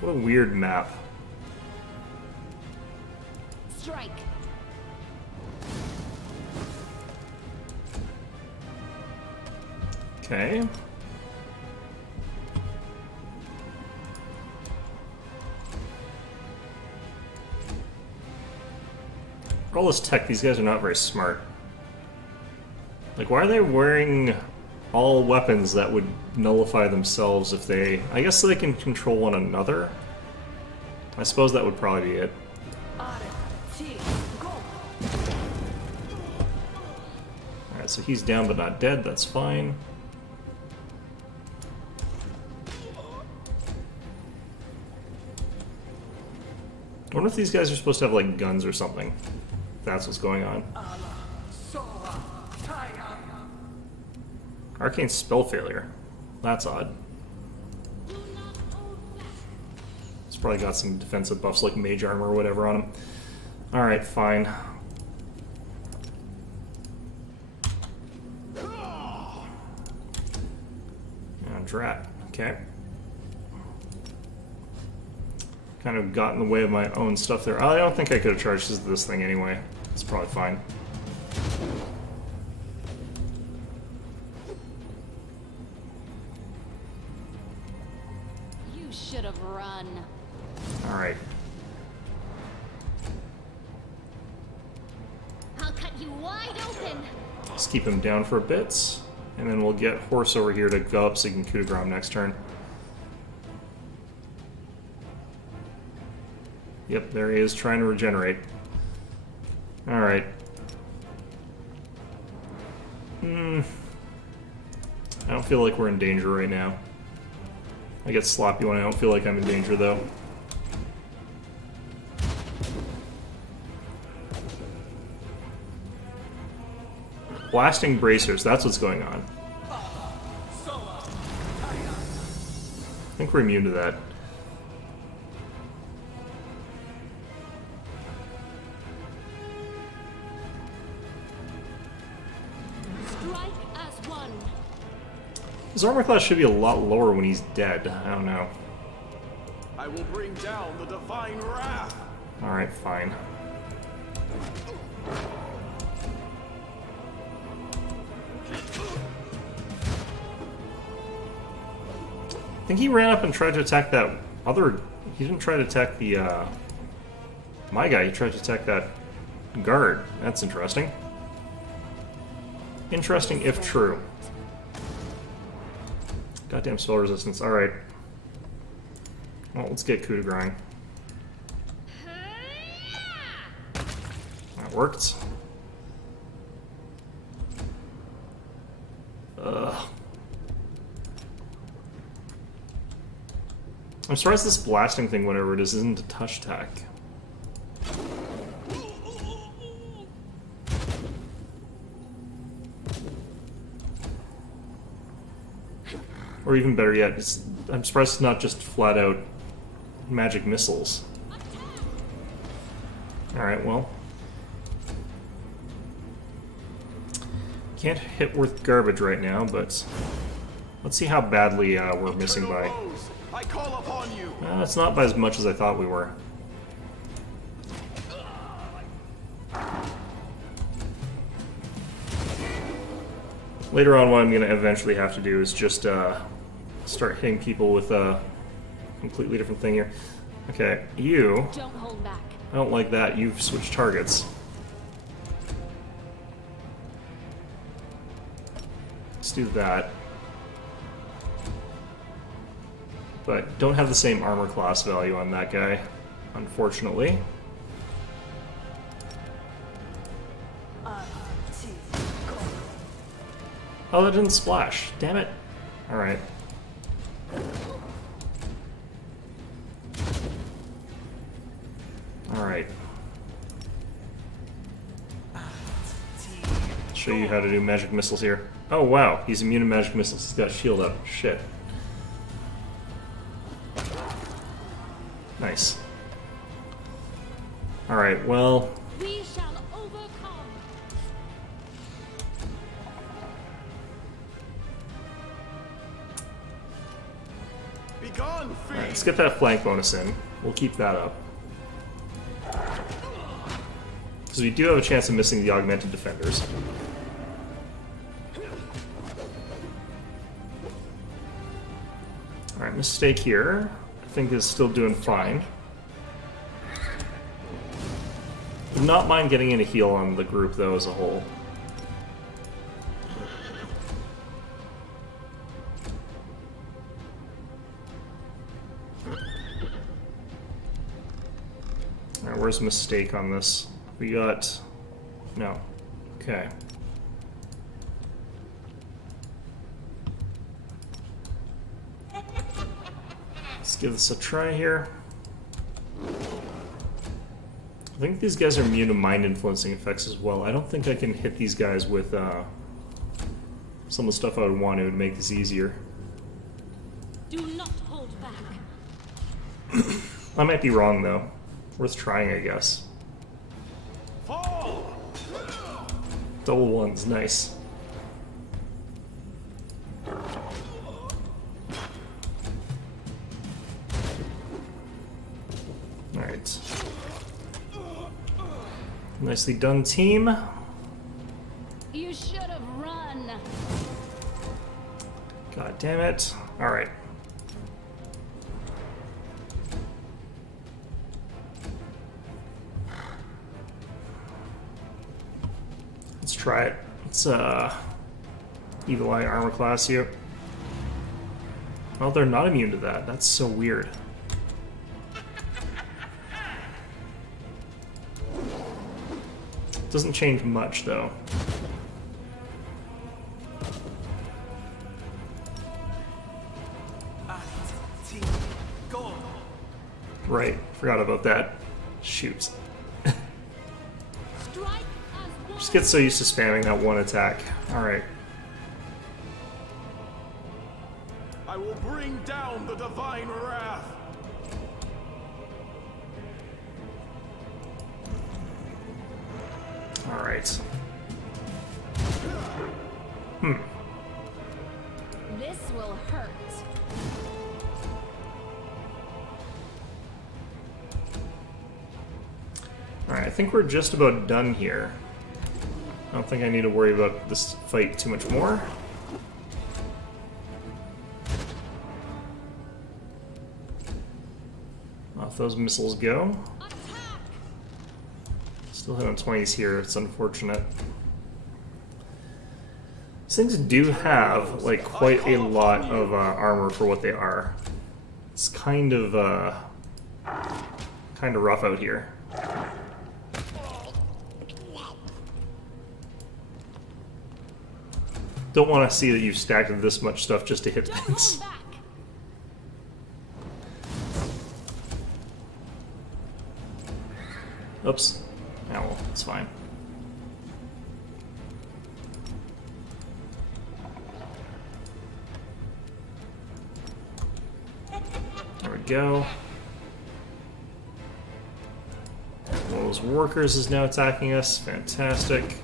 What a weird map. Strike. Okay. For all this tech, these guys are not very smart. Like, why are they wearing all weapons that would nullify themselves if they... I guess so they can control one another? I suppose that would probably be it. Alright, so he's down but not dead, that's fine. I wonder if these guys are supposed to have, like, guns or something. If that's what's going on. Arcane spell failure. That's odd. It's probably got some defensive buffs like mage armor or whatever on him. Alright, fine. And drat. Okay. Kind of got in the way of my own stuff there. I don't think I could have charged this thing anyway. It's probably fine. You should have run. Alright. I'll cut you wide open. Let's keep him down for a bit. And then we'll get Horse over here to go up so he can coup de grace next turn. Yep, there he is, trying to regenerate. Alright. I don't feel like we're in danger right now. I get sloppy when I don't feel like I'm in danger, though. Blasting bracers, that's what's going on. I think we're immune to that. Strike as one. His armor class should be a lot lower when he's dead. I don't know. I will bring down the divine wrath. Alright, fine. I think he ran up and tried to attack that other... He didn't try to attack the, my guy. He tried to attack that guard. That's interesting. Interesting if true. Goddamn spell resistance. Alright. Well, let's get coup de grace. That worked. Ugh. I'm surprised this blasting thing, whatever it is, isn't a touch attack. Or even better yet, I'm surprised it's not just flat out magic missiles. Alright, well. Can't hit worth garbage right now, but let's see how badly we're missing by. I call upon you. It's not by as much as I thought we were. Later on, what I'm going to eventually have to do is just start hitting people with a completely different thing here. Okay, you... Don't hold back. I don't like that. You've switched targets. Let's do that. But don't have the same armor class value on that guy, unfortunately. Oh, that didn't splash. Damn it. Alright. Alright. Show you how to do magic missiles here. Oh wow, he's immune to magic missiles. He's got a shield up. Shit. Nice. Alright, well... We shall overcome. Be gone, fiend! Alright, let's get that flank bonus in. We'll keep that up. Because we do have a chance of missing the augmented defenders. Alright, mistake here. I think is still doing fine. Would not mind getting in a heal on the group though as a whole. Alright, where's mistake on this? We got... no. Okay. Let's give this a try here. I think these guys are immune to mind-influencing effects as well. I don't think I can hit these guys with some of the stuff I would want. It would make this easier. Do not hold back. I might be wrong, though. Worth trying, I guess. Fall! Double ones, nice. Alright. Nicely done, team. You should have run. God damn it. Alright. Let's try it. Let's Evil Eye armor class you. Well, they're not immune to that. That's so weird. Doesn't change much, though. Right, forgot about that. Shoot. Strike as one. Just get so used to spamming that one attack. Alright. I will bring down the divine wrath. Alright. This will hurt. Alright, I think we're just about done here. I don't think I need to worry about this fight too much more. Off those missiles go. Still hit on 20s here, it's unfortunate. These things do have, like, quite a lot of armor for what they are. It's kind of rough out here. Don't want to see that you've stacked this much stuff just to hit Don't things. hold back. Oops. Yeah, well, it's fine. There we go. One of those workers is now attacking us. Fantastic.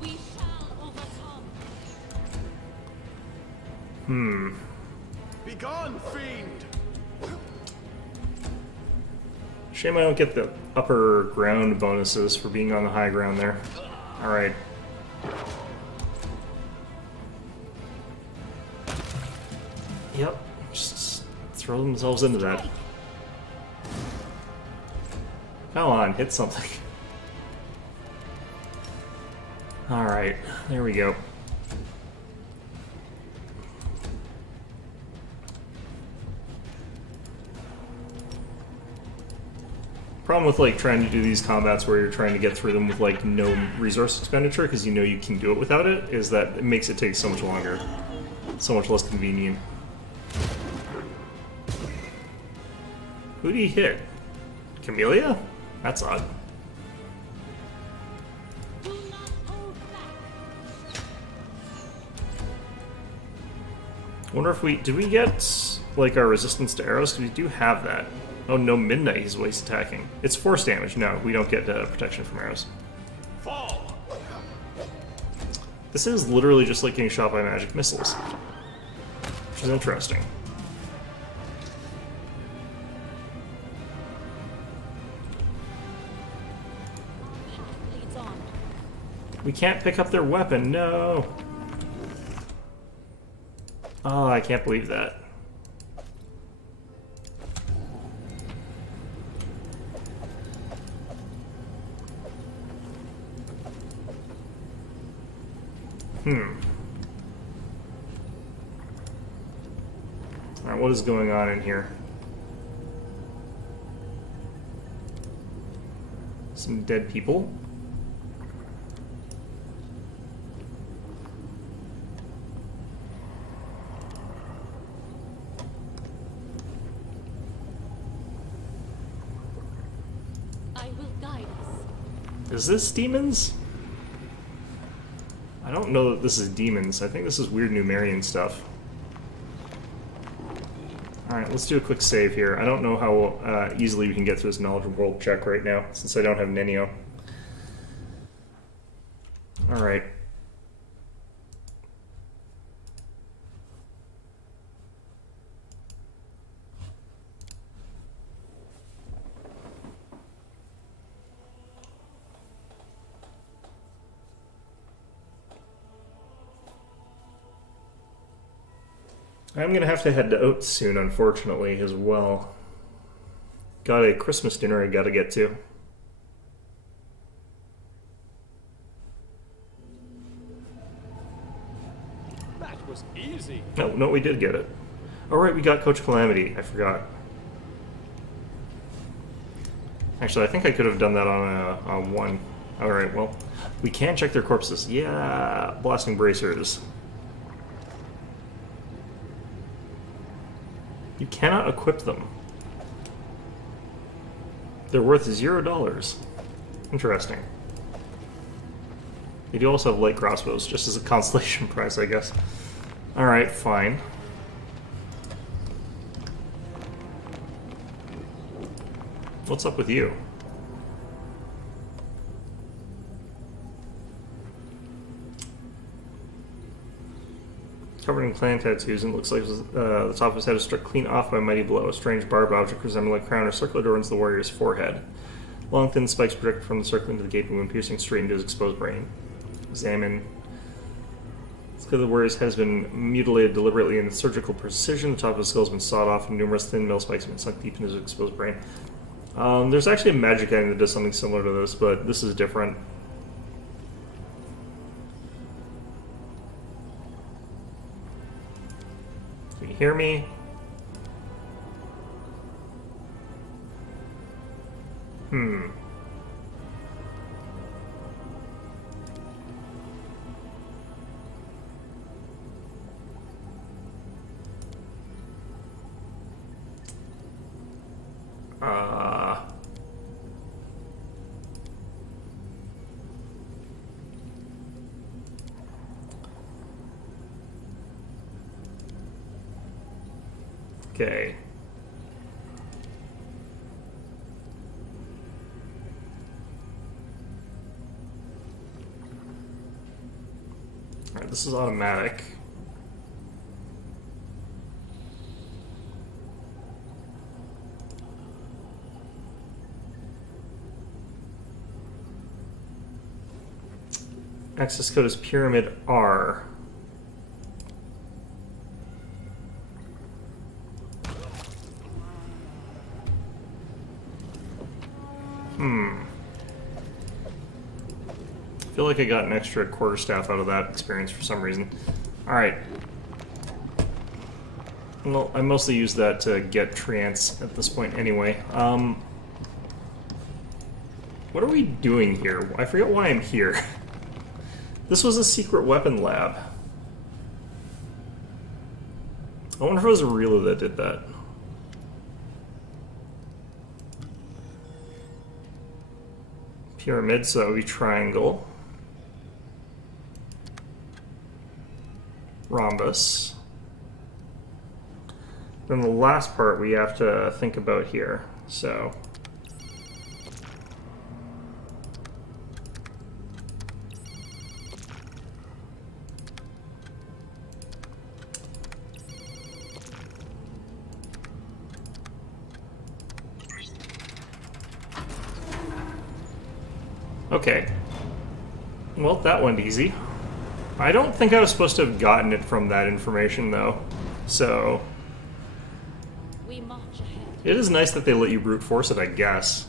We shall overcome. Be gone, fiend! Shame I don't get the upper ground bonuses for being on the high ground there. Alright. Yep. Just throw themselves into that. Come on, hit something. Alright, there we go. Problem with like trying to do these combats where you're trying to get through them with like no resource expenditure because you know you can do it without it is that it makes it take so much longer, so much less convenient. Who did he hit? Camellia? That's odd. Do not hold back. Wonder if we... Did we get, like, our resistance to arrows? Because we do have that. Oh, no, Midnight he's waste attacking. It's force damage. No, we don't get protection from arrows. Fall! This is literally just like getting shot by magic missiles. Which is interesting. Leads on. We can't pick up their weapon, no! Oh, I can't believe that. Alright, what is going on in here? Some dead people? I will guide us. Is this demons? I don't know that this is demons. I think this is weird Numerian stuff. Alright, let's do a quick save here. I don't know how easily we can get through this knowledge world check right now, since I don't have Nenio. Alright. I'm gonna have to head to Oats soon, unfortunately, as well. Got a Christmas dinner I gotta get to. That was easy. No, we did get it. Oh, right, we got Coach Calamity. I forgot. Actually, I think I could have done that on one. Alright, well, we can check their corpses. Yeah, blasting bracers. You cannot equip them. They're worth $0. Interesting. They do also have light crossbows, just as a consolation prize, I guess. Alright, fine. What's up with you? Covered in clan tattoos, and looks like the top of his head is struck clean off by a mighty blow. A strange barbed object resembling a crown or circlet adorns the warrior's forehead. Long, thin spikes project from the circle into the gaping wound, piercing straight into his exposed brain. Examine. It's clear the warrior's head has been mutilated deliberately in surgical precision. The top of his skull has been sawed off, and numerous thin metal spikes have been sunk deep into his exposed brain. There's actually a magic item that does something similar to this, but this is different. Can you hear me? Okay. Alright, this is automatic. Access code is Pyramid R. I feel like I got an extra quarterstaff out of that experience for some reason. Alright. Well, I mostly use that to get trance at this point anyway. What are we doing here? I forget why I'm here. This was a secret weapon lab. I wonder if it was Rila that did that. Pyramid, so that would be triangle. Rhombus. then the last part we have to think about here. So... Okay. Well, that went easy. I don't think I was supposed to have gotten it from that information, though. So... We march ahead. it is nice that they let you brute force it, I guess.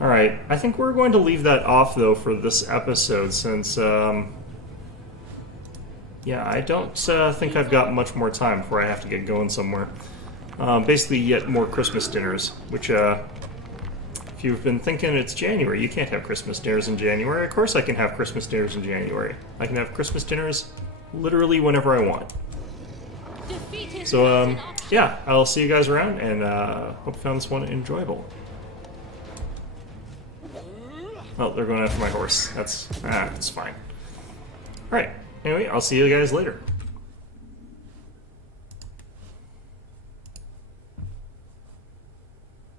Alright, I think we're going to leave that off, though, for this episode, since, yeah, I don't think I've got much more time before I have to get going somewhere. Basically, yet more Christmas dinners, which, if you've been thinking it's January, you can't have Christmas dinners in January. Of course I can have Christmas dinners in January. I can have Christmas dinners literally whenever I want. Defeat is So, not an option. yeah, I'll see you guys around, and hope you found this one enjoyable. Oh, they're going after my horse. That's fine. Alright, anyway, I'll see you guys later.